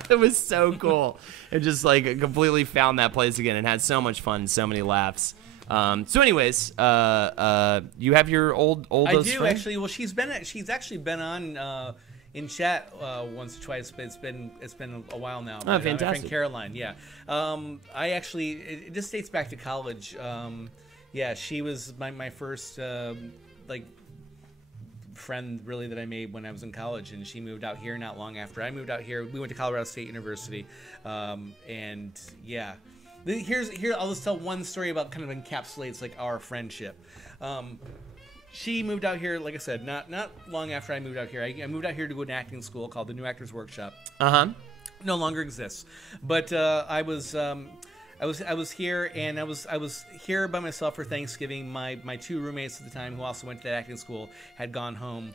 It was so cool. And just like completely found that place again and had so much fun, so many laughs. So anyways, you have your oldest I do friend? actually. Well, she's actually been on, in chat once or twice, but it's been a while now. Oh, fantastic! My friend Caroline, yeah. I actually, it just dates back to college. Yeah, she was my first like friend really that I made when I was in college, and she moved out here not long after I moved out here. We went to Colorado State University, and yeah. Here I'll just tell one story about kind of encapsulates like our friendship. She moved out here, like I said, not long after I moved out here. I moved out here to go to an acting school called the New Actors Workshop. No longer exists, but I was here, and I was here by myself for Thanksgiving. My 2 roommates at the time, who also went to that acting school, had gone home.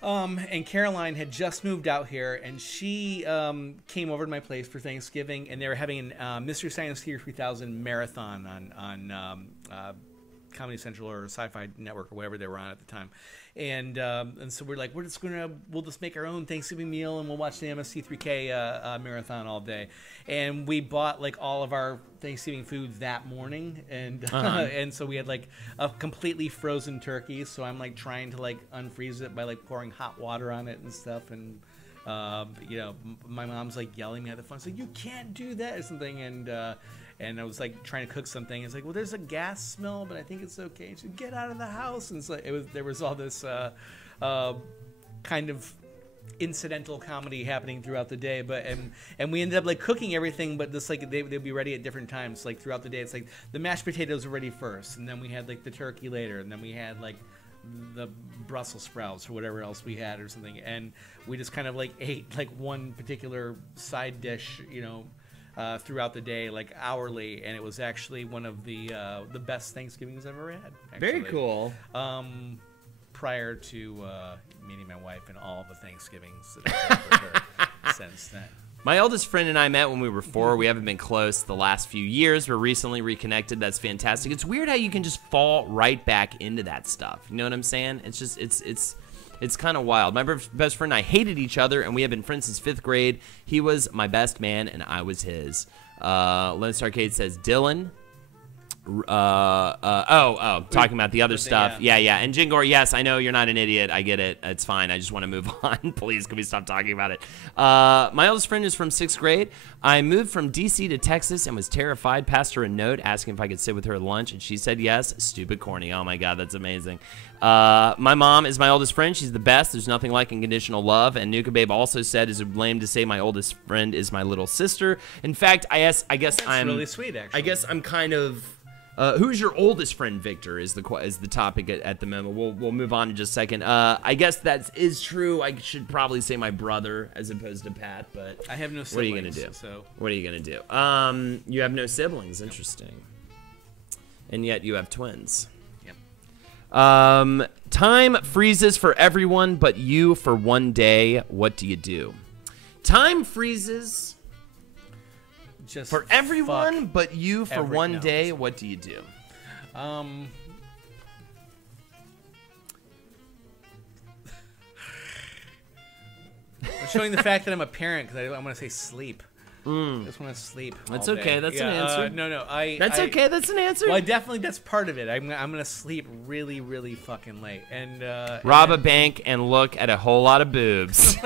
And Caroline had just moved out here, and she came over to my place for Thanksgiving, and they were having a Mystery Science Theater 3000 marathon on Comedy Central or Sci-Fi Network or whatever they were on at the time. And so we're like, we'll just make our own Thanksgiving meal, and we'll watch the MST3K marathon all day. And we bought like all of our Thanksgiving foods that morning, and and so we had like a completely frozen turkey. So I'm like trying to like unfreeze it by like pouring hot water on it and stuff. And you know, my mom's like yelling at me at the phone, it's like, you can't do that or something. And I was like trying to cook something. It's like, well, there's a gas smell, but I think it's okay. So get out of the house. And so there was all this kind of incidental comedy happening throughout the day. But and we ended up like cooking everything, but just like they'd be ready at different times. Like throughout the day, it's like the mashed potatoes were ready first, and then we had like the turkey later, and then we had like the Brussels sprouts or whatever else we had or something. And we just kind of like ate like one particular side dish, you know. throughout the day, like hourly, and it was actually one of the best Thanksgivings I've ever had. Very Actually. cool. Prior to meeting my wife and all the Thanksgivings that I've had with her since then. My oldest friend and I met when we were 4. We haven't been close the last few years. We're recently reconnected. That's fantastic. It's weird how you can just fall right back into that stuff. You know what I'm saying? It's just it's kind of wild. My best friend and I hated each other, and we have been friends since 5th grade. He was my best man, and I was his. Lens Arcade says Dylan. Talking about the other stuff. Yeah. And Jingor, yes, I know you're not an idiot. I get it. It's fine. I just want to move on. Please, can we stop talking about it? My oldest friend is from 6th grade. I moved from D.C. to Texas and was terrified. Passed her a note asking if I could sit with her at lunch, and she said yes. Stupid corny. Oh, my God, that's amazing. My mom is my oldest friend. She's the best. There's nothing like unconditional love. And Nuka Babe also said, is it lame to say my oldest friend is my little sister? In fact, I guess That's I'm really sweet, actually. I guess I'm kind of... who's your oldest friend, Victor, is the topic at the moment. We'll move on in just a second. I guess that is true. I should probably say my brother as opposed to Pat, but I have no siblings. What are you going to do? So. What are you going to do? You have no siblings. Interesting. And yet you have twins. Yep. Time freezes for everyone but you for one day. What do you do? Time freezes... Just for everyone but you for one day, what do you do? Showing the fact that I'm a parent, because I want to say sleep. I just want to sleep. That's all okay. day. That's an answer. No. That's okay. That's an answer. Well, that's part of it. I'm gonna sleep really, really fucking late and rob a bank and look at a whole lot of boobs.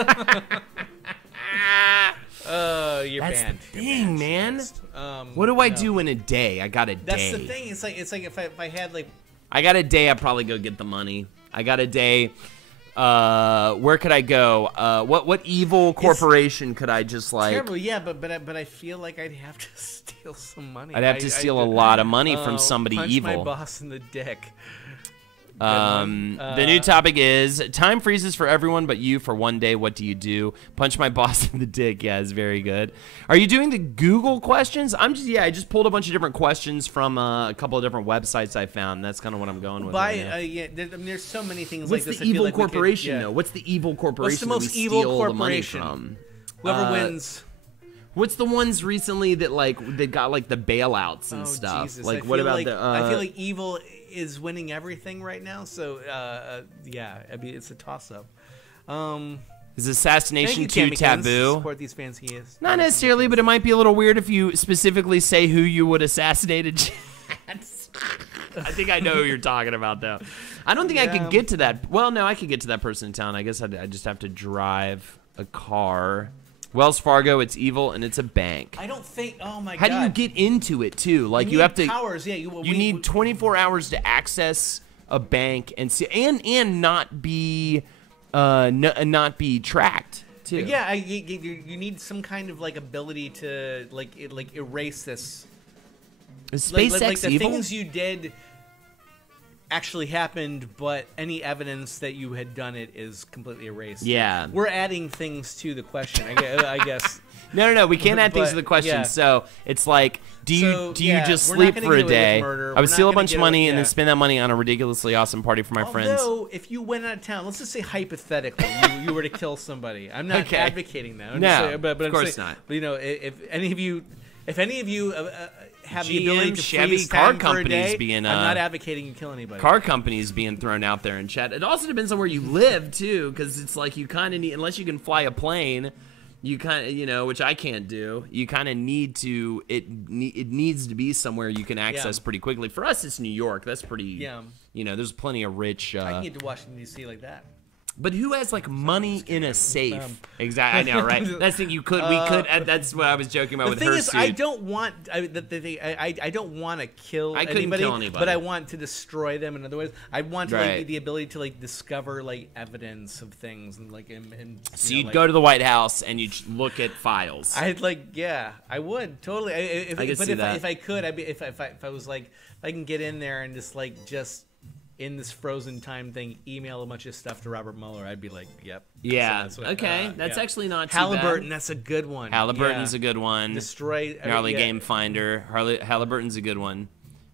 You're That's banned. the thing, man. What do I do in a day? I got a day. That's the thing. It's like if I had like. I got a day. I'd probably go get the money. I got a day. Where could I go? What evil corporation could I just like? Terrible, yeah, but I feel like I'd have to steal some money. I'd have to steal a lot of money from somebody punch evil. My boss in the dick. The new topic is time freezes for everyone but you for one day. What do you do? Punch my boss in the dick. Yeah, it's very good. Are you doing the Google questions? I just pulled a bunch of different questions from a couple of different websites I found. That's kind of what I'm going with. There's so many things What's like this. What's the evil corporation, though? What's the evil corporation? What's the most evil corporation? The money from? Whoever wins. What's the ones recently that got like the bailouts and stuff? Jesus. Like what about the? I feel like evil is winning everything right now. So it's a toss-up. Is assassination too taboo? Support these fancy. Not necessarily, but it might be a little weird if you specifically say who you would assassinate. I think I know who you're talking about, though. I don't think I could get to that. Well, no, I could get to that person in town. I guess I just have to drive a car. Wells Fargo, it's evil and it's a bank. I don't think. Oh my How God. do you get into it too? Like you have to. Hours, yeah. You need 24 hours to access a bank and see and not be not be tracked too. Yeah, you need some kind of like ability to like erase this. Is SpaceX like the evil? things you did actually happened, but any evidence that you had done it is completely erased. Yeah. We're adding things to the question, I guess. No. We can't add things to the question. Yeah. So it's like, do you just we're sleep not for a gonna get away day? with murder. I would We're steal not a bunch of gonna get money away- and then yeah. spend that money on a ridiculously awesome party for my friends. Although, if you went out of town, let's just say hypothetically, you were to kill somebody. I'm not Okay. advocating that. I'm No, just saying, but of I'm course saying, not. But, if any of you have the GM, ability to Chevy, freeze car time for a companies day, being, I'm not advocating you kill anybody. Car companies being thrown out there in chat. It also depends on where you live too, because it's like you kind of need, unless you can fly a plane, you kind of, which I can't do. You kind of need to. It needs to be somewhere you can access pretty quickly. For us, it's New York. That's pretty. Yeah. There's plenty of rich. I can get to Washington D.C. like that. But who has like money in a safe? Exactly, I know, right? That's the thing. We could. That's what I was joking about with her. The thing is, suit. I don't want. I don't want to kill I couldn't anybody, kill anybody. but I want to destroy them in other ways. I want to, Right. the ability to discover evidence of things and So you'd go to the White House and you'd look at files. I would totally. If I could see that. if I could, if I was if I can get in there and just in this frozen time thing, email a bunch of stuff to Robert Mueller, I'd be like, yep. Yeah. So that's Okay. That's actually not too Halliburton, bad. that's a good one. Halliburton's a good one. Destroy Gnarly Game Finder. Halliburton's a good one.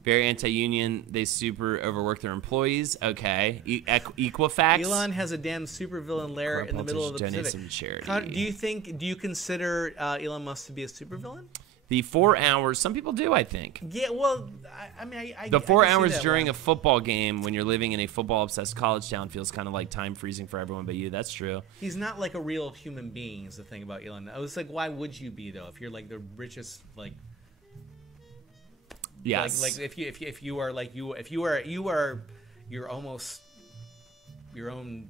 Very anti-union. They super overwork their employees. Okay. Equifax. Elon has a damn supervillain lair in the middle of the donate Pacific. some charity. Do you consider Elon Musk to be a supervillain? The 4 hours. Some people do, I think. Yeah, well, I mean, the 4 I can see hours that during one. a football game when you're living in a football-obsessed college town feels kind of like time freezing for everyone but you. That's true. He's not like a real human being. Is the thing about Elon. I was like, why would you be though? If you're like the richest, like. Yes. Like if you are like you are you're almost your own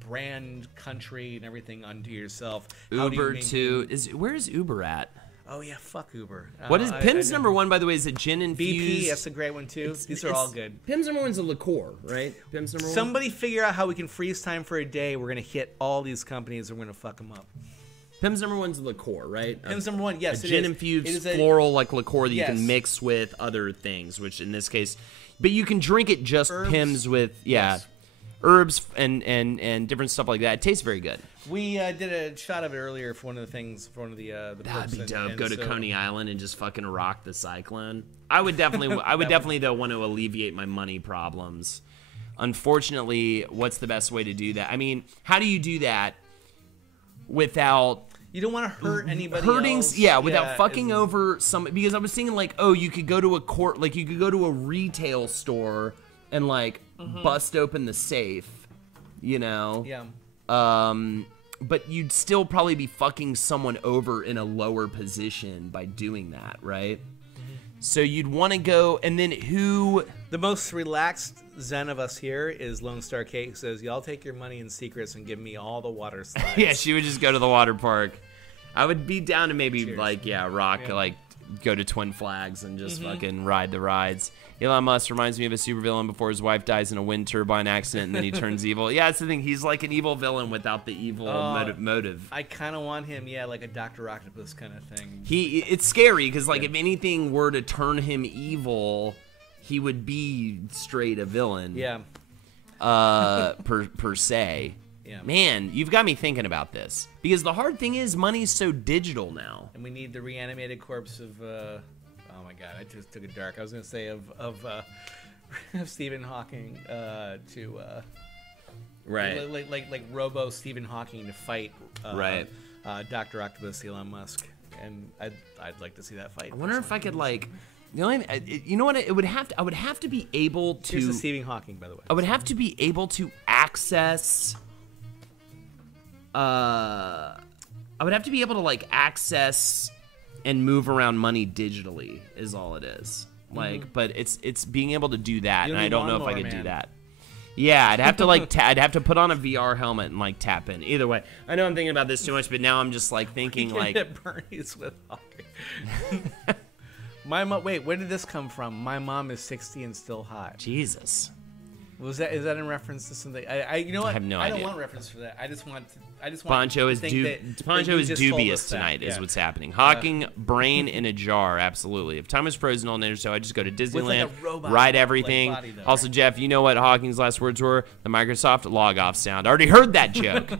brand, country, and everything unto yourself. Uber too. Where is Uber at? Oh yeah, fuck Uber. What is Pimm's number one, by the way? Is it gin infused? BP? That's a great one too. These are all good. Pimm's number one's a liqueur, right? Pimm's number one. Somebody figure out how we can freeze time for a day. We're gonna hit all these companies and we're gonna fuck them up. Pimm's number one's a liqueur, right? Pimm's number one, yes, a gin infused floral like liqueur that you can mix with other things, which in this case, but you can drink it just herbs. Pimm's with herbs and different stuff like that. It tastes very good. We did a shot of it earlier for one of the things, for one of the That'd be perks, dope. and Go to so, Coney Island and just fucking rock the cyclone. I would definitely though want to alleviate my money problems. Unfortunately, what's the best way to do that? I mean, how do you do that without you don't want to hurt anybody else. Yeah, without fucking over some, because I was thinking like, oh, you could go to a you could go to a retail store and like bust open the safe, you know? Yeah. But you'd still probably be fucking someone over in a lower position by doing that, right? So you'd want to go, and then who... The most relaxed zen of us here is Lone Star Kate, who says, y'all take your money in secrets and give me all the water slides. Yeah, she would just go to the water park. I would be down to maybe, Cheers. like, like, go to Twin Flags and just fucking ride the rides. Elon Musk reminds me of a supervillain before his wife dies in a wind turbine accident and then he turns evil. Yeah, that's the thing. He's like an evil villain without the evil motive. I kind of want him, like a Dr. Octopus kind of thing. It's scary because, like, if anything were to turn him evil, he would be straight a villain. Yeah. Per se. Yeah. Man, you've got me thinking about this. Because the hard thing is money's so digital now. And we need the reanimated corpse of... oh my god, I just took it dark. I was going to say of Stephen Hawking to... right. Like Robo Stephen Hawking to fight Dr. Octopus Elon Musk. And I'd like to see that fight. I wonder if I could, like... The only, you know what? I would have to be able to... Here's the Stephen Hawking, by the way. I would have to be able to access... I would have to be able to, like, access and move around money digitally is all it is. Like, but it's being able to do that, and I don't know if I could do that. Yeah, I'd have to like I'd have to put on a VR helmet and like tap in. Either way, I know I'm thinking about this too much, but now I'm just like thinking like Bernie's with Hawking. My mom. Wait, where did this come from? My mom is 60 and still hot. Jesus. Is that in reference to something? You know what? I have no idea. I don't want a reference for that. I just want. Poncho is dubious tonight. Yeah. Is what's happening. Hawking brain in a jar. Absolutely. If time was frozen all night, so I just go to Disneyland, ride everything. Body, though, also, Jeff, you know what Hawking's last words were? The Microsoft log off sound. I already heard that joke.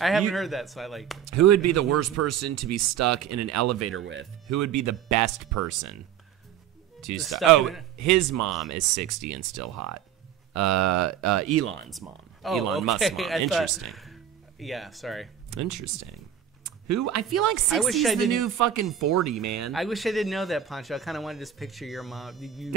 I haven't heard that, so I like it. Who would be the worst person to be stuck in an elevator with? Who would be the best person to stuck? Oh, his mom is 60 and still hot. Elon's mom. Elon Musk's mom. Interesting. Yeah, sorry. Interesting. Who? I feel like 60 is the new fucking 40, man. I wish I didn't know that, Poncho. I kind of wanted to just picture your mom. You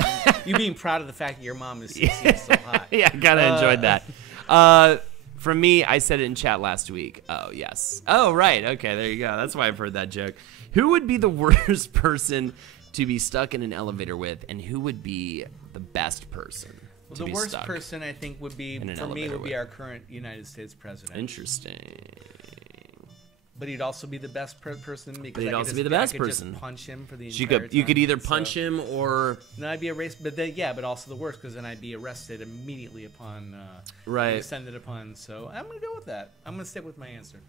being proud of the fact that your mom is 60 and still hot. Yeah, I kind of enjoyed that. From me, I said it in chat last week. Oh, yes. Oh, right. Okay, there you go. That's why I've heard that joke. Who would be the worst person to be stuck in an elevator with, and who would be the best person? Well, the worst person, I think, would be, for me, would be our current United States president. Interesting. But he'd also be the best person because I could just punch him for the entire time. You could either punch him or... No, I'd be erased, but but also the worst because then I'd be arrested immediately upon... Extended upon, so I'm going to go with that. I'm going to stick with my answer.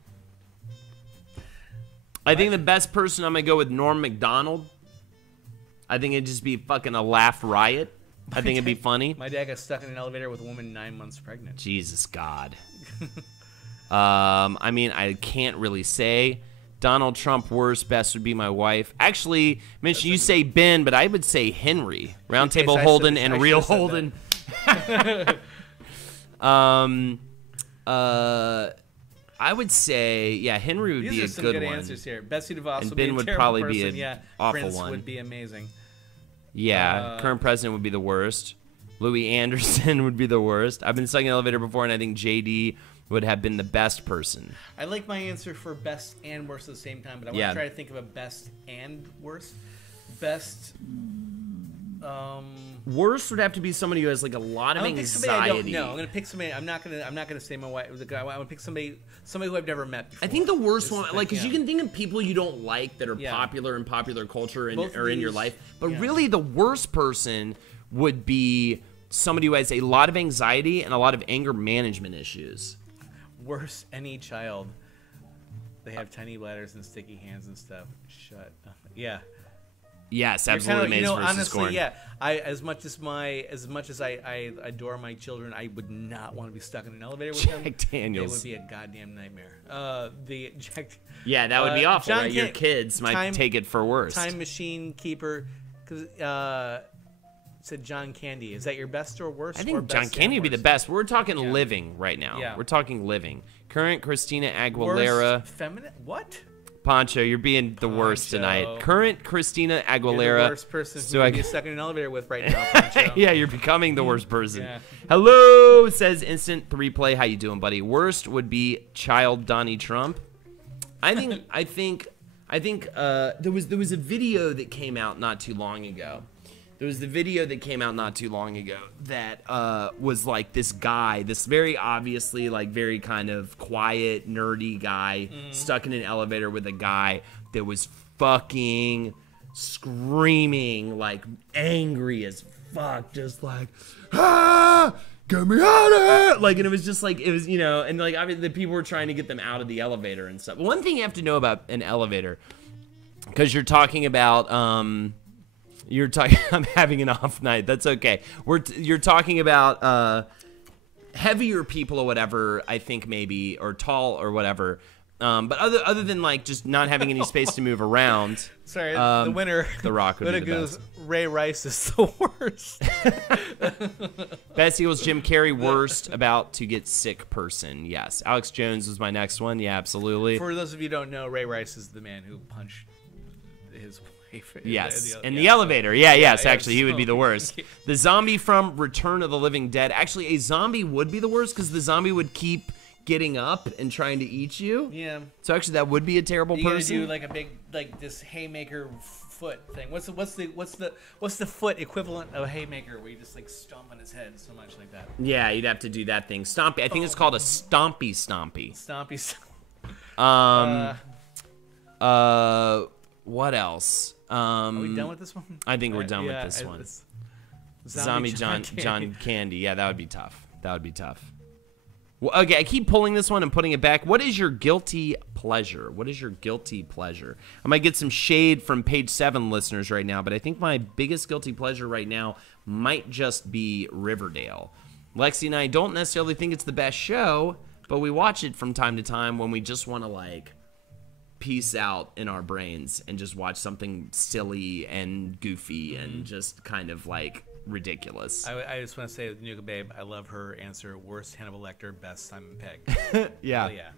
I think the best person, I'm going to go with Norm Macdonald. I think it'd just be fucking a laugh riot. I think it'd be funny. My dad got stuck in an elevator with a woman 9 months pregnant. Jesus God. I mean, I can't really say. Donald Trump worst, best would be my wife. Actually, Mitch, you say Ben, but I would say Henry. Roundtable Holden and Real Holden. I would say, yeah, Henry would be a good one. Answers here. Betsy DeVos and would Ben be a would terrible probably person. be an yeah. awful Prince one. Would be amazing. Yeah, current president would be the worst. Louis Anderson would be the worst. I've been stuck in an elevator before, and I think JD would have been the best person. I like my answer for best and worst at the same time, but I want to try to think of a best and worst. Best. Worst would have to be somebody who has like a lot of anxiety. No, I'm gonna pick somebody. I'm not gonna say my wife. I want to pick somebody who I've never met before. I think the worst one, like, because you can think of people you don't like that are popular in popular culture or in your life, but really the worst person would be somebody who has a lot of anxiety and a lot of anger management issues. Worst, any child. They have tiny bladders and sticky hands and stuff. Shut up. Yeah. Yes, absolutely. Maze versus honestly, Scorn. yeah. As much as I adore my children, I would not want to be stuck in an elevator with them. Jack Daniels. It would be a goddamn nightmare. Yeah, that would be awful. John right? Your kids might take it for worse. Time Machine Keeper, because said John Candy. Is that your best or worst? I think John Candy would be the best. We're talking living right now. Yeah. We're talking living. Current Christina Aguilera. Worst feminine? What? Poncho, you're being the worst tonight. Current Christina Aguilera. You're the worst person to be stuck in an elevator with right now, Poncho. Yeah, you're becoming the worst person. Yeah. Hello, says Instant 3Play. How you doing, buddy? Worst would be child Donnie Trump. I think there was a video that came out not too long ago. There was the video that came out not too long ago that was like this guy, this very obviously like very kind of quiet, nerdy guy stuck in an elevator with a guy that was fucking screaming, like angry as fuck, just like, ah, get me out of here! Like, and it was just like, it was, you know, and like, I mean, the people were trying to get them out of the elevator and stuff. But one thing you have to know about an elevator, because you're talking about, I'm having an off night. That's okay. You're talking about heavier people or whatever, I think maybe, or tall or whatever. But other than like just not having any space to move around. Sorry, the winner. The Rock would be the best. Ray Rice is the worst. Best Eagles, Jim Carrey, worst about to get sick person. Yes. Alex Jones was my next one. Yeah, absolutely. For those of you who don't know, Ray Rice is the man who punched his wife. Yes, in the elevator. Yes, actually, he would be the worst. The zombie from Return of the Living Dead. Actually, a zombie would be the worst because the zombie would keep getting up and trying to eat you. Yeah. So actually, that would be a terrible person. You gotta do like a big, like this haymaker foot thing. What's the foot equivalent of a haymaker where you just like stomp on his head so much like that? Yeah, you'd have to do that thing. Stompy. I think it's called a stompy stompy. Stompy. What else? Are we done with this one? I think we're done with this one. Zombie John Candy. Yeah, that would be tough. That would be tough. Well, okay, I keep pulling this one and putting it back. What is your guilty pleasure? What is your guilty pleasure? I might get some shade from page 7 listeners right now, but I think my biggest guilty pleasure right now might just be Riverdale. Lexi and I don't necessarily think it's the best show, but we watch it from time to time when we just want to, like, peace out in our brains and just watch something silly and goofy and just kind of, like, ridiculous. I just want to say with Nuka Babe, I love her answer. Worst Hannibal Lecter, best Simon Pegg. Yeah. Yeah.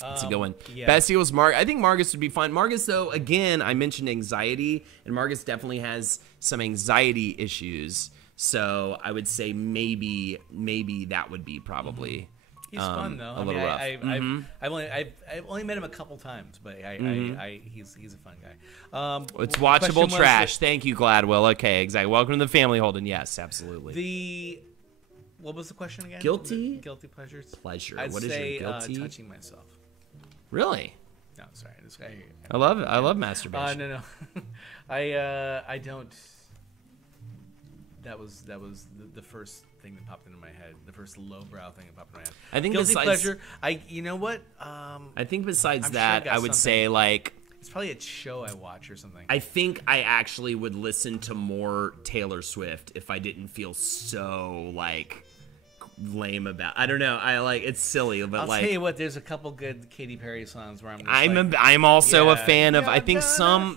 That's a good one. Yeah. Best Eagles, I think Marcus would be fine. Marcus, though, again, I mentioned anxiety, and Marcus definitely has some anxiety issues. So I would say maybe that would be probably He's fun though. a little rough. I've only met him a couple times, but he's a fun guy. It's watchable trash. Thank you, Gladwell. Okay, exactly. Welcome to the family, Holden. Yes, absolutely. What was the question again? Guilty pleasures. Pleasure. I'd What say, is your guilty? Touching myself. Really? No, sorry. I love masturbation. No. I don't. That was the first thing that popped into my head. The first lowbrow thing that popped into my head. I think guilty besides, pleasure. You know what? I think besides I'm that, sure I would say like It's probably a show I watch or something. I think I actually would listen to more Taylor Swift if I didn't feel so like lame about. I don't know. I like it's silly, but I'll like tell you what. There's a couple good Katy Perry songs where I'm also a fan of. You're I think some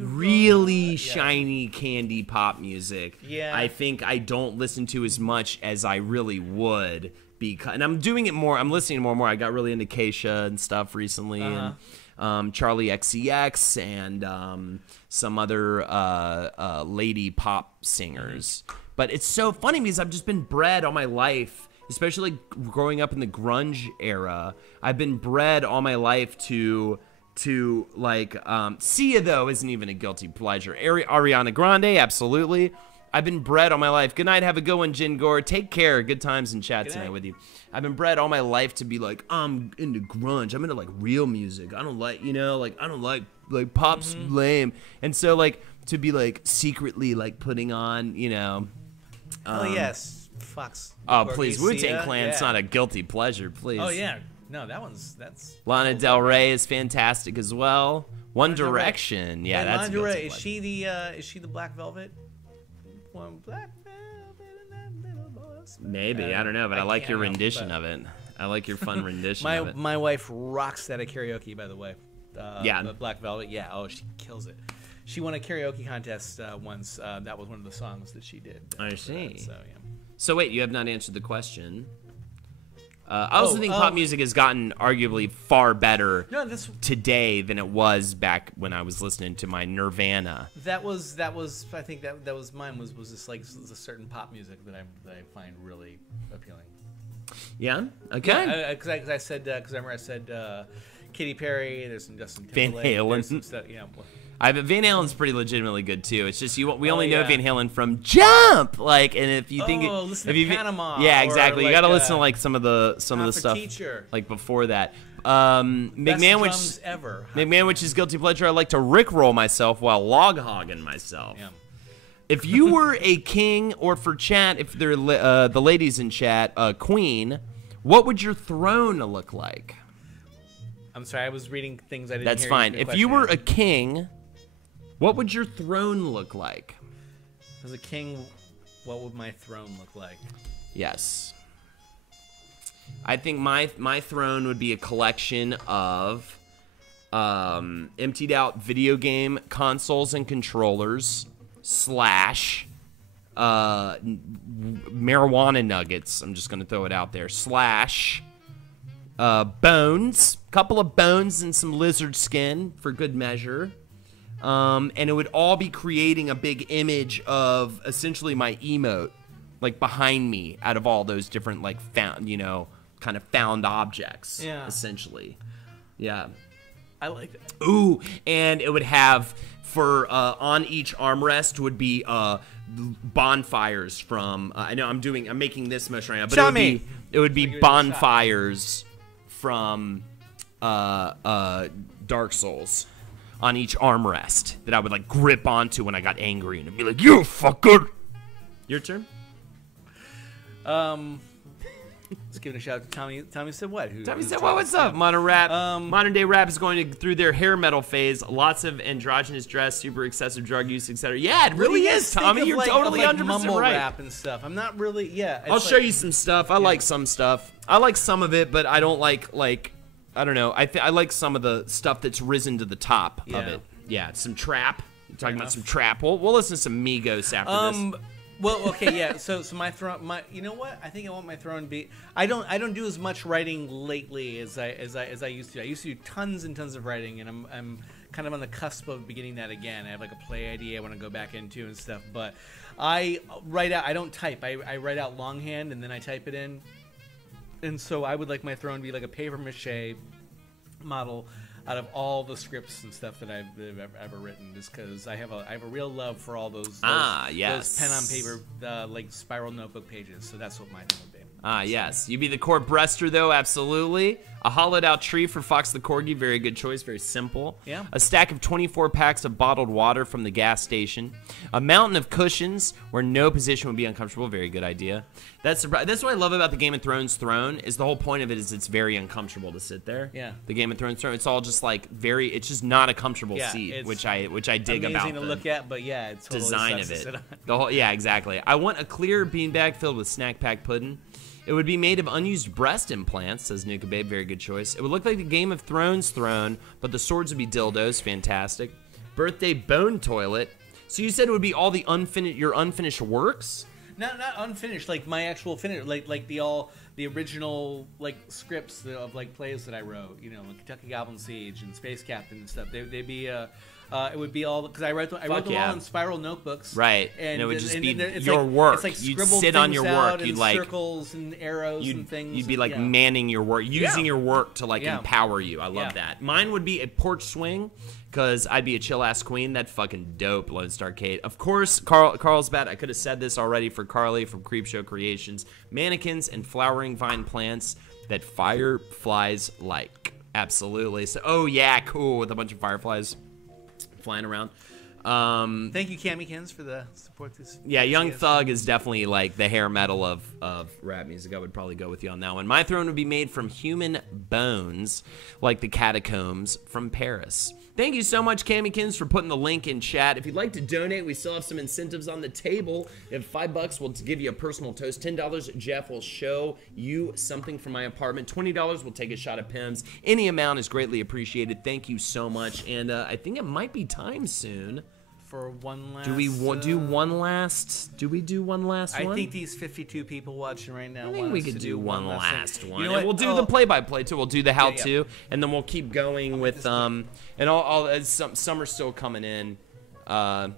really shiny candy pop music. Yeah. I think I don't listen to as much as I really would because, and I'm doing it more. I'm listening more and more. I got really into Keisha and stuff recently, and Charlie XCX and some other lady pop singers. But it's so funny because I've just been bred all my life, especially like growing up in the grunge era. I've been bred all my life to like Sia though isn't even a guilty pleasure. Ariana Grande, absolutely. I've been bred all my life. Good night, have a good one, Jin Gore. Take care. Good times in chat tonight with you. I've been bred all my life to be like, I'm into grunge. I'm into like real music. I don't like, I don't like pop's lame. And so like to be like secretly like putting on, oh yes, Fox. Oh please, Wu-Tang Clan's not a guilty pleasure, please. Oh yeah, no, that's. Lana Del Rey is fantastic as well. One Direction, yeah, that's Lana a Del guilty Rey. pleasure. Is she the Black Velvet? One Black Velvet and that little boy. Maybe I don't know, but I like your rendition of it. I like your fun rendition of it. My wife rocks that at karaoke, by the way. Yeah, the Black Velvet. Yeah, oh, she kills it. She won a karaoke contest once. That was one of the songs that she did. I see. So yeah. So wait, you have not answered the question. I also think pop music has gotten arguably far better today than it was back when I was listening to my Nirvana. That was I think that was mine was just like a certain pop music that I find really appealing. Yeah. Okay. Because I remember I said Katy Perry. There's some Justin Van Timberlake. Halen. There's some stuff, yeah. Van Halen's pretty legitimately good too. It's just we only know Van Halen from Jump, like, and if you think listen to Panama. Yeah, exactly. You got to listen to like some of the stuff Teacher. like before that. McMahon, which is guilty pleasure. I like to rickroll myself while log hogging myself. Yeah. If you were a king, or for chat, if they're the ladies in chat, queen, what would your throne look like? I'm sorry, I was reading things I didn't. That's hear fine. If you were a king, what would your throne look like? As a king, what would my throne look like? Yes. I think my throne would be a collection of emptied out video game consoles and controllers / marijuana nuggets. I'm just going to throw it out there. / bones. Couple of bones and some lizard skin for good measure. And it would all be creating a big image of essentially my emote, like behind me, out of all those different like found, kind of found objects. Yeah. Essentially. Yeah. I like that. Ooh, and it would have for on each armrest would be bonfires from. I know I'm making this motion right now, but it would be bonfires from Dark Souls on each armrest that I would like grip onto when I got angry, and it'd be like, "You fucker." Your turn. Let's give it a shout out to Tommy. Tommy said what? Tommy said, "Well, what's up?" Modern day rap is going through their hair metal phase. Lots of androgynous dress, super excessive drug use, etc. Yeah, it really is, Tommy. You're totally 100% right. Rap and stuff. I'm not really. Yeah. I'll show you some stuff. I like some stuff. I like some of it, but I don't like. I don't know. I like some of the stuff that's risen to the top of it. Yeah, some trap. You're talking about some trap. We'll listen to some Migos after this. Well, okay, yeah. So my throne, you know what? I think I want my throne to be. I don't do as much writing lately as I used to. I used to do tons and tons of writing, and I'm kind of on the cusp of beginning that again. I have like a play idea I want to go back into and stuff. But I write out. I don't type. I write out longhand and then I type it in. And so I would like my throne to be like a paper mache model out of all the scripts and stuff that I've ever written, just because I have a real love for all those pen on paper like spiral notebook pages. So that's what my thing would be. Yes, you'd be the court breaster though, absolutely. A hollowed out tree for Fox the Corgi. Very good choice. Very simple. Yeah. A stack of 24 packs of bottled water from the gas station. A mountain of cushions where no position would be uncomfortable. Very good idea. That's what I love about the Game of Thrones throne is the whole point of it is it's very uncomfortable to sit there. Yeah. The Game of Thrones throne. It's all just like it's just not a comfortable seat, which I dig about. Amazing to look at, but yeah, it's totally design of it. Yeah, exactly. I want a clear beanbag filled with snack pack pudding. It would be made of unused breast implants, says Nuka Babe. Very good choice. It would look like the Game of Thrones throne, but the swords would be dildos. Fantastic. Birthday bone toilet. So you said it would be all the your unfinished works? Not unfinished, like my actual finish, like the original like scripts of like plays that I wrote. You know, like Kentucky Goblin Siege and Space Captain and stuff. They'd be it would be all because I wrote them all in spiral notebooks. Right, and it would just be it's your like, work. It's like you'd sit on your work. You'd like circles and arrows and things. You'd be like manning your work, using your work to like Yeah. empower you. I love that. Mine would be a porch swing because I'd be a chill ass queen. That fucking dope, Lone Star Kate. Of course, Carlsbad. I could have said this already for Carly from Creepshow Creations. Mannequins and flowering vine plants that fireflies like. Absolutely. So, oh yeah, cool with a bunch of fireflies flying around. Thank you, Camikins, for the support. Yeah, Young Thug is definitely like the hair metal of rap music. I would probably go with you on that one. My throne would be made from human bones, like the catacombs from Paris. Thank you so much, Camikins, for putting the link in chat. If you'd like to donate, we still have some incentives on the table. If $5, we'll give you a personal toast. $10, Jeff will show you something from my apartment. $20, we'll take a shot at Pimm's. Any amount is greatly appreciated. Thank you so much. And I think it might be time soon. For one last. Do we do one last? Do we do one last one? I think these 52 people watching right now. I think we could do one last one. You know what? We'll do the play-by-play too. We'll do the how-to, and then we'll keep going with and all. Some are still coming in. Some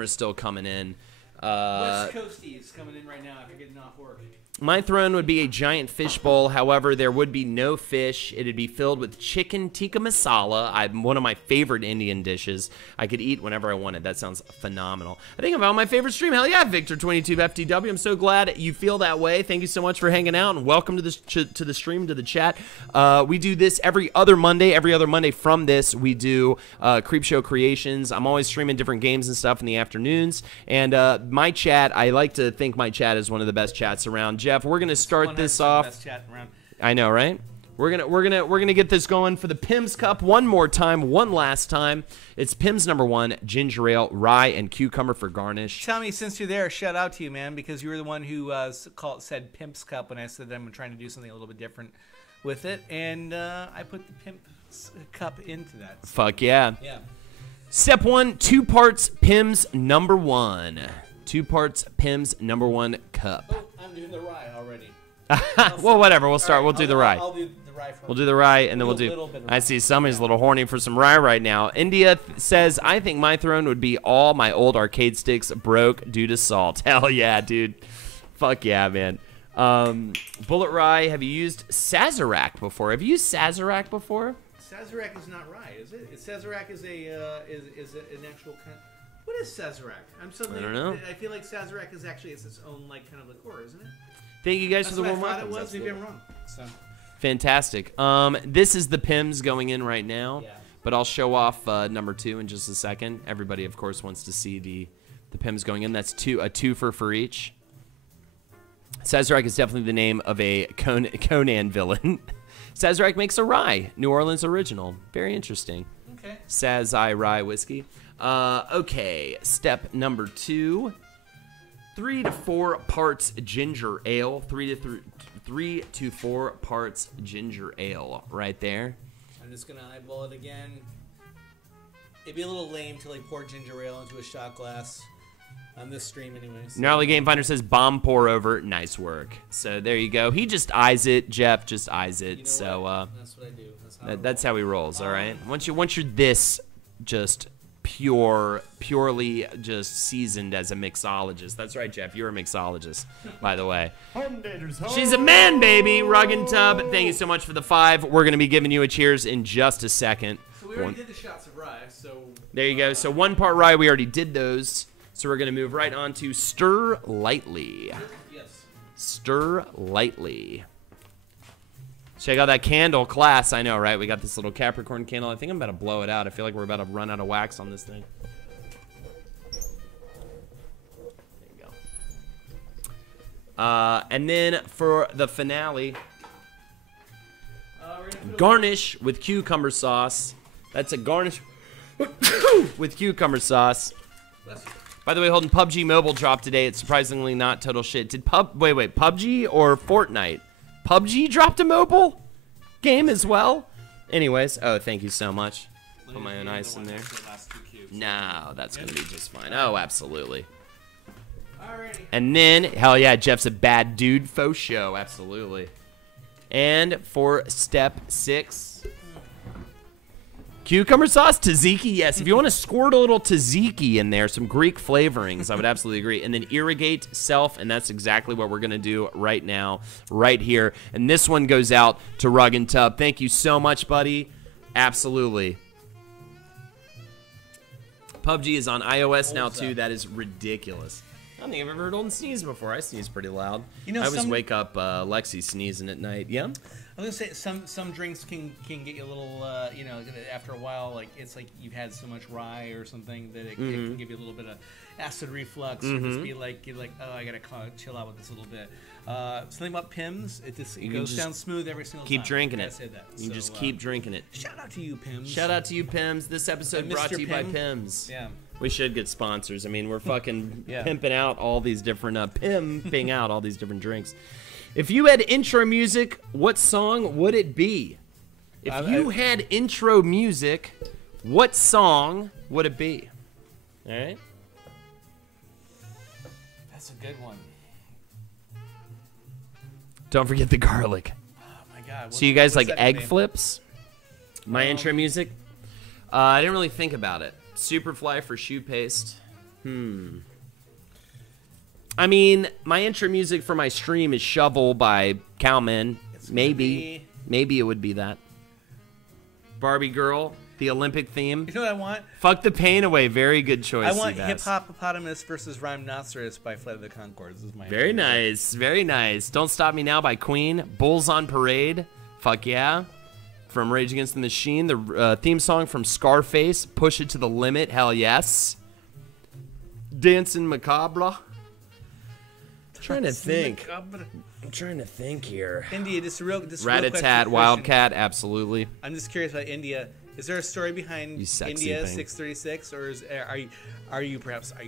are still coming in. West Coasties coming in right now after getting off work. My throne would be a giant fish bowl. However, there would be no fish. It'd be filled with chicken tikka masala. One of my favorite Indian dishes. I could eat whenever I wanted. That sounds phenomenal. I think about my favorite stream. Hell yeah, Victor22FTW. I'm so glad you feel that way. Thank you so much for hanging out, and welcome to the stream, to the chat. We do this every other Monday. Every other Monday from this, we do Creepshow Creations. I'm always streaming different games and stuff in the afternoons. And my chat, I like to think my chat is one of the best chats around. Jeff, we're gonna start this off. Best chat around. I know, right? We're gonna get this going for the Pimm's Cup one more time, one last time. It's Pimm's #1 ginger ale, rye, and cucumber for garnish. Tommy, since you're there, shout out to you, man, because you were the one who said Pimp's Cup when I said that I'm trying to do something a little bit different with it, and I put the Pimp's Cup into that. Fuck yeah. Yeah. Step 1, 2 parts Pimm's #1. 2 parts Pimm's #1 cup. Oh, I'm doing the rye already. Well, whatever. We'll start. We'll do the rye. I'll do the rye first. We'll do the rye, and then we'll do. I see somebody's a little horny for some rye right now. India says, I think my throne would be all my old arcade sticks broke due to salt. Hell yeah, dude. Fuck yeah, man. Bullet rye. Have you used Sazerac before? Have you used Sazerac before? Sazerac is not rye, is it? Sazerac is an actual kind. What is Sazerac? I don't know. I feel like Sazerac is actually its own like kind of liqueur, isn't it? Thank you guys That's for the what warm I thought it welcomes. was. Maybe I'm wrong. So. Fantastic. This is the Pimm's going in right now, Yeah. but I'll show off #2 in just a second. Everybody, of course, wants to see the Pimm's going in. That's a twofer for each. Sazerac is definitely the name of a Conan villain. Sazerac makes a rye, New Orleans original. Very interesting. Okay. Sazai rye whiskey. Okay, step #2. 3 to 4 parts ginger ale. 3 to 4 parts ginger ale. Right there. I'm just gonna eyeball it again. It'd be a little lame to like pour ginger ale into a shot glass on this stream, anyways. Gnarly Game Finder says bomb pour over. Nice work. So there you go. He just eyes it. Jeff just eyes it. You know so what? That's what I do. that's how he rolls. All right. Once you're this just purely just seasoned as a mixologist. That's right, Jeff. You're a mixologist, by the way. She's a man, baby. Rug and Tub. Thank you so much for the 5. We're gonna be giving you a cheers in just a second. So we already did the shots of rye. So there you go. So 1 part rye. We already did those. So we're gonna move right on to stir lightly. Yes. Stir lightly. Check out that candle, class. I know, right? We got this little Capricorn candle. I think I'm about to blow it out. I feel like we're about to run out of wax on this thing. There you go. And then for the finale, garnish with cucumber sauce. That's a garnish with cucumber sauce. By the way, Holden, PUBG Mobile dropped today. It's surprisingly not total shit. Did wait, PUBG or Fortnite? PUBG dropped a mobile game as well? Anyways, oh, thank you so much. Put my own ice in there. No, that's going to be just fine. Oh, absolutely. And then, hell yeah, Jeff's a bad dude. Faux show, absolutely. And for step 6, cucumber sauce, tzatziki, yes. If you want to squirt a little tzatziki in there, some Greek flavorings, I would absolutely agree. And then irrigate self, and that's exactly what we're going to do right now, right here. And this one goes out to Rug and Tub. Thank you so much, buddy. Absolutely. PUBG is on iOS now, too. That is ridiculous. I don't think I've ever heard Olden sneeze before. I sneeze pretty loud. You know, I always wake up Lexi sneezing at night. Yeah? I was gonna say some drinks can get you a little you know, after a while, like it's like you've had so much rye or something that it can give you a little bit of acid reflux or just be like you're like, oh, I gotta chill out with this a little bit. Something about Pimm's, it goes down smooth every single time. Keep drinking it. I say that. You just keep drinking it. Shout out to you, Pimm's. Shout out to you, Pimm's. This episode brought to you by Pimm's. Yeah. We should get sponsors. I mean, we're fucking pimping out all these different pimping out all these different drinks. If you had intro music, what song would it be? If you had intro music, what song would it be? All right. That's a good one. Don't forget the garlic. Oh my god. So you guys like egg flips? My intro music? I didn't really think about it. Superfly for shoe paste. I mean, my intro music for my stream is Shovel by Cowman. Maybe it would be that. Barbie Girl, the Olympic theme. You know what I want? Fuck the Pain Away. Very good choice. I want Hip Hopopotamus versus Rhymenoceros by Flight of the Conchords. This is my very nice. Very nice. Don't Stop Me Now by Queen. Bulls on Parade. Fuck yeah. From Rage Against the Machine. The theme song from Scarface. Push It to the Limit. Hell yes. Dancing Macabre. I'm trying to think. I'm trying to think here. India, just real Rat-a-tat, Wildcat, absolutely. I'm just curious about India. Is there a story behind India 636, or are you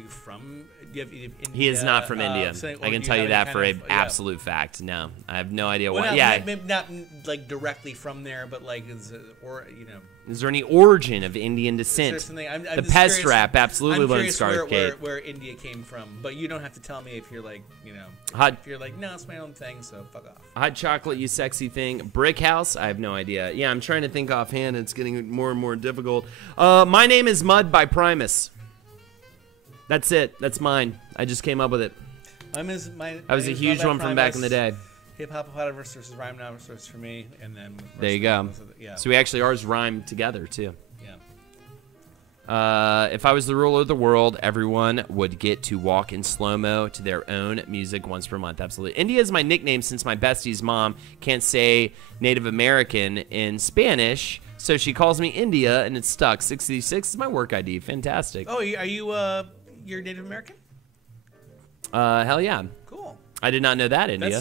from? India? He is not from India. I can tell you that for an absolute fact. No, I have no idea why. Maybe not like directly from there, but like Is there any origin of Indian descent? The Pest Rap absolutely learned Scarface. Where India came from, but you don't have to tell me if you're like, if you're like, no, it's my own thing, so fuck off. Hot chocolate, you sexy thing. Brick House, I have no idea. Yeah, I'm trying to think offhand. It's getting more and more difficult. My Name is Mud by Primus. That's it. That's mine. I just came up with it. That was a huge one from back in the day. Hip Hopopotamus versus Rhymenoceros for me, and then there you go. So we actually ours rhyme together too. Yeah. If I was the ruler of the world, everyone would get to walk in slow-mo to their own music once per month. Absolutely. India is my nickname since my bestie's mom can't say Native American in Spanish, so she calls me India, and it's stuck. 66 is my work ID. Fantastic. Oh, are you you're Native American? Hell yeah. Cool. I did not know that, India.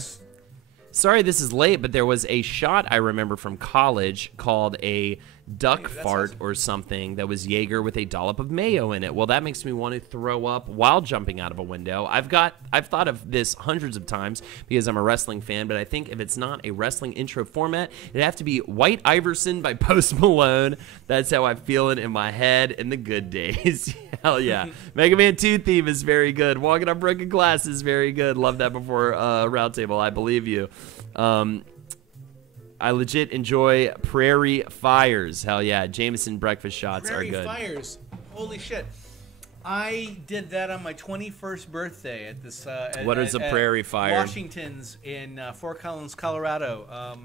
Sorry this is late, but there was a shot I remember from college called a duck fart or something that was Jaeger with a dollop of mayo in it. Well, that makes me want to throw up while jumping out of a window. I've thought of this hundreds of times because I'm a wrestling fan, but I think if it's not a wrestling intro format, it'd have to be White Iverson by Post Malone. That's how I feel it in my head in the good days. Hell yeah. Mega Man 2 theme is very good. Walking on Broken Glass is very good. Love that before Roundtable. I believe you. I legit enjoy Prairie Fires. Hell yeah. Jameson breakfast shots are good. Prairie Fires. Holy shit. I did that on my 21st birthday at this. What is a Prairie Fire? Washington's in Fort Collins, Colorado.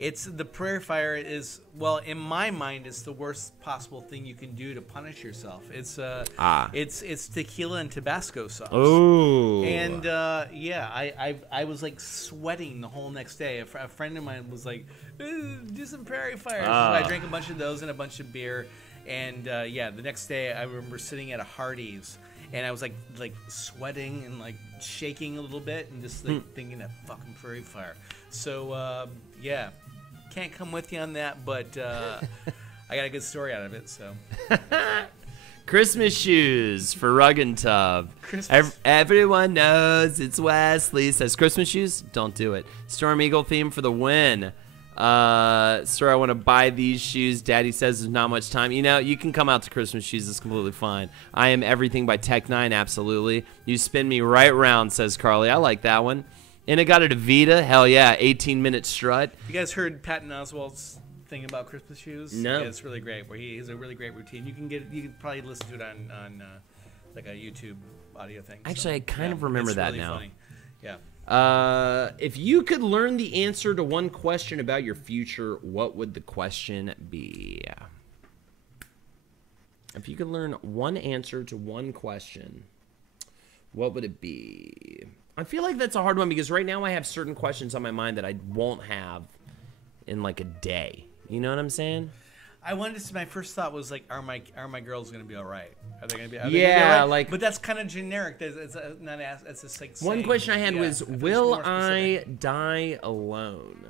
It's the prairie fire is, well, in my mind, it's the worst possible thing you can do to punish yourself. It's tequila and Tabasco sauce. Oh. And yeah, I was like sweating the whole next day. A friend of mine was like, do some prairie fire. So I drank a bunch of those and a bunch of beer. And yeah, the next day I remember sitting at a Hardee's and I was like sweating and like shaking a little bit and just like thinking that fucking prairie fire. So yeah. Can't come with you on that, but I got a good story out of it. So, Christmas shoes for Rug and Tub. Everyone knows it's Wesley. Says Christmas shoes. Don't do it. Storm Eagle theme for the win. Sir, I want to buy these shoes. Daddy says there's not much time. You know, you can come out to Christmas shoes. It's completely fine. I am everything by Tech9. Absolutely. You spin me right round. Says Carly. I like that one. And it got a Vita. Hell yeah. 18-minute strut. You guys heard Patton Oswalt's thing about Christmas shoes? No. Yeah, it's really great. Where he has a really great routine. You can probably listen to it on like a YouTube audio thing. Actually, I kind of remember that really now. Funny. Yeah. If you could learn the answer to one question about your future, what would the question be? If you could learn one answer to one question, what would it be? I feel like that's a hard one because right now I have certain questions on my mind that I won't have in like a day. You know what I'm saying? I wanted to. My first thought was like, are my girls going to be all right? Are they going to be? Yeah, like. But that's kind of generic. It's not. It's just like. One question I had was, will I die alone?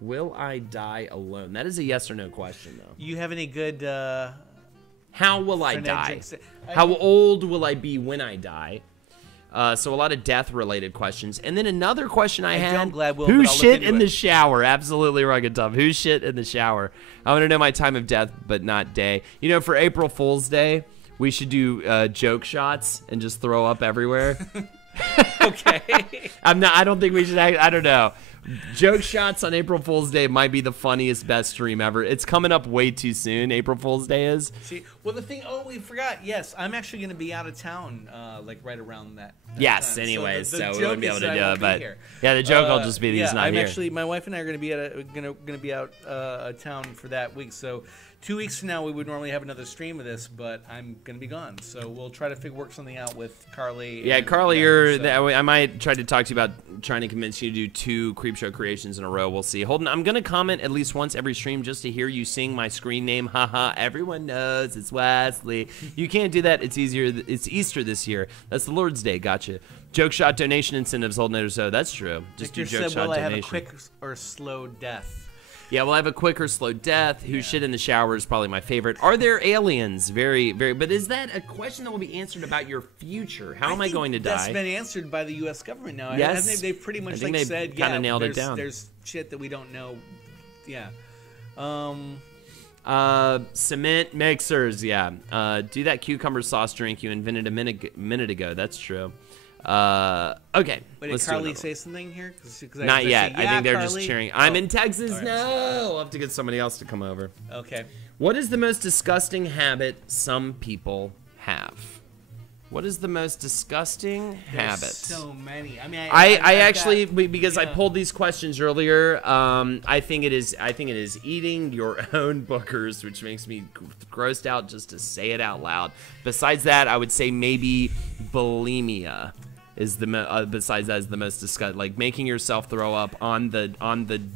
Will I die alone? That is a yes or no question, though. You have any good? How will I die? How old will I be when I die? So a lot of death-related questions. And then another question I had, who shit in the shower? Absolutely rugged tough. Who shit in the shower? I want to know my time of death, but not day. You know, for April Fool's Day, we should do joke shots and just throw up everywhere. Okay. I don't think we should, I don't know. Joke shots on April Fool's Day might be the funniest, best stream ever. It's coming up way too soon. April Fool's Day is. See, well, the thing. Oh, we forgot. Yes, I'm actually going to be out of town, like right around that. Yes. time. Anyways, so we wouldn't be able to do it. But here. yeah, the joke will just be that he's not I'm here. actually. My wife and I are going to be going to be out of town for that week. So 2 weeks from now, we would normally have another stream of this, but I'm going to be gone. So we'll try to work something out with Carly. Yeah, Carly, I might try to talk to you about trying to convince you to do 2 Creepshow creations in a row. We'll see. Holden, I'm going to comment at least once every stream just to hear you sing my screen name. Haha, everyone knows it's Wesley. You can't do that. It's easier. It's Easter this year. That's the Lord's Day. Gotcha. Joke shot donation incentives, Holden. So that's true. Just do joke shot donation. Will I have a quick or slow death? Yeah, we'll have a quick or slow death. Who shit in the shower is probably my favorite. Are there aliens? Very, very. But is that a question that will be answered about your future? How am I going to die? That's been answered by the U.S. government now. Yes. They've pretty much said, kind of nailed it down. There's shit that we don't know. Yeah. Cement mixers. Yeah. Do that cucumber sauce drink you invented a minute ago. That's true. Okay. Wait, did Carly say something here? Not yet. I think they're Carly. just cheering. I'm in Texas. Right. No. I'll have to get somebody else to come over. Okay. What is the most disgusting habit some people have? What is the most disgusting habit? So many. I mean, I actually, because I pulled these questions earlier, I think it is eating your own bookers, which makes me grossed out just to say it out loud. Besides that, I would say maybe bulimia is besides that is the most disgusting. Like making yourself throw up on the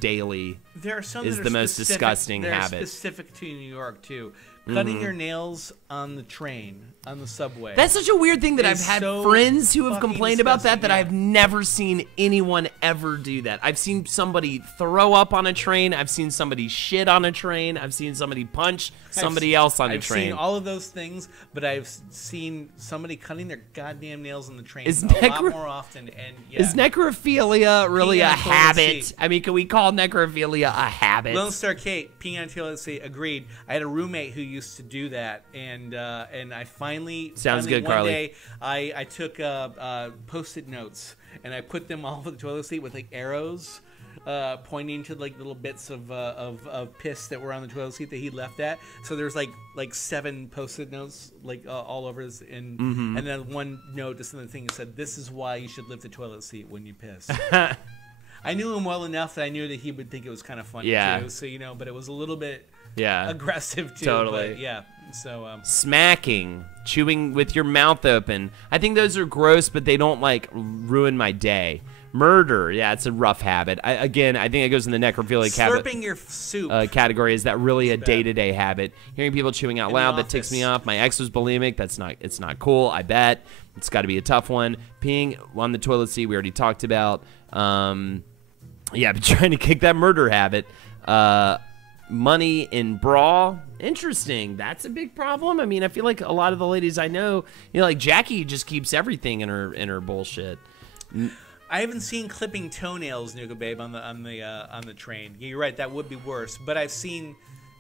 daily. There are some is that are the most disgusting habit. They're specific to New York too. Cutting your nails on the train, on the subway. That's such a weird thing that I've had friends who have complained about that I've never seen anyone ever do that. I've seen somebody throw up on a train. I've seen somebody shit on a train. I've seen somebody punch somebody else on a train. I've seen all of those things, but I've seen somebody cutting their goddamn nails on the train a lot more often. And is necrophilia really a habit? I mean, can we call necrophilia a habit? Lone Star Kate, peeing on a toilet seat, agreed. I had a roommate who used to do that, and I finally good, one Carly. day I took Post-it notes and I put them all over the toilet seat with like arrows pointing to like little bits of piss that were on the toilet seat that he left at. So there's like 7 Post-it notes like all over his and then one note just in the thing that said, "This is why you should lift the toilet seat when you piss." I knew him well enough that I knew that he would think it was kind of funny too. So but it was a little bit aggressive too. Totally. But, yeah. So smacking, chewing with your mouth open. I think those are gross, but they don't like ruin my day. Murder, yeah, it's a rough habit. I think it goes in the necrophilic slurping your soup category. Is that really a day-to-day habit? Hearing people chewing out loud, that ticks me off. My ex was bulimic. It's not cool. I bet it's got to be a tough one. Peeing on the toilet seat, we already talked about. Yeah, but trying to kick that murder habit. Money in bra, interesting. That's a big problem. I mean, I feel like a lot of the ladies I know, like Jackie just keeps everything in her bullshit. I haven't seen clipping toenails, Nuka Babe, on the train. You're right, that would be worse. But I've seen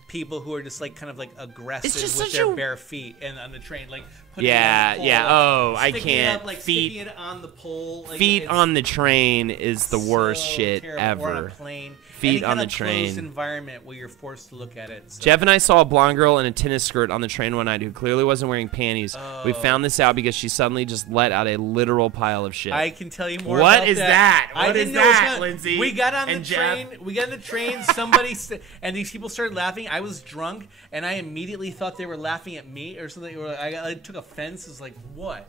people who are just like kind of like aggressive with their bare feet and on the train, like putting it on the pole, Oh, I can't. It up, like feet sticking it on the pole. Like, feet on the train is the worst shit terrible. ever. Or on a plane. Feet on the train. train. Environment where you're forced to look at it. So. Jeff and I saw a blonde girl in a tennis skirt on the train one night who clearly wasn't wearing panties. We found this out because she suddenly just let out a literal pile of shit. I can tell you more. What about is that? What is that, Lindsay? We got on the Jeff? train. We got on the train. Somebody and these people started laughing. I was drunk, and I immediately thought they were laughing at me or something. Or I took offense. It's like, what?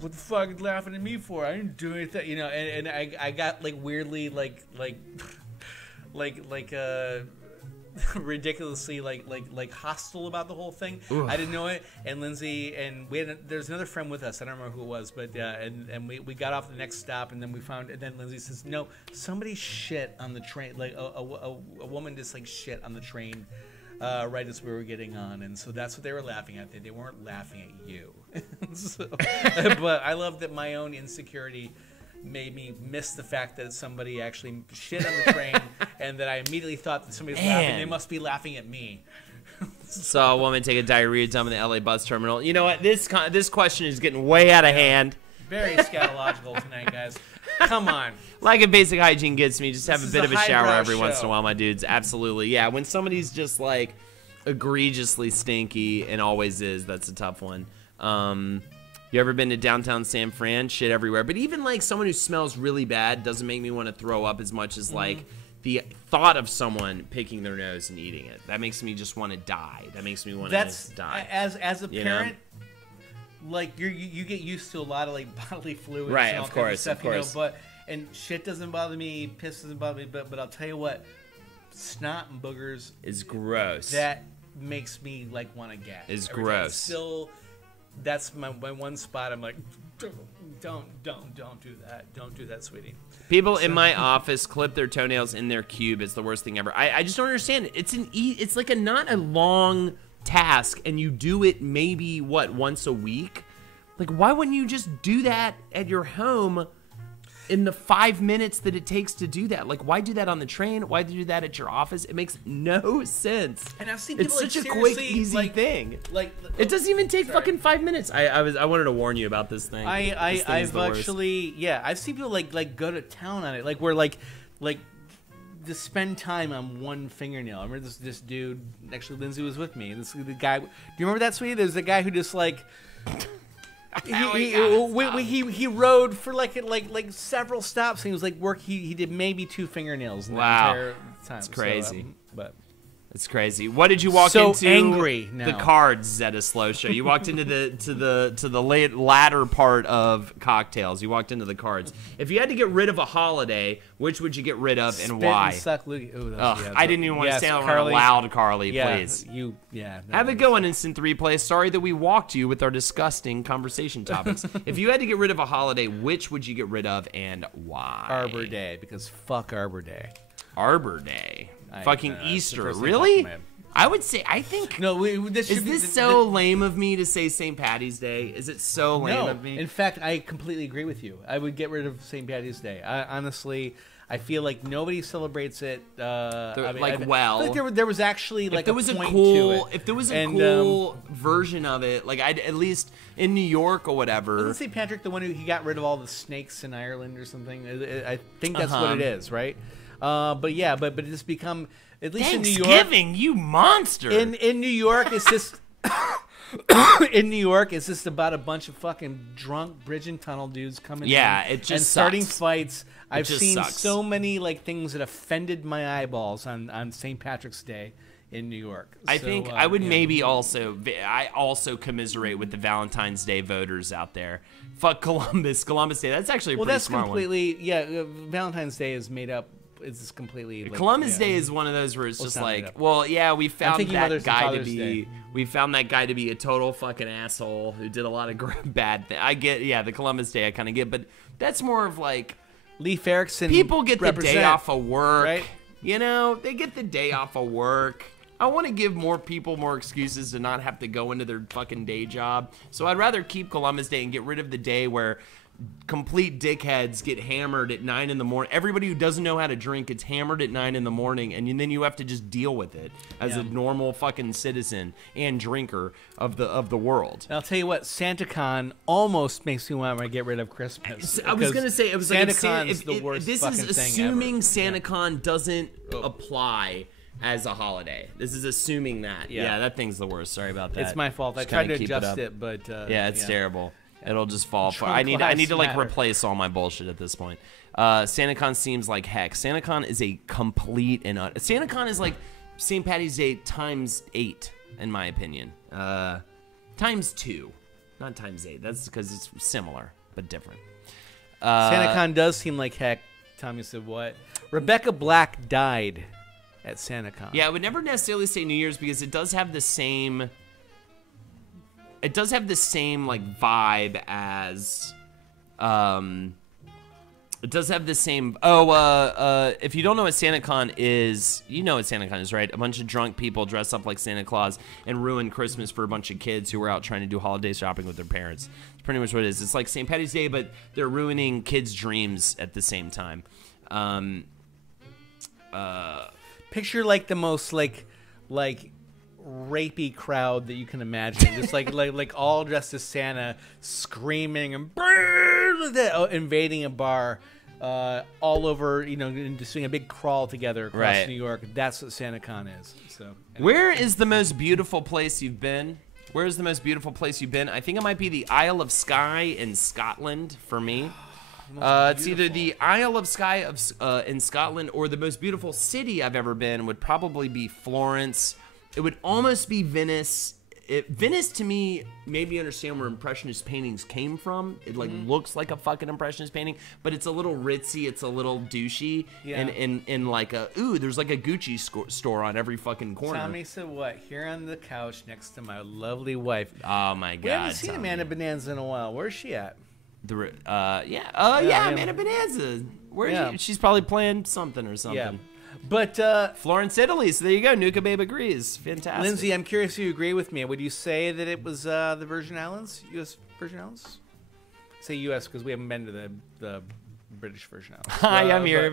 What the fuck are you laughing at me for? I didn't do anything, And I got like weirdly like ridiculously like hostile about the whole thing. Oof. I didn't know it, and Lindsay and there's another friend with us. I don't remember who it was, but and we got off the next stop, and then then Lindsay says, no, somebody shit on the train, like a woman just like shit on the train right as we were getting on, and so that's what they were laughing at. They weren't laughing at you. But I love that my own insecurity made me miss the fact that somebody actually shit on the train, and that I immediately thought that somebody was laughing. They must be laughing at me. Saw a woman take a diarrhea dump in the LA bus terminal. You know what? This question is getting way out of hand. Very scatological tonight, guys. Come on. Like a basic hygiene gets me. Just have a bit of a shower every show. once in a while, my dudes. Absolutely. Yeah, when somebody's just like egregiously stinky and always is, that's a tough one. You ever been to downtown San Fran? Shit everywhere. But even like someone who smells really bad doesn't make me want to throw up as much as like the thought of someone picking their nose and eating it. That makes me just want to die. That makes me want to die. As a parent, like you get used to a lot of like bodily fluids, right? And all of course, kinds of stuff, of course. And shit doesn't bother me, piss doesn't bother me, but I'll tell you what, snot and boogers is gross. That makes me like want to gag. Is gross. Still. That's my one spot. I'm like, don't do that. Don't do that, sweetie. People in my office clip their toenails in their cube. It's the worst thing ever. I just don't understand it. It's like not a long task, and you do it maybe once a week. Like, why wouldn't you just do that at your home in the 5 minutes that it takes to do that? Like, why do that on the train? Why do that at your office? It makes no sense. And I've seen people it's such a quick, easy thing. It doesn't even take fucking 5 minutes. I wanted to warn you about this thing. I've actually I've seen people like go to town on it. Like where like to spend time on one fingernail. I remember this dude. Actually, Lindsay was with me. The guy. Do you remember that, sweetie? There's a guy who just like. He rode for like several stops, and he was like he did maybe 2 fingernails in the entire time. It's crazy. So, it's crazy. What did you walk into? Angry now. The cards at a slow show. You walked into the latter part of CockTails. You walked into the cards. If you had to get rid of a holiday, which would you get rid of and why? And suck, I didn't even want to stand on loud, Carly. Please. Have a go on Instant Replay. Sorry that we walked you with our disgusting conversation topics. If you had to get rid of a holiday, which would you get rid of and why? Arbor Day, because fuck Arbor Day. Arbor Day. Fucking Easter. Really? I would say, I think... No, is this so lame of me to say St. Patty's Day? Is it so lame of me? In fact, I completely agree with you. I would get rid of St. Patty's Day. Honestly, I feel like nobody celebrates it. There was actually like if there was a cool version of it, like at least in New York or whatever. Wasn't St. Patrick the one who he got rid of all the snakes in Ireland or something? I think that's what it is, right? But it just become, at least in New York. Thanksgiving, you monster. In New York, it's just in New York, it's just about a bunch of fucking drunk bridge and tunnel dudes coming in it just and starting sucks. fights. I've seen sucks. so many like things that offended my eyeballs on St. Patrick's Day in New York. I think I would maybe also commiserate with the Valentine's Day voters out there. Fuck Columbus Day. That's actually a pretty smart completely Valentine's Day is made up. It's completely like, Columbus Day is one of those where it's just like, well, yeah, we found that guy to be a total fucking asshole who did a lot of bad things. I get, the Columbus Day I kind of get, but that's more of like Leif Erikson. People get the day off of work, right? You know, they get the day off of work. I want to give more people more excuses to not have to go into their fucking day job. So I'd rather keep Columbus Day and get rid of the day where complete dickheads get hammered at 9 in the morning. Everybody who doesn't know how to drink gets hammered at 9 in the morning, and then you have to just deal with it as a normal fucking citizen and drinker of the world. And I'll tell you what, SantaCon almost makes me want to get rid of Christmas. I was gonna say it was SantaCon's the worst. This fucking is assuming SantaCon doesn't apply as a holiday. This is assuming that. Yeah, that thing's the worst. Sorry about that. It's my fault. I tried to adjust it, but it's terrible. It'll just fall apart. I need to like replace all my bullshit at this point. SantaCon seems like heck. SantaCon is a complete and SantaCon is like St. Patty's Day times 8 in my opinion. Times 2, not times 8. That's because it's similar but different. SantaCon does seem like heck. Tommy said what? Rebecca Black died at SantaCon. Yeah, I would never necessarily say New Year's because it does have the same. It does have the same like vibe as, it does have the same. If you don't know what SantaCon is, you know what SantaCon is, right? A bunch of drunk people dress up like Santa Claus and ruin Christmas for a bunch of kids who are out trying to do holiday shopping with their parents. It's pretty much what it is. It's like St. Patty's Day, but they're ruining kids' dreams at the same time. Picture like the most like rapey crowd that you can imagine, just like all dressed as Santa, screaming and invading a bar, all over, and just doing a big crawl together across New York. That's what SantaCon is. So, where is the most beautiful place you've been? Where is the most beautiful place you've been? I think it might be the Isle of Skye in Scotland for me. It's either the Isle of Skye in Scotland or the most beautiful city I've ever been would probably be Florence. It would almost be Venice. Venice, to me, made me understand where Impressionist paintings came from. It looks like a fucking Impressionist painting, but it's a little ritzy. It's a little douchey. Yeah. And like there's like a Gucci store on every fucking corner. Tommy said what? Here on the couch next to my lovely wife. Oh my God. We haven't seen Amanda Bonanza in a while. Where's she at? Amanda Bonanza. Where is she? She's probably playing something or something. Yeah. But Florence, Italy. So there you go. Nuka Babe agrees. Fantastic. Lindsay, I'm curious if you agree with me. Would you say that it was the Virgin Islands, U.S. Virgin Islands? Say U.S. because we haven't been to the British Virgin Islands. Hi, I'm here.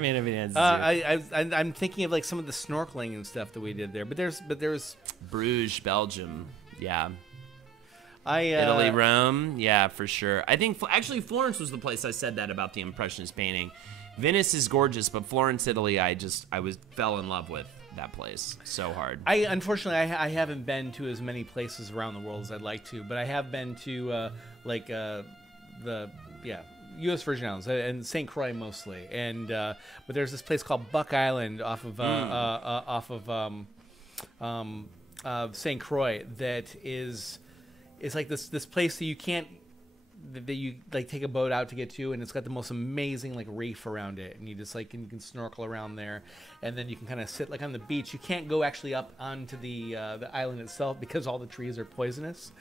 I'm thinking of like some of the snorkeling and stuff that we did there. But there's Bruges, Belgium. Yeah. Italy, Rome. Yeah, for sure. I think actually Florence was the place I said that about the Impressionist painting. Venice is gorgeous, but Florence, Italy, I fell in love with that place so hard. Unfortunately, I haven't been to as many places around the world as I'd like to, but I have been to U.S. Virgin Islands and St. Croix mostly, and but there's this place called Buck Island off of St. Croix that is like this place that you can't. That you like take a boat out to get to, and it's got the most amazing like reef around it, and you just like you can snorkel around there, and then you can kind of sit like on the beach. You can't go actually up onto the island itself because all the trees are poisonous,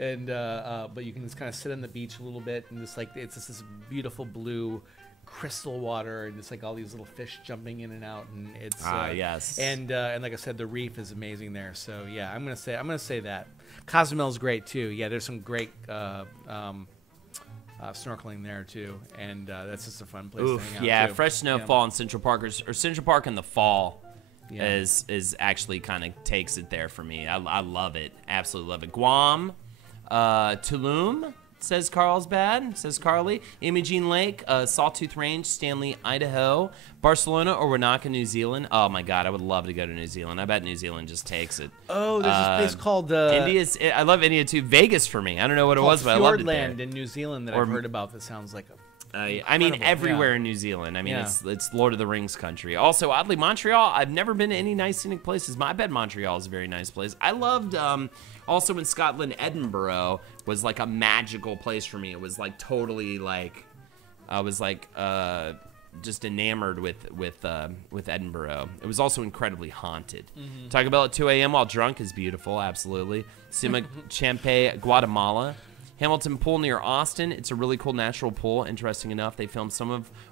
and but you can just kind of sit on the beach a little bit, and just like it's just this beautiful blue crystal water, and just like all these little fish jumping in and out, and it's yes, and like I said, the reef is amazing there. So yeah, I'm gonna say that Cozumel's great too. Yeah, there's some great. Snorkeling there too, and that's just a fun place to hang out. Yeah, too. fresh snowfall in Central Park or Central Park in the fall is actually kind of takes it there for me. I love it, absolutely love it. Guam, Tulum, says Carlsbad, says Carly. Imogene Lake, Sawtooth Range, Stanley, Idaho. Barcelona or Wanaka, New Zealand. Oh my God, I would love to go to New Zealand. I bet New Zealand just takes it. Oh, there's this place called India's. I love India too. Vegas for me. I don't know what it was, but I loved it there. Fiordland in New Zealand that I've heard about. That sounds like a. I mean, everywhere in New Zealand. I mean, it's Lord of the Rings country. Also, oddly, Montreal. I've never been to any nice scenic places. I bet Montreal is a very nice place. I loved. Also in Scotland, Edinburgh was like a magical place for me. It was like totally like, I was like just enamored with Edinburgh. It was also incredibly haunted. Taco Bell at 2 a.m. while drunk is beautiful. Absolutely. Sima Champe, Guatemala. Hamilton Pool near Austin. It's a really cool natural pool. Interesting enough, they filmed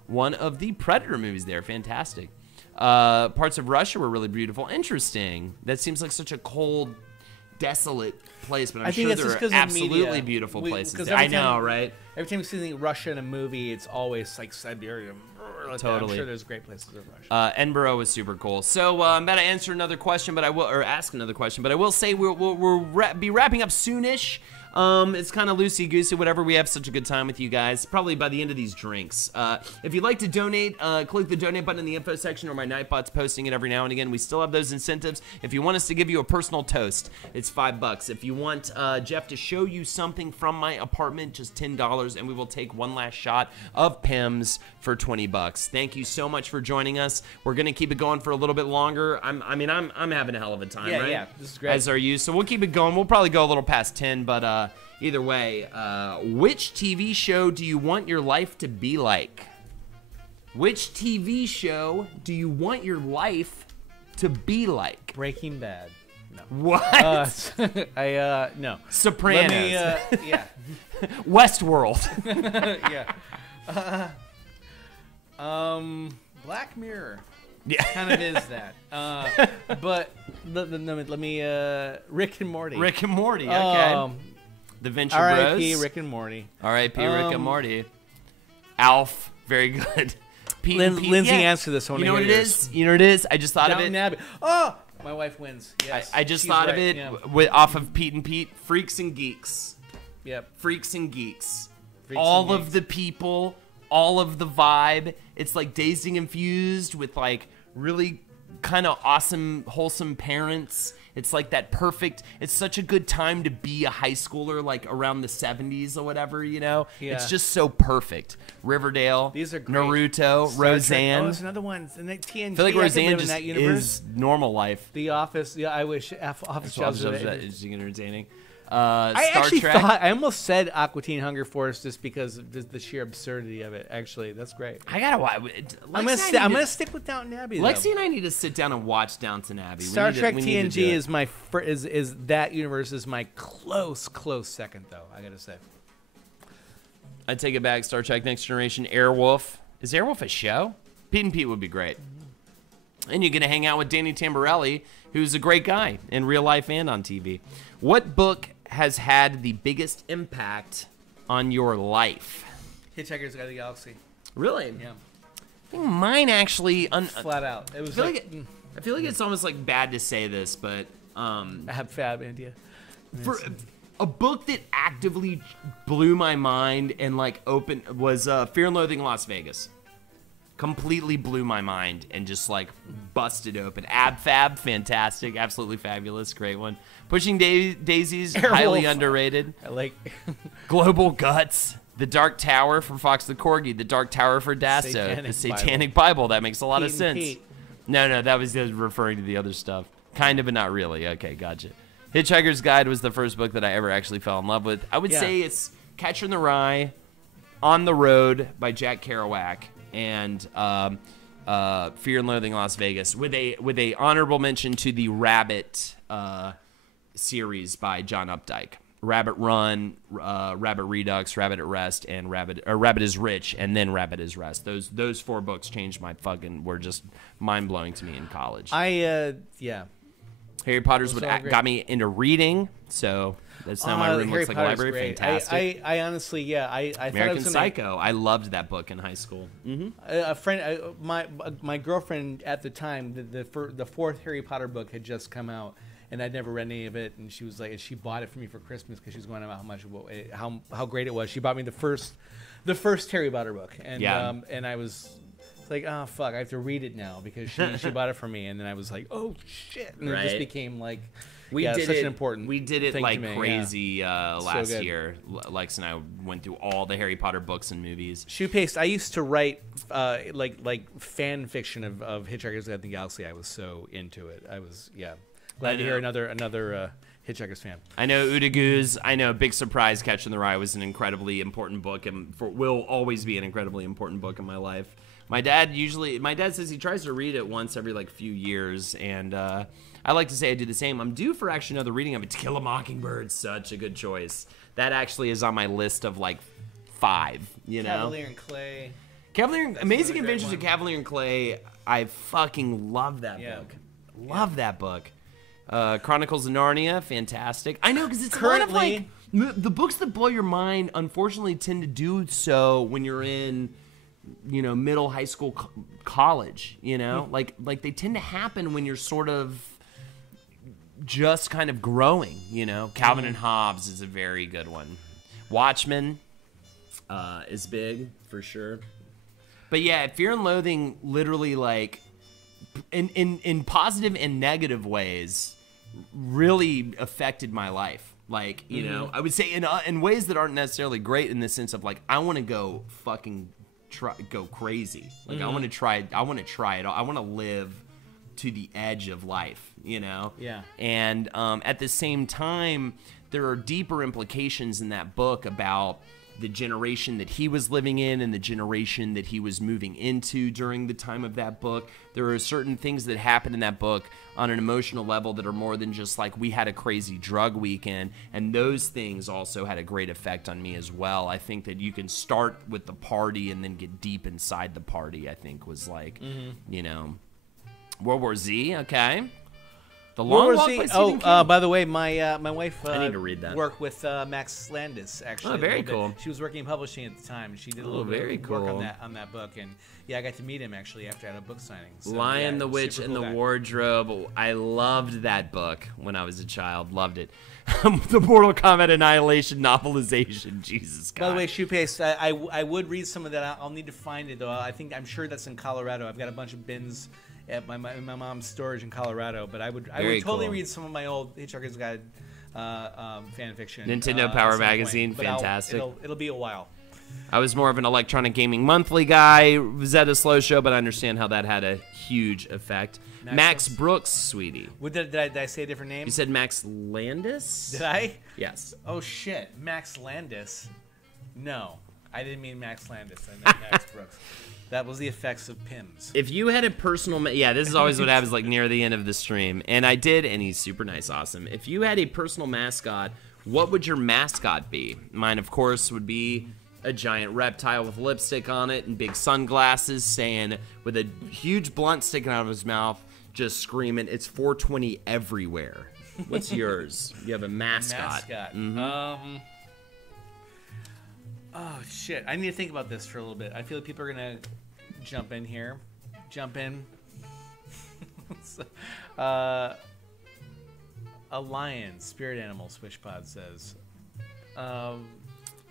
one of the Predator movies there. Fantastic. Parts of Russia were really beautiful. Interesting. That seems like such a cold, desolate place, but I'm sure there are absolutely beautiful places. I know, right? Every time you see Russia in a movie, it's always like Siberia. Like totally. I'm sure there's great places in Russia. Edinburgh was super cool. So I'm about to answer another question, ask another question, but I will say we'll be wrapping up soonish. It's kind of loosey-goosey, whatever. We have such a good time with you guys, probably by the end of these drinks. If you'd like to donate, click the donate button in the info section, or my Nightbot's posting it every now and again. We still have those incentives. If you want us to give you a personal toast, it's $5. If you want Jeff to show you something from my apartment, just $10, and we will take one last shot of Pimm's for $20. Thank you so much for joining us. We're gonna keep it going for a little bit longer. I'm having a hell of a time, right? Yeah, this is great. As are you. So we'll keep it going. We'll probably go a little past 10, but either way, which TV show do you want your life to be like? Which TV show do you want your life to be like? Breaking Bad. No. What? No. Sopranos. Let me, yeah. Westworld. Yeah. Black Mirror. Yeah. Kind of is that. But let me Rick and Morty. Rick and Morty. Okay. The Venture Bros. R.I.P. Rick and Morty. R.I.P. Rick and Morty. Alf. Very good. Lindsay, answer this one. You know what it is? You know what it is? I just thought of it. Abbey. Oh, my wife wins. Yes. I just thought of it off of Pete and Pete. Freaks and Geeks. Yep. Freaks and Geeks. All of the people, all of the vibe. It's like Dazed and Confused with like really kind of awesome, wholesome parents. It's like that perfect, it's such a good time to be a high schooler, like around the 70s or whatever, you know? Yeah. It's just so perfect. Riverdale, these are great. Naruto, Roseanne. Oh, there's another one. And TNG. I feel like Roseanne just that universe. is normal life. The Office. Yeah, I wish Office jobs were interesting and entertaining. I Star Trek. I almost said Aqua Teen Hunger Force just because of the sheer absurdity of it. Actually, that's great. I gotta watch. I'm gonna stick with Downton Abbey. Lexi and I need to sit down and watch Downton Abbey. Star Trek TNG is my is that universe is my close second though. I gotta say. I take it back. Star Trek Next Generation. Airwolf. Is Airwolf a show? Pete and Pete would be great. And you're gonna hang out with Danny Tamborelli, who's a great guy in real life and on TV. What book has had the biggest impact on your life? Hitchhiker's Guide to the Galaxy. Really? Yeah. I think mine actually flat out. It was I feel like it's almost like bad to say this, but I have Fab India. For a book that actively blew my mind and like was Fear and Loathing in Las Vegas. Completely blew my mind and just like busted open. Ab Fab, fantastic, absolutely fabulous, great one. Pushing Daisies, highly underrated. I like Global Guts, The Dark Tower for Fox the Corgi, The Dark Tower for Dasso, The Satanic Bible. That makes a lot of sense. No, that was referring to the other stuff. Kind of, but not really. Okay, gotcha. Hitchhiker's Guide was the first book that I ever actually fell in love with. I would say it's Catcher in the Rye, On the Road by Jack Kerouac, and Fear and Loathing in Las Vegas, with a honorable mention to the Rabbit series by John Updike. Rabbit Run, Rabbit Redux, Rabbit at Rest, and Rabbit is Rich, and then Rabbit is Rest. Those four books changed were just mind blowing to me in college. Harry Potter's got me into reading, so that's now my room looks like a library. Great. Fantastic. I honestly, I American Psycho. I loved that book in high school. Mm-hmm. A friend, my girlfriend at the time, the fourth Harry Potter book had just come out. and I'd never read any of it. And she was like, and she bought it for me for Christmas because she was going about how great it was. She bought me the first Harry Potter book, and and I was like, oh fuck, I have to read it now because she bought it for me, and then I was like, oh shit, and it just became like. We did such an important we did it thing like to me, last year. Lex and I went through all the Harry Potter books and movies. Shoe paste. I used to write like fan fiction of Hitchhiker's Guide to the Galaxy. I was so into it. I was glad to hear another Hitchhiker's fan. I know Udagoo's. I know Big Surprise Catching the Rye was an incredibly important book and will always be an incredibly important book in my life. My dad says he tries to read it once every like few years, and I like to say I do the same. I'm due for actually another reading of it. To Kill a Mockingbird, such a good choice. That actually is on my list of like 5. You know, Cavalier and Clay. Amazing Adventures of Cavalier and Clay. I fucking love that book. Love that book. Chronicles of Narnia, fantastic. I know because it's currently a lot of like the books that blow your mind. Unfortunately, tend to do so when you're in, middle, high school, college. Like they tend to happen when you're sort of just kind of growing. Calvin and Hobbes is a very good one. Watchmen is big for sure. But yeah, Fear and Loathing literally like in positive and negative ways really affected my life. Like, I would say in ways that aren't necessarily great in the sense of like I want to go fucking go crazy. Like I want to try it all. I want to live to the edge of life, Yeah. And at the same time, there are deeper implications in that book about the generation that he was living in and the generation that he was moving into during the time of that book. There are certain things that happen in that book on an emotional level that are more than just like we had a crazy drug weekend, and those things also had a great effect on me as well. I think that you can start with the party and then get deep inside the party, I think was like, World War Z, okay. The Long Walk by Stephen King. By the way, my wife I need to read that. Worked with Max Landis, actually. Oh, very cool. She was working in publishing at the time. She did a little bit of work on that book. And, I got to meet him, actually, after I had a book signing. So, Lion, the Witch, and the Wardrobe. I loved that book when I was a child. Loved it. The Mortal Kombat Annihilation novelization. Jesus God. By the way, Shoe Paste, I would read some of that. I'll need to find it, though. I'm sure that's in Colorado. I've got a bunch of bins at my mom's storage in Colorado, but I would totally read some of my old Hitchhiker's Guide fan fiction. Nintendo Power Magazine, fantastic. It'll be a while. I was more of an Electronic Gaming Monthly guy, Zeta Slow Show, but I understand how that had a huge effect. Max Brooks, sweetie. Did I say a different name? You said Max Landis? Did I? Yes. Oh shit, Max Landis. No, I didn't mean Max Landis. I meant Max Brooks. That was the effects of Pimm's. If you had a personal... this is always what happens like near the end of the stream. And I did, and he's super nice, awesome. If you had a personal mascot, what would your mascot be? Mine, of course, would be a giant reptile with lipstick on it and big sunglasses saying, with a huge blunt sticking out of his mouth, just screaming, it's 420 everywhere. What's yours? You have a mascot. Mm-hmm. Oh, shit. I need to think about this for a little bit. I feel like people are going to jump in here. Jump in. A lion, spirit animal, Swishpod says.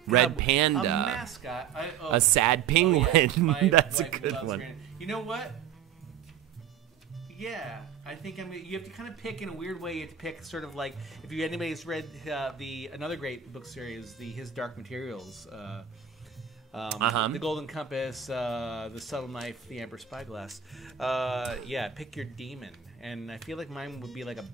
Red panda. A mascot. A sad penguin. That's a good one. You know what? Yeah, I think you have to kind of pick in a weird way. You have to pick sort of like if anybody's read another great book series, His Dark Materials, The Golden Compass, The Subtle Knife, The Amber Spyglass. Pick your demon. And I feel like mine would be like a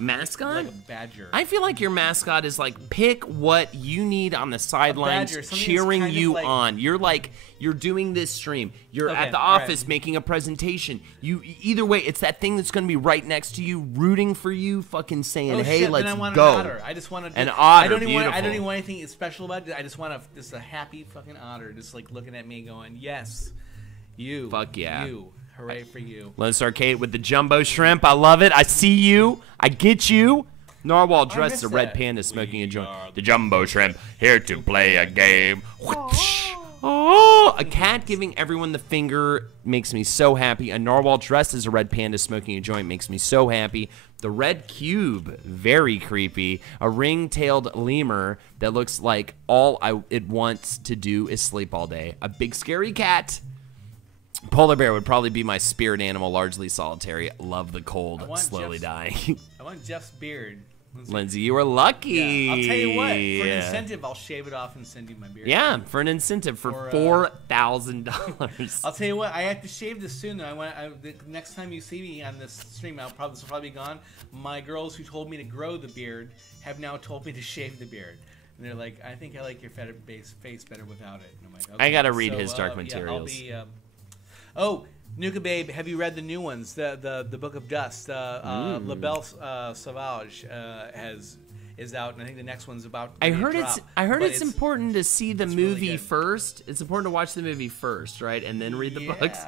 mascot, like a badger. I feel like your mascot is like pick what you need on the sidelines, cheering you on. You're doing this stream. You're at the office making a presentation. Either way, it's that thing that's going to be right next to you, rooting for you, fucking saying, "Hey, let's go." An otter. I just want an otter. I don't even want anything special about it. I just want just a happy fucking otter, just like looking at me, going, "Yes, you." Fuck yeah. You. Hooray for you. Lotus Arcade with the jumbo shrimp. I love it. I see you. I get you. Narwhal dressed as a red panda smoking a joint. The jumbo shrimp here to play a game. Oh, a cat giving everyone the finger makes me so happy. A narwhal dressed as a red panda smoking a joint makes me so happy. The red cube, very creepy. A ring-tailed lemur that looks like all it wants to do is sleep all day. A big scary cat. Polar bear would probably be my spirit animal, largely solitary. Love the cold, slowly dying. I want Jeff's beard. Lindsay, you are lucky. Yeah, I'll tell you what. For an incentive, I'll shave it off and send you my beard. Yeah, for an incentive for $4,000. I'll tell you what. I have to shave this soon. The next time you see me on this stream, this will probably be gone. My girls who told me to grow the beard have now told me to shave the beard. And they're like, I think I like your face better without it. And I'm like, okay. I gotta read his Dark Materials. Yeah, I'll be. Nuka Babe, have you read the new ones? The Book of Dust. La Belle Sauvage is out, and I think the next one's about. I heard it's important to see the movie really first. It's important to watch the movie first, right, and then read the books.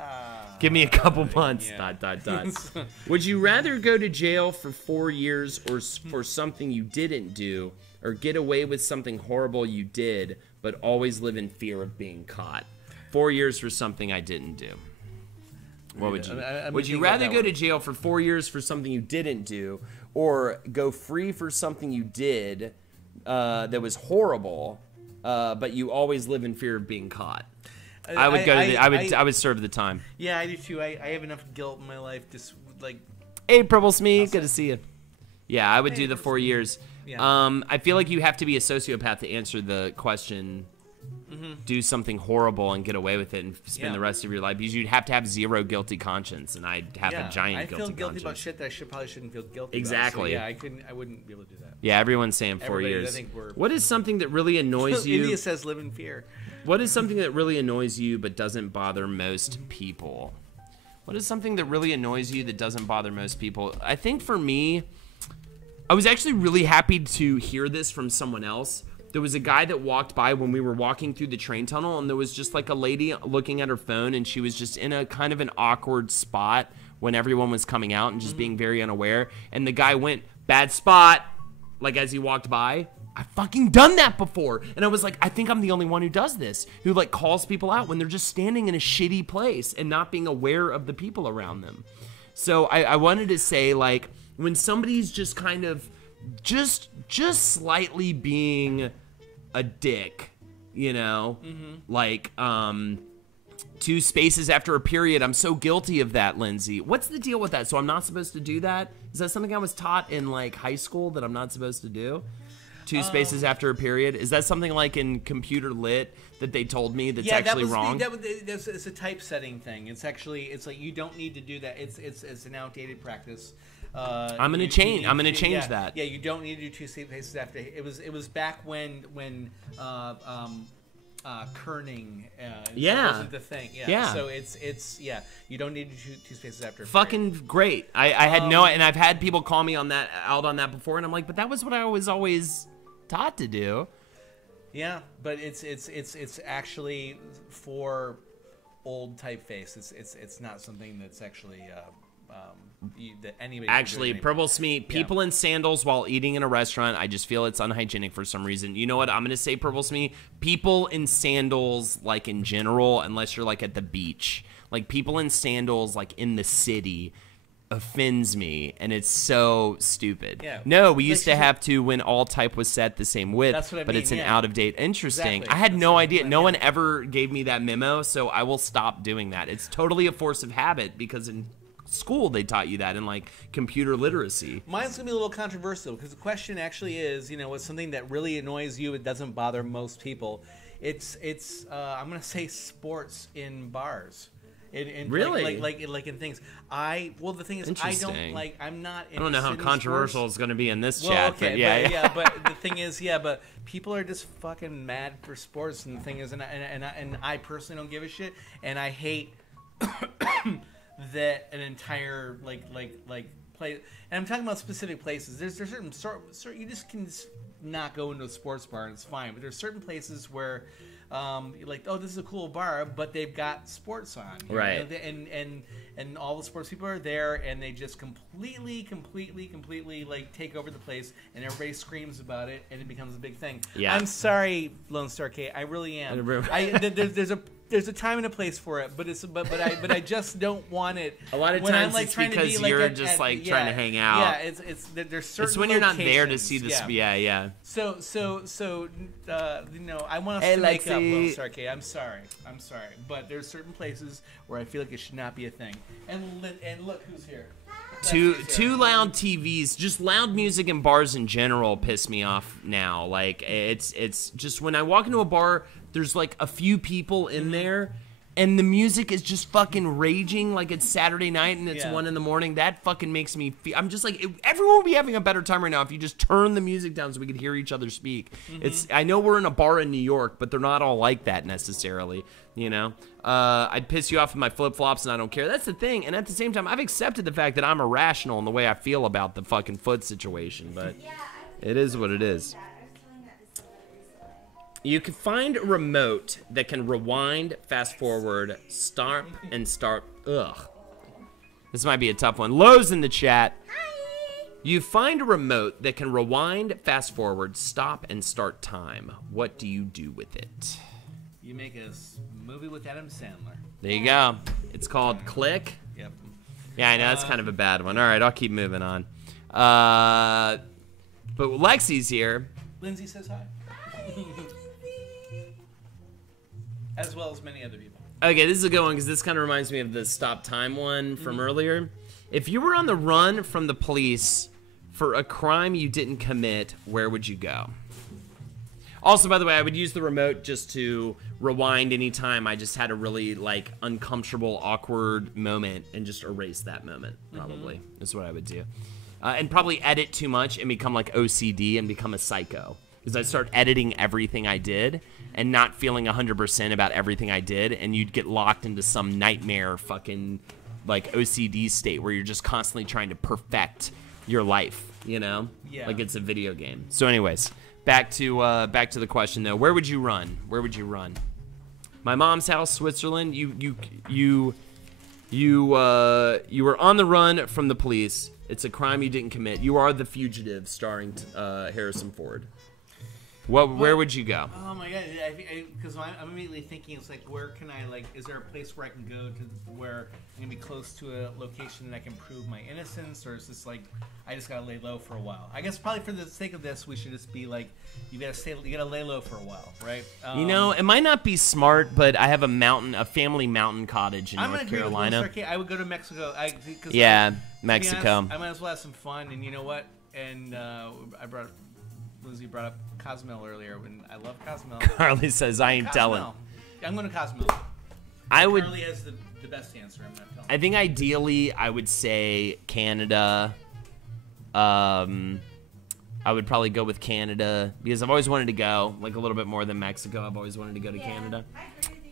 Give me a couple months. Yeah. ... Would you rather go to jail for 4 years or for something you didn't do, or get away with something horrible you did, but always live in fear of being caught? 4 years for something I didn't do. What would you? Would you rather go to jail for 4 years for something you didn't do, or go free for something you did that was horrible, but you always live in fear of being caught? I would serve the time. Yeah, I do too. I have enough guilt in my life. Just like, hey, Purple Smee, good to see you. Yeah, I would do the 4 years. Yeah. I feel like you have to be a sociopath to answer the question. Do something horrible and get away with it and spend the rest of your life, because you'd have to have zero guilty conscience, and I'd have a giant guilty conscience. I feel guilty about shit that I probably shouldn't feel guilty exactly. about. So I wouldn't be able to do that. Yeah, everyone's saying 4 years. What is something that really annoys you? India says live in fear. What is something that really annoys you but doesn't bother most people? What is something that really annoys you that doesn't bother most people? I think for me, I was actually really happy to hear this from someone else. There was a guy that walked by when we were walking through the train tunnel, and there was just like a lady looking at her phone, and she was just in a kind of an awkward spot when everyone was coming out and just being very unaware. And the guy went, bad spot, like as he walked by. I've fucking done that before. And I was like, I think I'm the only one who does this, who like calls people out when they're just standing in a shitty place and not being aware of the people around them. So I wanted to say, like, when somebody's just kind of just slightly being a dick, you know, like 2 spaces after a period. I'm so guilty of that, Lindsay. What's the deal with that? So I'm not supposed to do that? Is that something I was taught in like high school that I'm not supposed to do? 2 spaces after a period? Is that something like in computer lit that they told me that's actually wrong? It's a typesetting thing. It's like you don't need to do that. It's an outdated practice. I'm gonna change that. Yeah, you don't need to do 2 spaces after. It was back when kerning wasn't the thing. Yeah. So it's you don't need to do 2 spaces after. Fucking great. I had and I've had people call me out on that before, and I'm like, but that was what I was always taught to do. Yeah, but it's actually for old typeface. It's not something that's actually that anybody actually. Purple Smee, people in sandals while eating in a restaurant, I just feel it's unhygienic for some reason. You know what I'm gonna say, Purple Smee? People in sandals, like in general, unless you're like at the beach, like people in sandals like in the city offends me, and it's so stupid. Yeah. No, we used to have to when all type was set the same width. That's what I but mean, it's an out of date. Interesting. Exactly. I had no idea. No one ever gave me that memo, so I will stop doing that. It's totally a force of habit, because in school they taught you that, in like computer literacy. Mine's gonna be a little controversial, because the question actually is, what's something that really annoys you, it doesn't bother most people. It's I'm gonna say sports in bars. Really? Like in things. The thing is, I don't like. I'm not. I don't know how controversial it's going to be in this well, chat. Okay, but yeah. But the thing is, but people are just fucking mad for sports, and the thing is, and I personally don't give a shit, and I hate that an entire like play. And I'm talking about specific places. There's certain you just can not go into a sports bar and it's fine, but there's certain places where like, oh, this is a cool bar, but they've got sports on, right? And all the sports people are there, and they just completely like take over the place, and everybody screams about it, and it becomes a big thing. Yeah. I'm sorry, Lone Star K, I really am. There's a time and a place for it, but I just don't want it. A lot of times I'm, like, it's trying because to be, you're just trying to hang out. Yeah, there's certain. It's when you're not there to see this. Yeah. So I want us to make up, Lone Star K. I'm sorry, but there's certain places where I feel like it should not be a thing. And look who's here. Two loud TVs, just loud music in bars in general piss me off now. Like it's just when I walk into a bar, there's like a few people in there, and the music is just fucking raging like it's Saturday night and it's 1 a.m. That fucking makes me feel. I'm just like, everyone would be having a better time right now if you just turn the music down so we could hear each other speak. I know we're in a bar in New York, but they're not all like that necessarily. You know, I'd piss you off with my flip-flops and I don't care. That's the thing. And at the same time, I've accepted the fact that I'm irrational in the way I feel about the fucking foot situation, but it is what it is. You can find a remote that can rewind, fast forward, stop, and start. Ugh. This might be a tough one. Lowe's in the chat. Hi. You find a remote that can rewind, fast forward, stop, and start time. What do you do with it? You make a movie with Adam Sandler. There you go. It's called Click. Yep. Yeah, I know that's kind of a bad one. All right, I'll keep moving on. But Lexi's here. Lindsay says hi. As well as many other people. Okay, this is a good one because this kind of reminds me of the stop time one from earlier. If you were on the run from the police for a crime you didn't commit, where would you go? Also, by the way, I would use the remote just to rewind anytime I just had a really, like, uncomfortable, awkward moment and just erase that moment, probably. Is what I would do. And probably edit too much and become, like, OCD and become a psycho. Because I'd start editing everything I did and not feeling 100% about everything I did, and you'd get locked into some nightmare fucking, like, OCD state where you're just constantly trying to perfect your life, you know? Yeah. Like it's a video game. So anyways... Back to the question though. Where would you run? Where would you run? My mom's house, Switzerland. You were on the run from the police. It's a crime you didn't commit. You are the fugitive, starring Harrison Ford. Where would you go? Oh my god! Because I'm immediately thinking, it's like, where can I, like, is there a place where I can go to where I'm gonna be close to a location that I can prove my innocence, or is this like I just gotta lay low for a while? I guess probably for the sake of this, we should just be like, you gotta lay low for a while, right? You know, it might not be smart, but I have a family mountain cottage in North Carolina. I would go to Mexico. Mexico. I might as well have some fun, and you know what? And Lindsay brought up Cozumel earlier, and I love Cozumel. Carly says, I ain't telling. I'm going to Cozumel. Carly has the best answer. I'm not telling. I think ideally, I would say Canada. I would probably go with Canada because I've always wanted to go, like a little bit more than Mexico. I've always wanted to go to Canada. I agree with you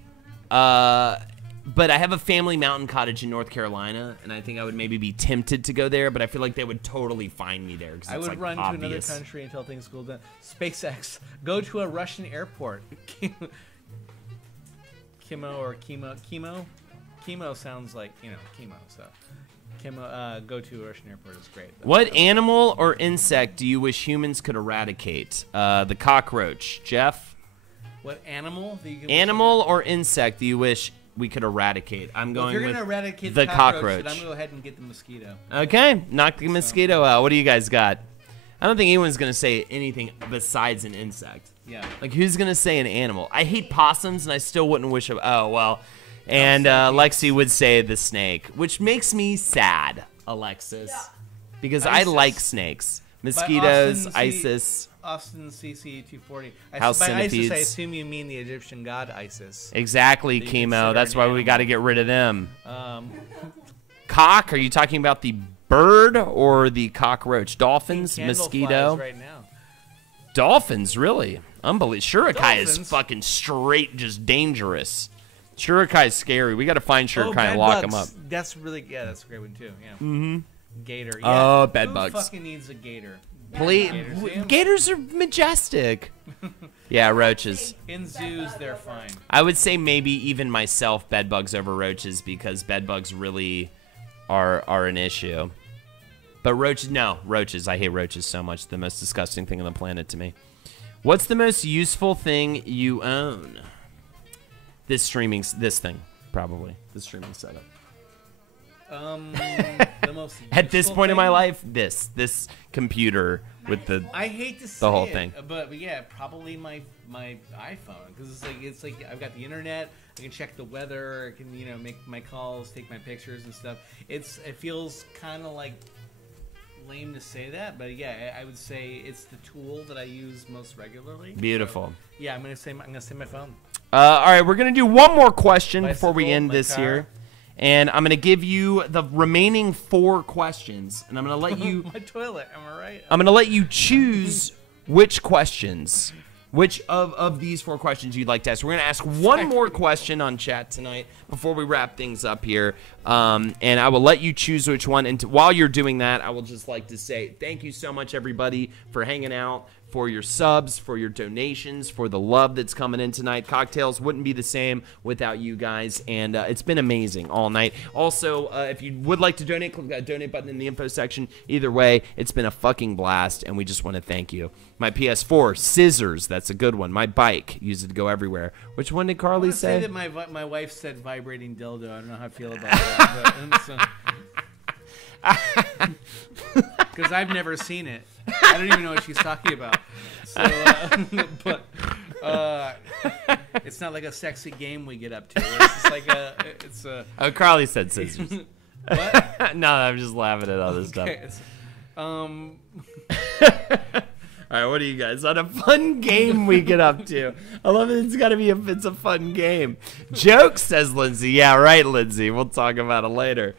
on that. But I have a family mountain cottage in North Carolina, and I think I would maybe be tempted to go there, but I feel like they would totally find me there. I would run to another country until things cool down. SpaceX. Go to a Russian airport. Chemo sounds like, chemo, so. Go to a Russian airport is great. What animal or insect do you wish humans could eradicate? The cockroach. Jeff? What animal? Animal or insect do you wish we could eradicate? I'm going with eradicate the cockroach. I'm going to go ahead and get the mosquito. Okay, knock the mosquito out. What do you guys got? I don't think anyone's going to say anything besides an insect. Yeah. Like, who's going to say an animal? I hate possums, and I still wouldn't wish... Oh, well. And Lexi would say the snake, which makes me sad, Alexis. Yeah. Because I like snakes. Mosquitoes, ISIS... Austin CC 240. House by centipedes. ISIS, I assume you mean the Egyptian god Isis. Exactly, Chemo. That's why we got to get rid of them. Cock? Are you talking about the bird or the cockroach? Dolphins, mosquito. Right now. Dolphins, really? Unbelievable. Shurikai is fucking straight, just dangerous. Shurikai is scary. We got to find Shurikai and lock him up. That's really, that's a great one too. Yeah. Mm-hmm. Gator. Yeah. Bed bugs. Who fucking needs a gator? Gators are majestic. Yeah, roaches. In zoos, they're fine. I would say maybe even myself, bed bugs over roaches, because bed bugs really are an issue. But roaches, no, roaches. I hate roaches so much. The most disgusting thing on the planet to me. What's the most useful thing you own? This thing, probably. The streaming setup. The most At this point in my thing? life, this computer with the I hate to say the whole it, thing. but yeah, probably my iPhone, because it's like I've got the internet. I can check the weather. I can make my calls, take my pictures and stuff. It feels kind of like lame to say that, but yeah, I would say it's the tool that I use most regularly. Beautiful. So, yeah, I'm gonna say my phone. All right, we're gonna do one more question before we Bicycle, end my this car. here. And I'm going to give you the remaining 4 questions. And I'm going to let you... My toilet, am I right? I'm going to let you choose which questions, which of these 4 questions you'd like to ask. We're going to ask one more question on chat tonight before we wrap things up here. And I will let you choose which one. And while you're doing that, I will just like to say thank you so much, everybody, for hanging out, for your subs, for your donations, for the love that's coming in tonight. CockTails wouldn't be the same without you guys, and it's been amazing all night. Also, if you would like to donate, click that donate button in the info section. Either way, it's been a fucking blast, and we just want to thank you. My PS4, scissors, that's a good one. My bike, use it to go everywhere. Which one did Carly say? That my wife said vibrating dildo. I don't know how I feel about that. Because I've never seen it. I don't even know what she's talking about. So, it's not like a sexy game we get up to. It's just like Oh, Carly said scissors. What? No, I'm just laughing at all this stuff. All right, what do you guys? On a fun game we get up to. I love it. It's a fun game. Joke, says Lindsay. Yeah, right, Lindsay. We'll talk about it later.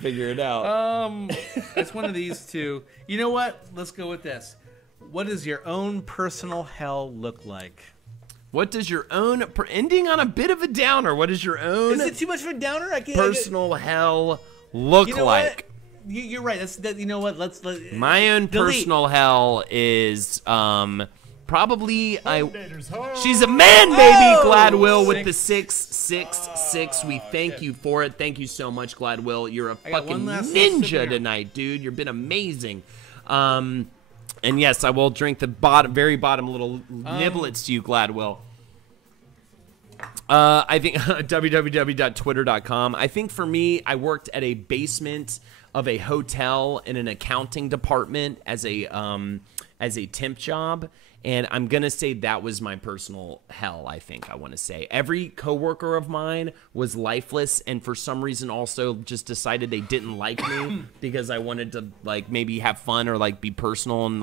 Figure it out. It's one of these two. You know what? Let's go with this. What does your own personal hell look like? What does your own ending on a bit of a downer? What does your own Is it too much of a downer? personal hell look like? What? You're right. You know what? Let's My own delete. personal hell is probably she's a man, baby. Gladwill with the 666. We thank you for it. Thank you so much, Gladwill. You're a fucking ninja tonight, dude. You've been amazing. And yes, I will drink the very bottom little niblets to you, Gladwill. I think www.twitter.com. I think for me, I worked at a basement of a hotel in an accounting department as a temp job, and I'm gonna say that was my personal hell. I think I want to say every coworker of mine was lifeless, and for some reason also just decided they didn't like me because I wanted to like maybe have fun or like be personable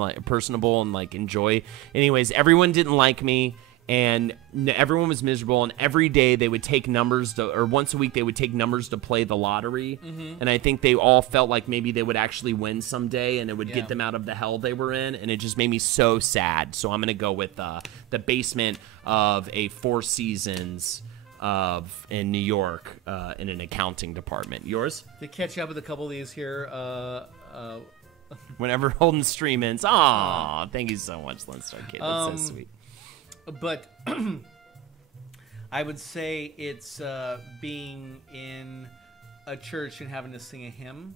and like enjoy. Anyways, everyone didn't like me. And everyone was miserable, and every day they would take numbers or once a week they would take numbers to play the lottery. And I think they all felt like maybe they would actually win someday, and it would get them out of the hell they were in, and it just made me so sad. So I'm gonna go with the basement of a Four Seasons in New York in an accounting department. Yours? To catch up with a couple of these here. Whenever Holden stream ends. Aw, thank you so much, Lone Star Kid. That's so sweet. But I would say it's being in a church and having to sing a hymn,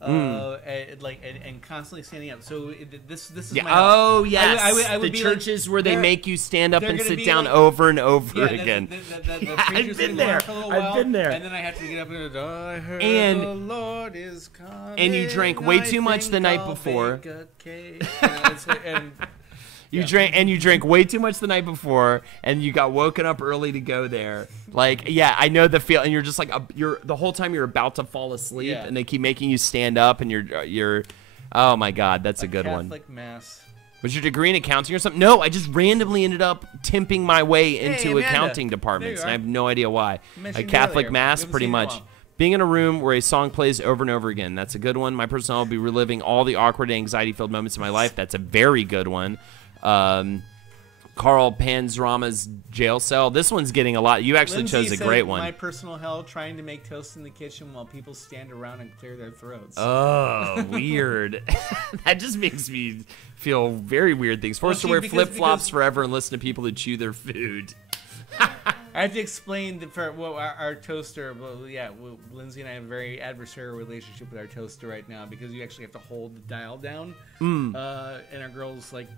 and constantly standing up. So this is my oh yes, I would the be churches like, where they make you stand up and sit down like, over and over again. I've been there. I've been there. And then I have to get up and go, I heard And- the Lord is coming. and you drank way too much the night before. You drank way too much the night before, and you got woken up early to go there. Like, yeah, I know the feel, and you're just like, you're the whole time you're about to fall asleep, and they keep making you stand up, and you're, oh my God, that's a good one. Catholic mass. Was your degree in accounting or something? No, I just randomly ended up temping my way into accounting departments, and I have no idea why. A Catholic mass, pretty much. Being in a room where a song plays over and over again. That's a good one. My personal will be reliving all the awkward, anxiety-filled moments of my life. That's a very good one. Carl Panzrama's jail cell. This one's getting a lot. You actually Lindsay chose a said, great one. My personal hell, trying to make toast in the kitchen while people stand around and clear their throats. Oh, weird. That just makes me feel very weird things. Forced to wear flip-flops forever and listen to people who chew their food. I have to explain our toaster. Well, yeah, Lindsay and I have a very adversarial relationship with our toaster right now because you actually have to hold the dial down. And our girls like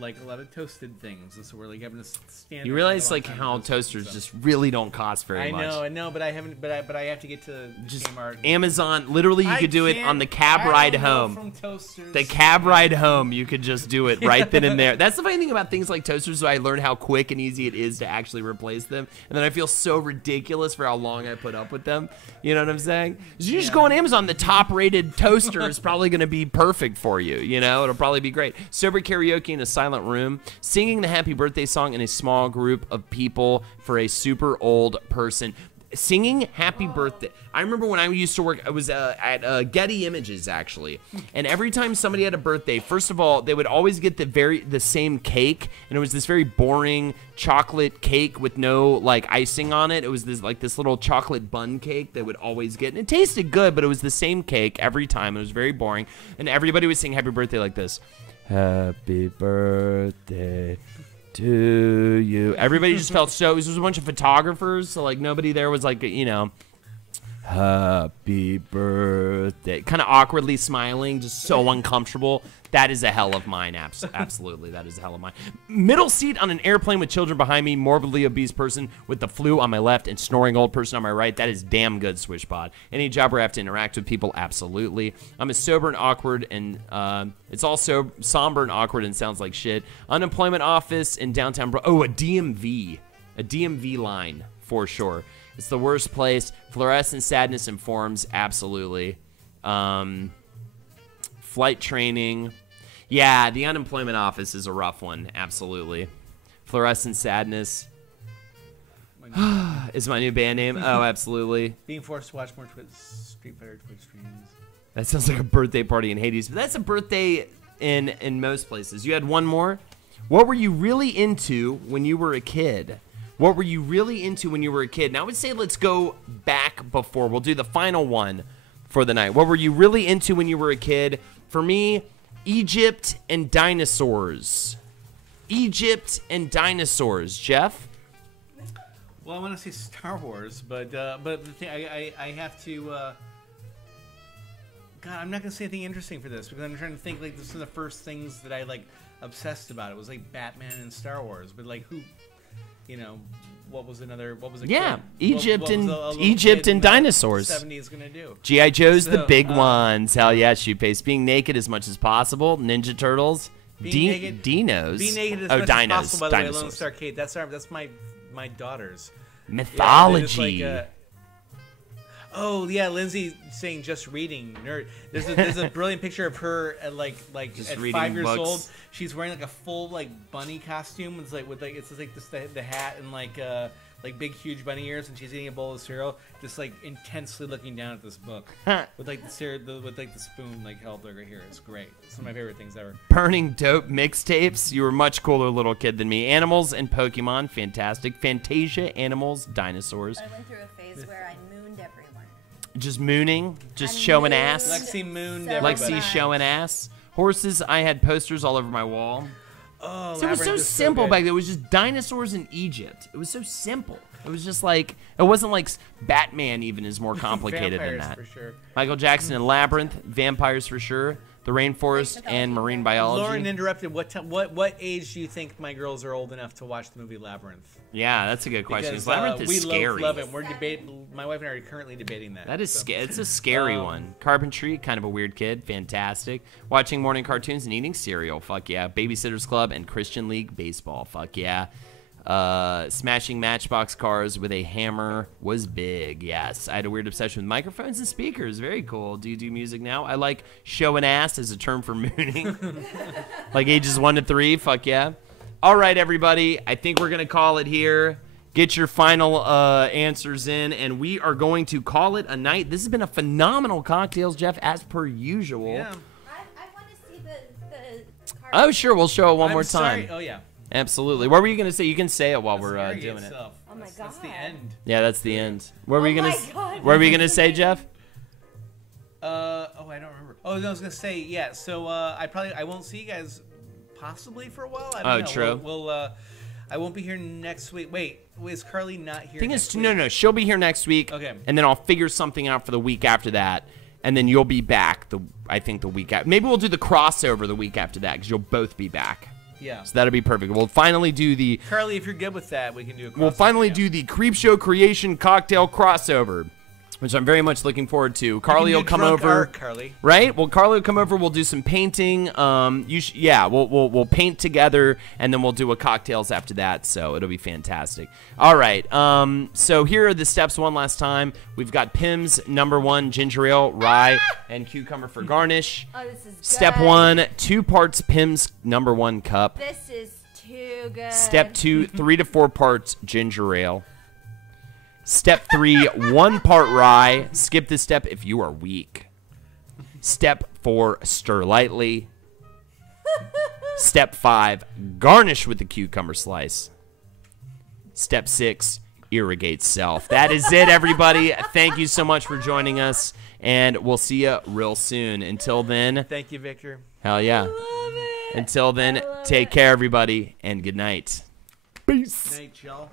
a lot of toasted things, and so we're like having to stand. You realize like how toasters just really don't cost very much. I know, but I haven't. But I have to get to just Kmart. Amazon. Literally, you could do it on the cab ride home. From toasters. The cab ride home, you could just do it right then and there. That's the funny thing about things like toasters. So I learned how quick and easy it is to actually replace them, and then I feel so ridiculous for how long I put up with them. You know what I'm saying? So you just go on Amazon. The top-rated toaster is probably going to be perfect for you. You know, it'll probably be great. Sober karaoke in a silent room, singing the happy birthday song in a small group of people for a super old person. Singing happy birthday. I remember when I used to work, I was at Getty Images actually, and every time somebody had a birthday, first of all, they would always get the same cake, and it was this very boring chocolate cake with no like icing on it. It was this little chocolate bun cake they would always get, and it tasted good, but it was the same cake every time. It was very boring, and everybody would sing happy birthday like this. Happy birthday to you. Everybody just felt so. It was a bunch of photographers, so like nobody there was like, you know, happy birthday, kind of awkwardly smiling, just so uncomfortable. That is a hell of mine. Absolutely, that is a hell of mine. Middle seat on an airplane with children behind me, morbidly obese person with the flu on my left and snoring old person on my right. That is damn good, Swishpod. Any job where I have to interact with people, absolutely. I'm a sober and awkward, and it's also somber and awkward and sounds like shit. Unemployment office in downtown. Oh, a DMV line for sure. It's the worst place. Fluorescent sadness and forms, absolutely. Flight training. Yeah, the unemployment office is a rough one, absolutely. Fluorescent sadness is my new band name. Oh, absolutely. Being forced to watch more Street Fighter Twitch streams. That sounds like a birthday party in Hades, but that's a birthday in most places. You had one more? What were you really into when you were a kid? What were you really into when you were a kid? Now, I would say let's go back before. We'll do the final one for the night. What were you really into when you were a kid? For me, Egypt and dinosaurs. Egypt and dinosaurs. Jeff? Well, I want to say Star Wars, but the thing I have to. God, I'm not gonna say anything interesting for this because I'm trying to think like this is the first things that I like obsessed about. It was like Batman and Star Wars, but like who, you know, what was a yeah, kid? Egypt what and was a Egypt kid and in the dinosaurs. 70s gonna do? G.I. Joe's the So, big ones. Hell yeah, Shoepace. Being naked as much as possible. Ninja Turtles. Naked, Dinos. Being naked as oh, much dinos. as possible. By the way, Lone Dinosaurs. Star Kate. That's my daughter's Mythology. Yeah, oh yeah, Lindsay saying just reading nerd. There's a brilliant picture of her at like just at reading 5 years books. old. She's wearing like a full like bunny costume. It's like with like it's like this the hat and like big huge bunny ears, and she's eating a bowl of cereal, just like intensely looking down at this book with like the spoon like held over here. It's great. It's one of my favorite things ever. Burning dope mixtapes. You were a much cooler little kid than me. Animals and Pokemon, fantastic. Fantasia, animals, dinosaurs. I went through a phase where I mooned everyone. Just mooning, just I showing mooned ass. Lexi mooned so everybody. Lexi much. showing ass. Horses, I had posters all over my wall. Oh, So it was so Labyrinth is simple good. back then. It was just dinosaurs in Egypt. It was so simple. It was just like, it wasn't like Batman even is more complicated than Vampires, that. for sure. Michael Jackson and Labyrinth, vampires for sure, the rainforest, and marine biology. Lauren interrupted. What age do you think my girls are old enough to watch the movie Labyrinth? Yeah, that's a good question. Because Labyrinth is we scary. love it. We're debating. My wife and I are currently debating that. That is so. it's a scary one. Carpentry, kind of a weird kid, fantastic. Watching morning cartoons and eating cereal, fuck yeah. Babysitters Club and Christian League baseball, fuck yeah. Smashing Matchbox cars with a hammer was big, yes. I had a weird obsession with microphones and speakers, very cool. Do you do music now? I like showing ass as a term for mooning. Like ages 1 to 3, fuck yeah. All right, everybody, I think we're going to call it here. Get your final answers in, and we are going to call it a night. This has been a phenomenal Cocktails, Jeff, as per usual. Yeah. I want to see the card. Oh, sure, we'll show it one I'm more sorry. time. Oh yeah. Absolutely. What were you gonna say? You can say it while we're doing it. Oh my god. That's the end. Yeah, that's the end. What were you gonna? God. What were you gonna say, Jeff? Oh, I don't remember. Oh, no, I was gonna say, yeah. So I won't see you guys possibly for a while. I don't know. True. We'll I won't be here next week. Wait, is Carly not here? Thing is, no, she'll be here next week. Okay. And then I'll figure something out for the week after that, and then you'll be back. I think the week after. Maybe we'll do the crossover the week after that because you'll both be back. Yeah. So that'll be perfect. We'll finally do the. Carly, if you're good with that, we can do a crossover. We'll finally do the Creep Show Creation Cocktail crossover, which I'm very much looking forward to. Carly will come over. Art, Carly. Right? Well, Carly will come over. We'll do some painting. We'll paint together, and then we'll do a cocktails after that. So it'll be fantastic. All right. So here are the steps one last time. We've got Pimm's #1 ginger ale, rye, and cucumber for garnish. Oh, this is good. Step 1, 2 parts Pimm's #1 cup. This is too good. Step 2, 3 to 4 parts ginger ale. Step 3, 1 part rye. Skip this step if you are weak. Step 4, stir lightly. Step 5, garnish with the cucumber slice. Step 6, irrigate self. That is it, everybody. Thank you so much for joining us, and we'll see you real soon. Until then, Thank you, Victor. hell yeah. Love it. Until then, take care, everybody, and good night. Peace. Night, y'all.